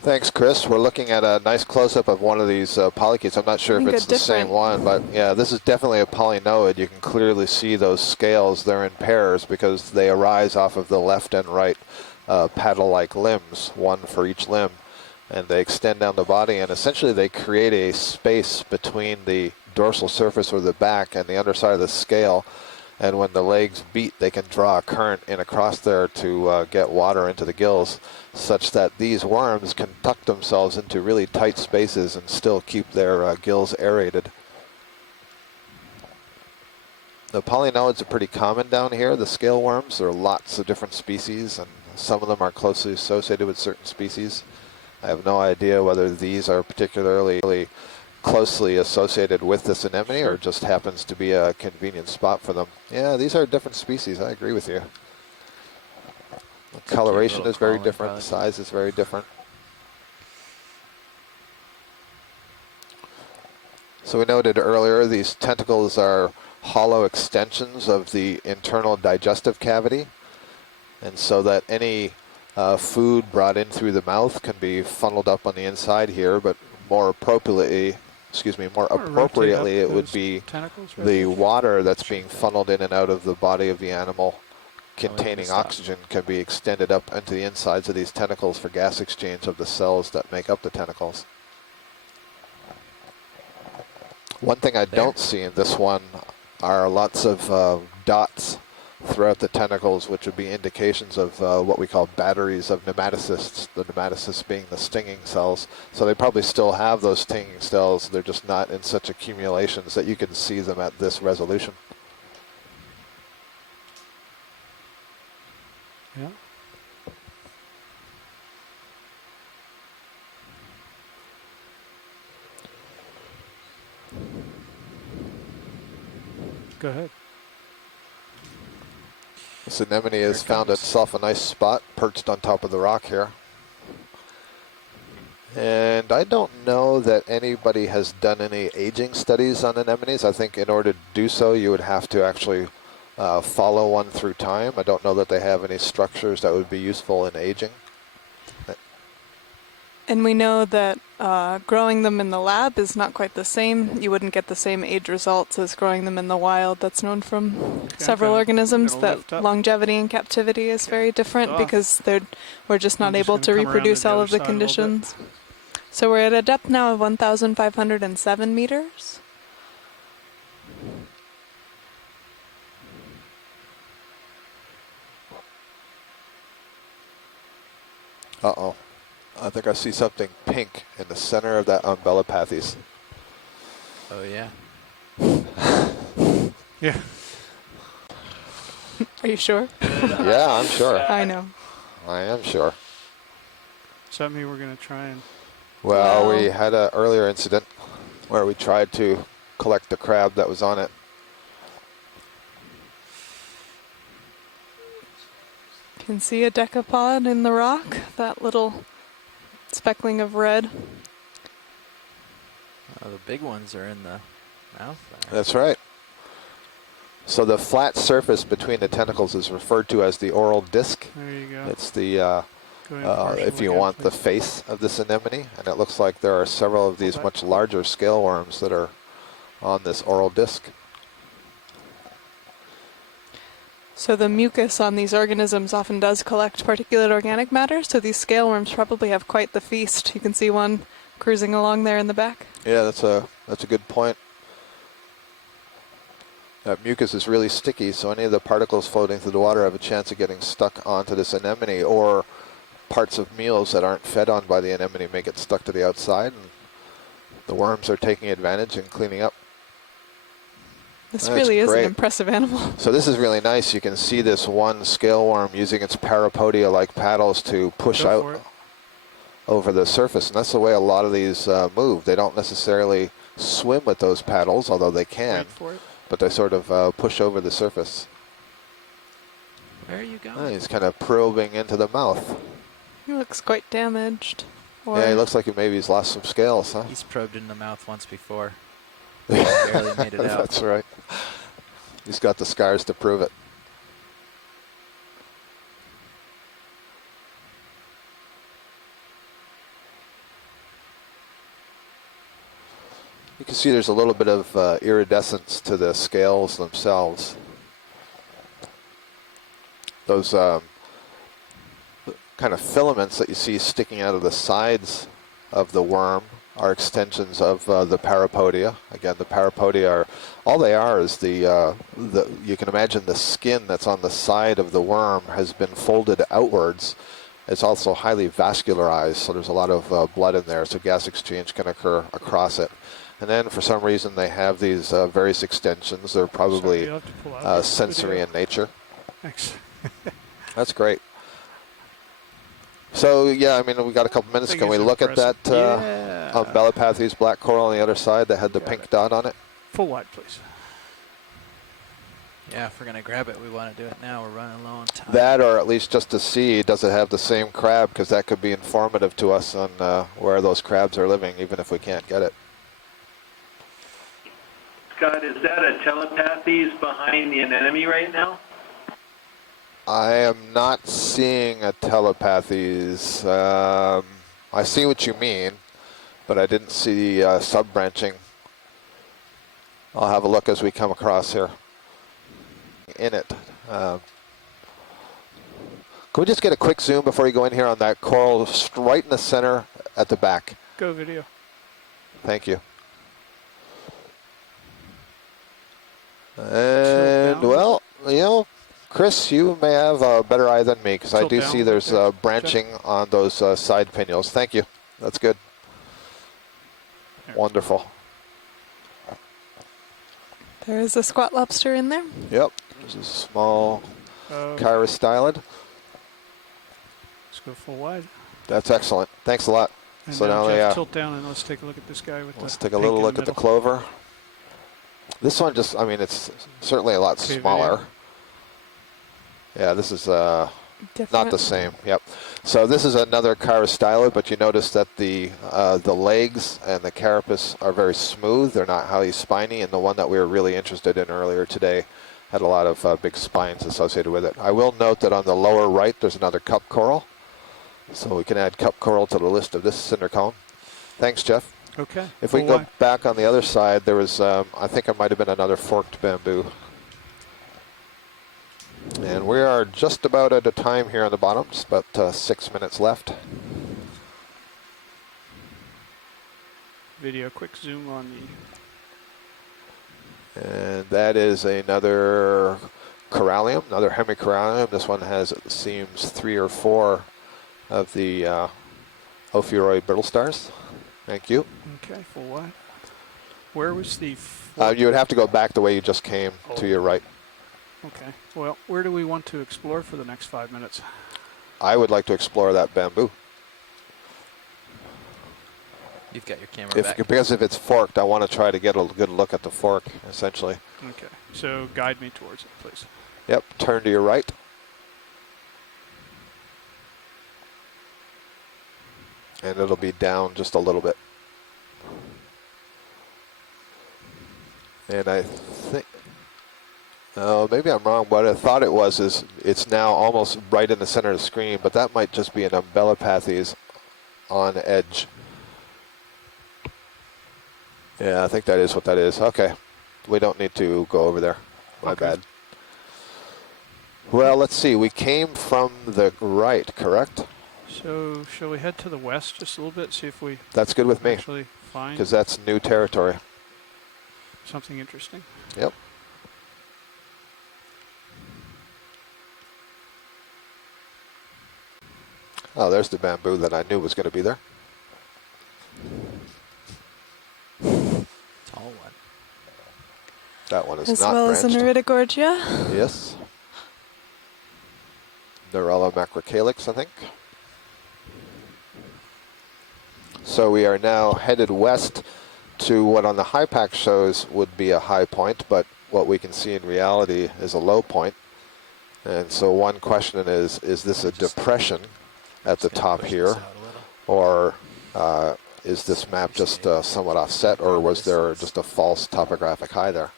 Thanks, Chris. We're looking at a nice close-up of one of these polychaetes. I'm not sure if it's the same one, but yeah, this is definitely a polynoid. You can clearly see those scales. They're in pairs because they arise off of the left and right paddle-like limbs, one for each limb, and they extend down the body, and essentially they create a space between the dorsal surface or the back and the underside of the scale. And when the legs beat, they can draw a current in across there to get water into the gills, such that these worms can tuck themselves into really tight spaces and still keep their gills aerated. The polynoids are pretty common down here, the scale worms. There are lots of different species, and some of them are closely associated with certain species. I have no idea whether these are particularly closely associated with this anemone or just happens to be a convenient spot for them. Yeah, these are different species. I agree with you. The coloration is very different. The size is very different. So we noted earlier these tentacles are hollow extensions of the internal digestive cavity, and so that any food brought in through the mouth can be funneled up on the inside here, but more appropriately, it would be the water that's being funneled in and out of the body of the animal containing oxygen can be extended up into the insides of these tentacles for gas exchange of the cells that make up the tentacles. One thing I don't see in this one are lots of dots throughout the tentacles, which would be indications of what we call batteries of nematocysts, the nematocysts being the stinging cells. So they probably still have those stinging cells, they're just not in such accumulations that you can see them at this resolution. Yeah. Go ahead. This anemone has found itself a nice spot perched on top of the rock here. And I don't know that anybody has done any aging studies on anemones. I think in order to do so, you would have to actually follow one through time. I don't know that they have any structures that would be useful in aging. And we know that growing them in the lab is not quite the same. You wouldn't get the same age results as growing them in the wild. That's known from several organisms, that longevity in captivity is very different because we're just not able to reproduce all of the conditions. So we're at a depth now of 1,507 meters. Uh-oh. I think I see something pink in the center of that umbellapathes. Oh, yeah. Yeah. Are you sure? Yeah, I'm sure. I know. I am sure. Does that mean we're going to try and... Well, we had an earlier incident where we tried to collect the crab that was on it. You can see a decapod in the rock, that little speckling of red. Oh, the big ones are in the mouth there. That's right. So the flat surface between the tentacles is referred to as the oral disc. There you go. It's the, if you want, the face of this anemone. And it looks like there are several of these much larger scale worms that are on this oral disc. So the mucus on these organisms often does collect particulate organic matter, so these scale worms probably have quite the feast. You can see one cruising along there in the back. Yeah, that's a good point. That mucus is really sticky, so any of the particles floating through the water have a chance of getting stuck onto this anemone, or parts of meals that aren't fed on by the anemone may get stuck to the outside, and the worms are taking advantage and cleaning up. This really is an impressive animal. So this is really nice. You can see this one scale worm using its parapodia-like paddles to push out over the surface, and that's the way a lot of these move. They don't necessarily swim with those paddles, although they can, but they sort of push over the surface. Where are you going? Oh, he's kind of probing into the mouth. He looks quite damaged. Yeah, he looks like maybe he's lost some scales, huh? He's probed in the mouth once before. Barely made it out. That's right. He's got the scars to prove it. You can see there's a little bit of iridescence to the scales themselves. Those kind of filaments that you see sticking out of the sides of the worm are extensions of the parapodia. Again, the parapodia are, all they are is the you can imagine the skin that's on the side of the worm has been folded outwards. It's also highly vascularized, so there's a lot of blood in there, so gas exchange can occur across it. And then for some reason they have these various extensions. They're probably sensory in nature. Thanks. That's great. So yeah, I mean, we got a couple minutes. Can we look impressive. at that Umbellapathes black coral on the other side that had the pink dot on it? Full wide, please. Yeah, if we're going to grab it, we want to do it now. We're running low on time. That, or at least just to see, does it have the same crab? Because that could be informative to us on where those crabs are living, even if we can't get it. Scott, is that a telepathies behind the anemone right now? I am not seeing a telepathies. I see what you mean, but I didn't see sub-branching. I'll have a look as we come across here. In it. Can we just get a quick zoom before you go in here on that coral right in the center at the back? Go video. Thank you. And, well, you know, Chris, you may have a better eye than me, because I do see there's branching on those side pinnules. Thank you. That's good. Wonderful. There is a squat lobster in there. Yep. There's a small chirostylid. Let's go full wide. That's excellent. Thanks a lot. And so now now Jeff, tilt down and let's take a look at this guy with let's the take a little pink in look the at the middle. clover. This one just, I mean, it's certainly a lot Okay, smaller. video. Yeah, this is not the same. Yep. So this is another chirostylid, but you notice that the legs and the carapace are very smooth. They're not highly spiny, and the one that we were really interested in earlier today had a lot of big spines associated with it. I will note that on the lower right, there's another cup coral. So we can add cup coral to the list of this cinder cone. Thanks, Jeff. Okay. If we go back on the other side, there was, I think it might have been another forked bamboo. And we are just about at a time here on the bottom, just about 6 minutes left. Video, quick zoom on the... And that is another corallium, another hemichoralium. This one has, it seems, 3 or 4 of the Ophiuroid brittle stars. Thank you. Okay, full wide. Where was the... You would have to go back the way you just came to your right. Okay. Well, where do we want to explore for the next 5 minutes? I would like to explore that bamboo. You've got your camera back. Because if it's forked, I want to try to get a good look at the fork, essentially. Okay. So guide me towards it, please. Yep. Turn to your right. And it'll be down just a little bit. And I think... maybe I'm wrong. What I thought it was is it's now almost right in the center of the screen, but that might just be an Umbellapathes on edge. Yeah, I think that is what that is. Okay. We don't need to go over there. My bad. Well, let's see. We came from the right, correct? So shall we head to the west just a little bit, see if we... That's good with me. Actually find... Because that's new territory. Something interesting. Yep. Oh, there's the bamboo that I knew was going to be there. Tall one. That one is as not well branched. as an Iridogorgia. Yes. Narella macrocalyx, I think. So we are now headed west to what on the high pack shows would be a high point, but what we can see in reality is a low point. And so one question is this a depression at the top here, or is this map just somewhat offset, or was there just a false topographic high there?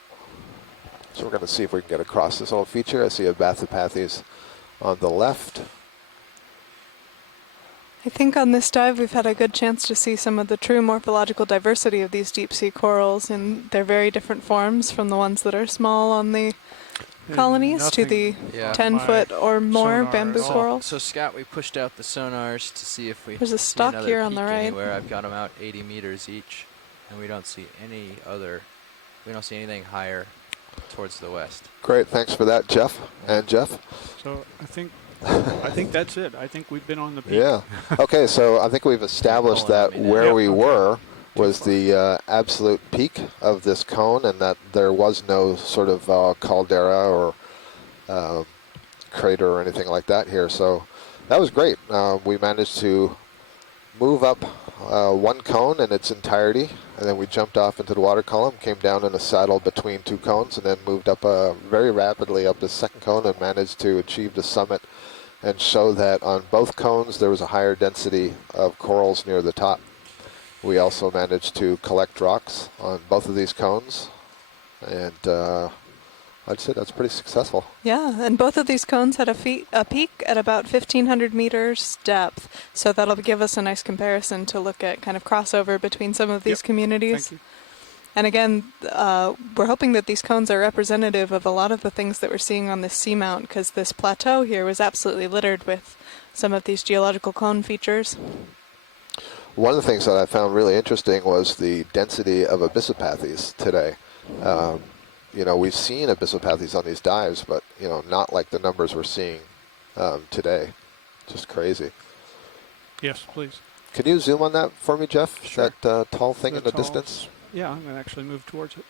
So we're going to see if we can get across this whole feature. I see a Benthic on the left. I think on this dive we've had a good chance to see some of the true morphological diversity of these deep sea corals in their very different forms, from the ones that are small on the colonies to the 10-foot or more bamboo coral. So Scott, we pushed out the sonars to see if we There's a see stalk another here on the peak right. anywhere. I've got them out 80 meters each, and we don't see any other. We don't see anything higher towards the west. Great, thanks for that, Jeff. And Jeff? So I think that's it. I think we've been on the peak. Yeah. Okay, so I think we've established that where we were was the absolute peak of this cone, and that there was no sort of caldera or crater or anything like that here. So that was great. We managed to move up one cone in its entirety, and then we jumped off into the water column, came down in a saddle between two cones, and then moved up very rapidly up the second cone and managed to achieve the summit and show that on both cones there was a higher density of corals near the top. We also managed to collect rocks on both of these cones, and I'd say that's pretty successful. Yeah, and both of these cones had a peak at about 1,500 meters depth, so that'll give us a nice comparison to look at kind of crossover between some of these communities. Thank you. And again, we're hoping that these cones are representative of a lot of the things that we're seeing on this seamount, because this plateau here was absolutely littered with some of these geological cone features. One of the things that I found really interesting was the density of abyssopathes today. You know, we've seen abyssopathes on these dives, but, you know, not like the numbers we're seeing today. Just crazy. Yes, please. Can you zoom on that for me, Jeff? Sure. That tall thing in the distance? Yeah, I'm going to actually move towards it.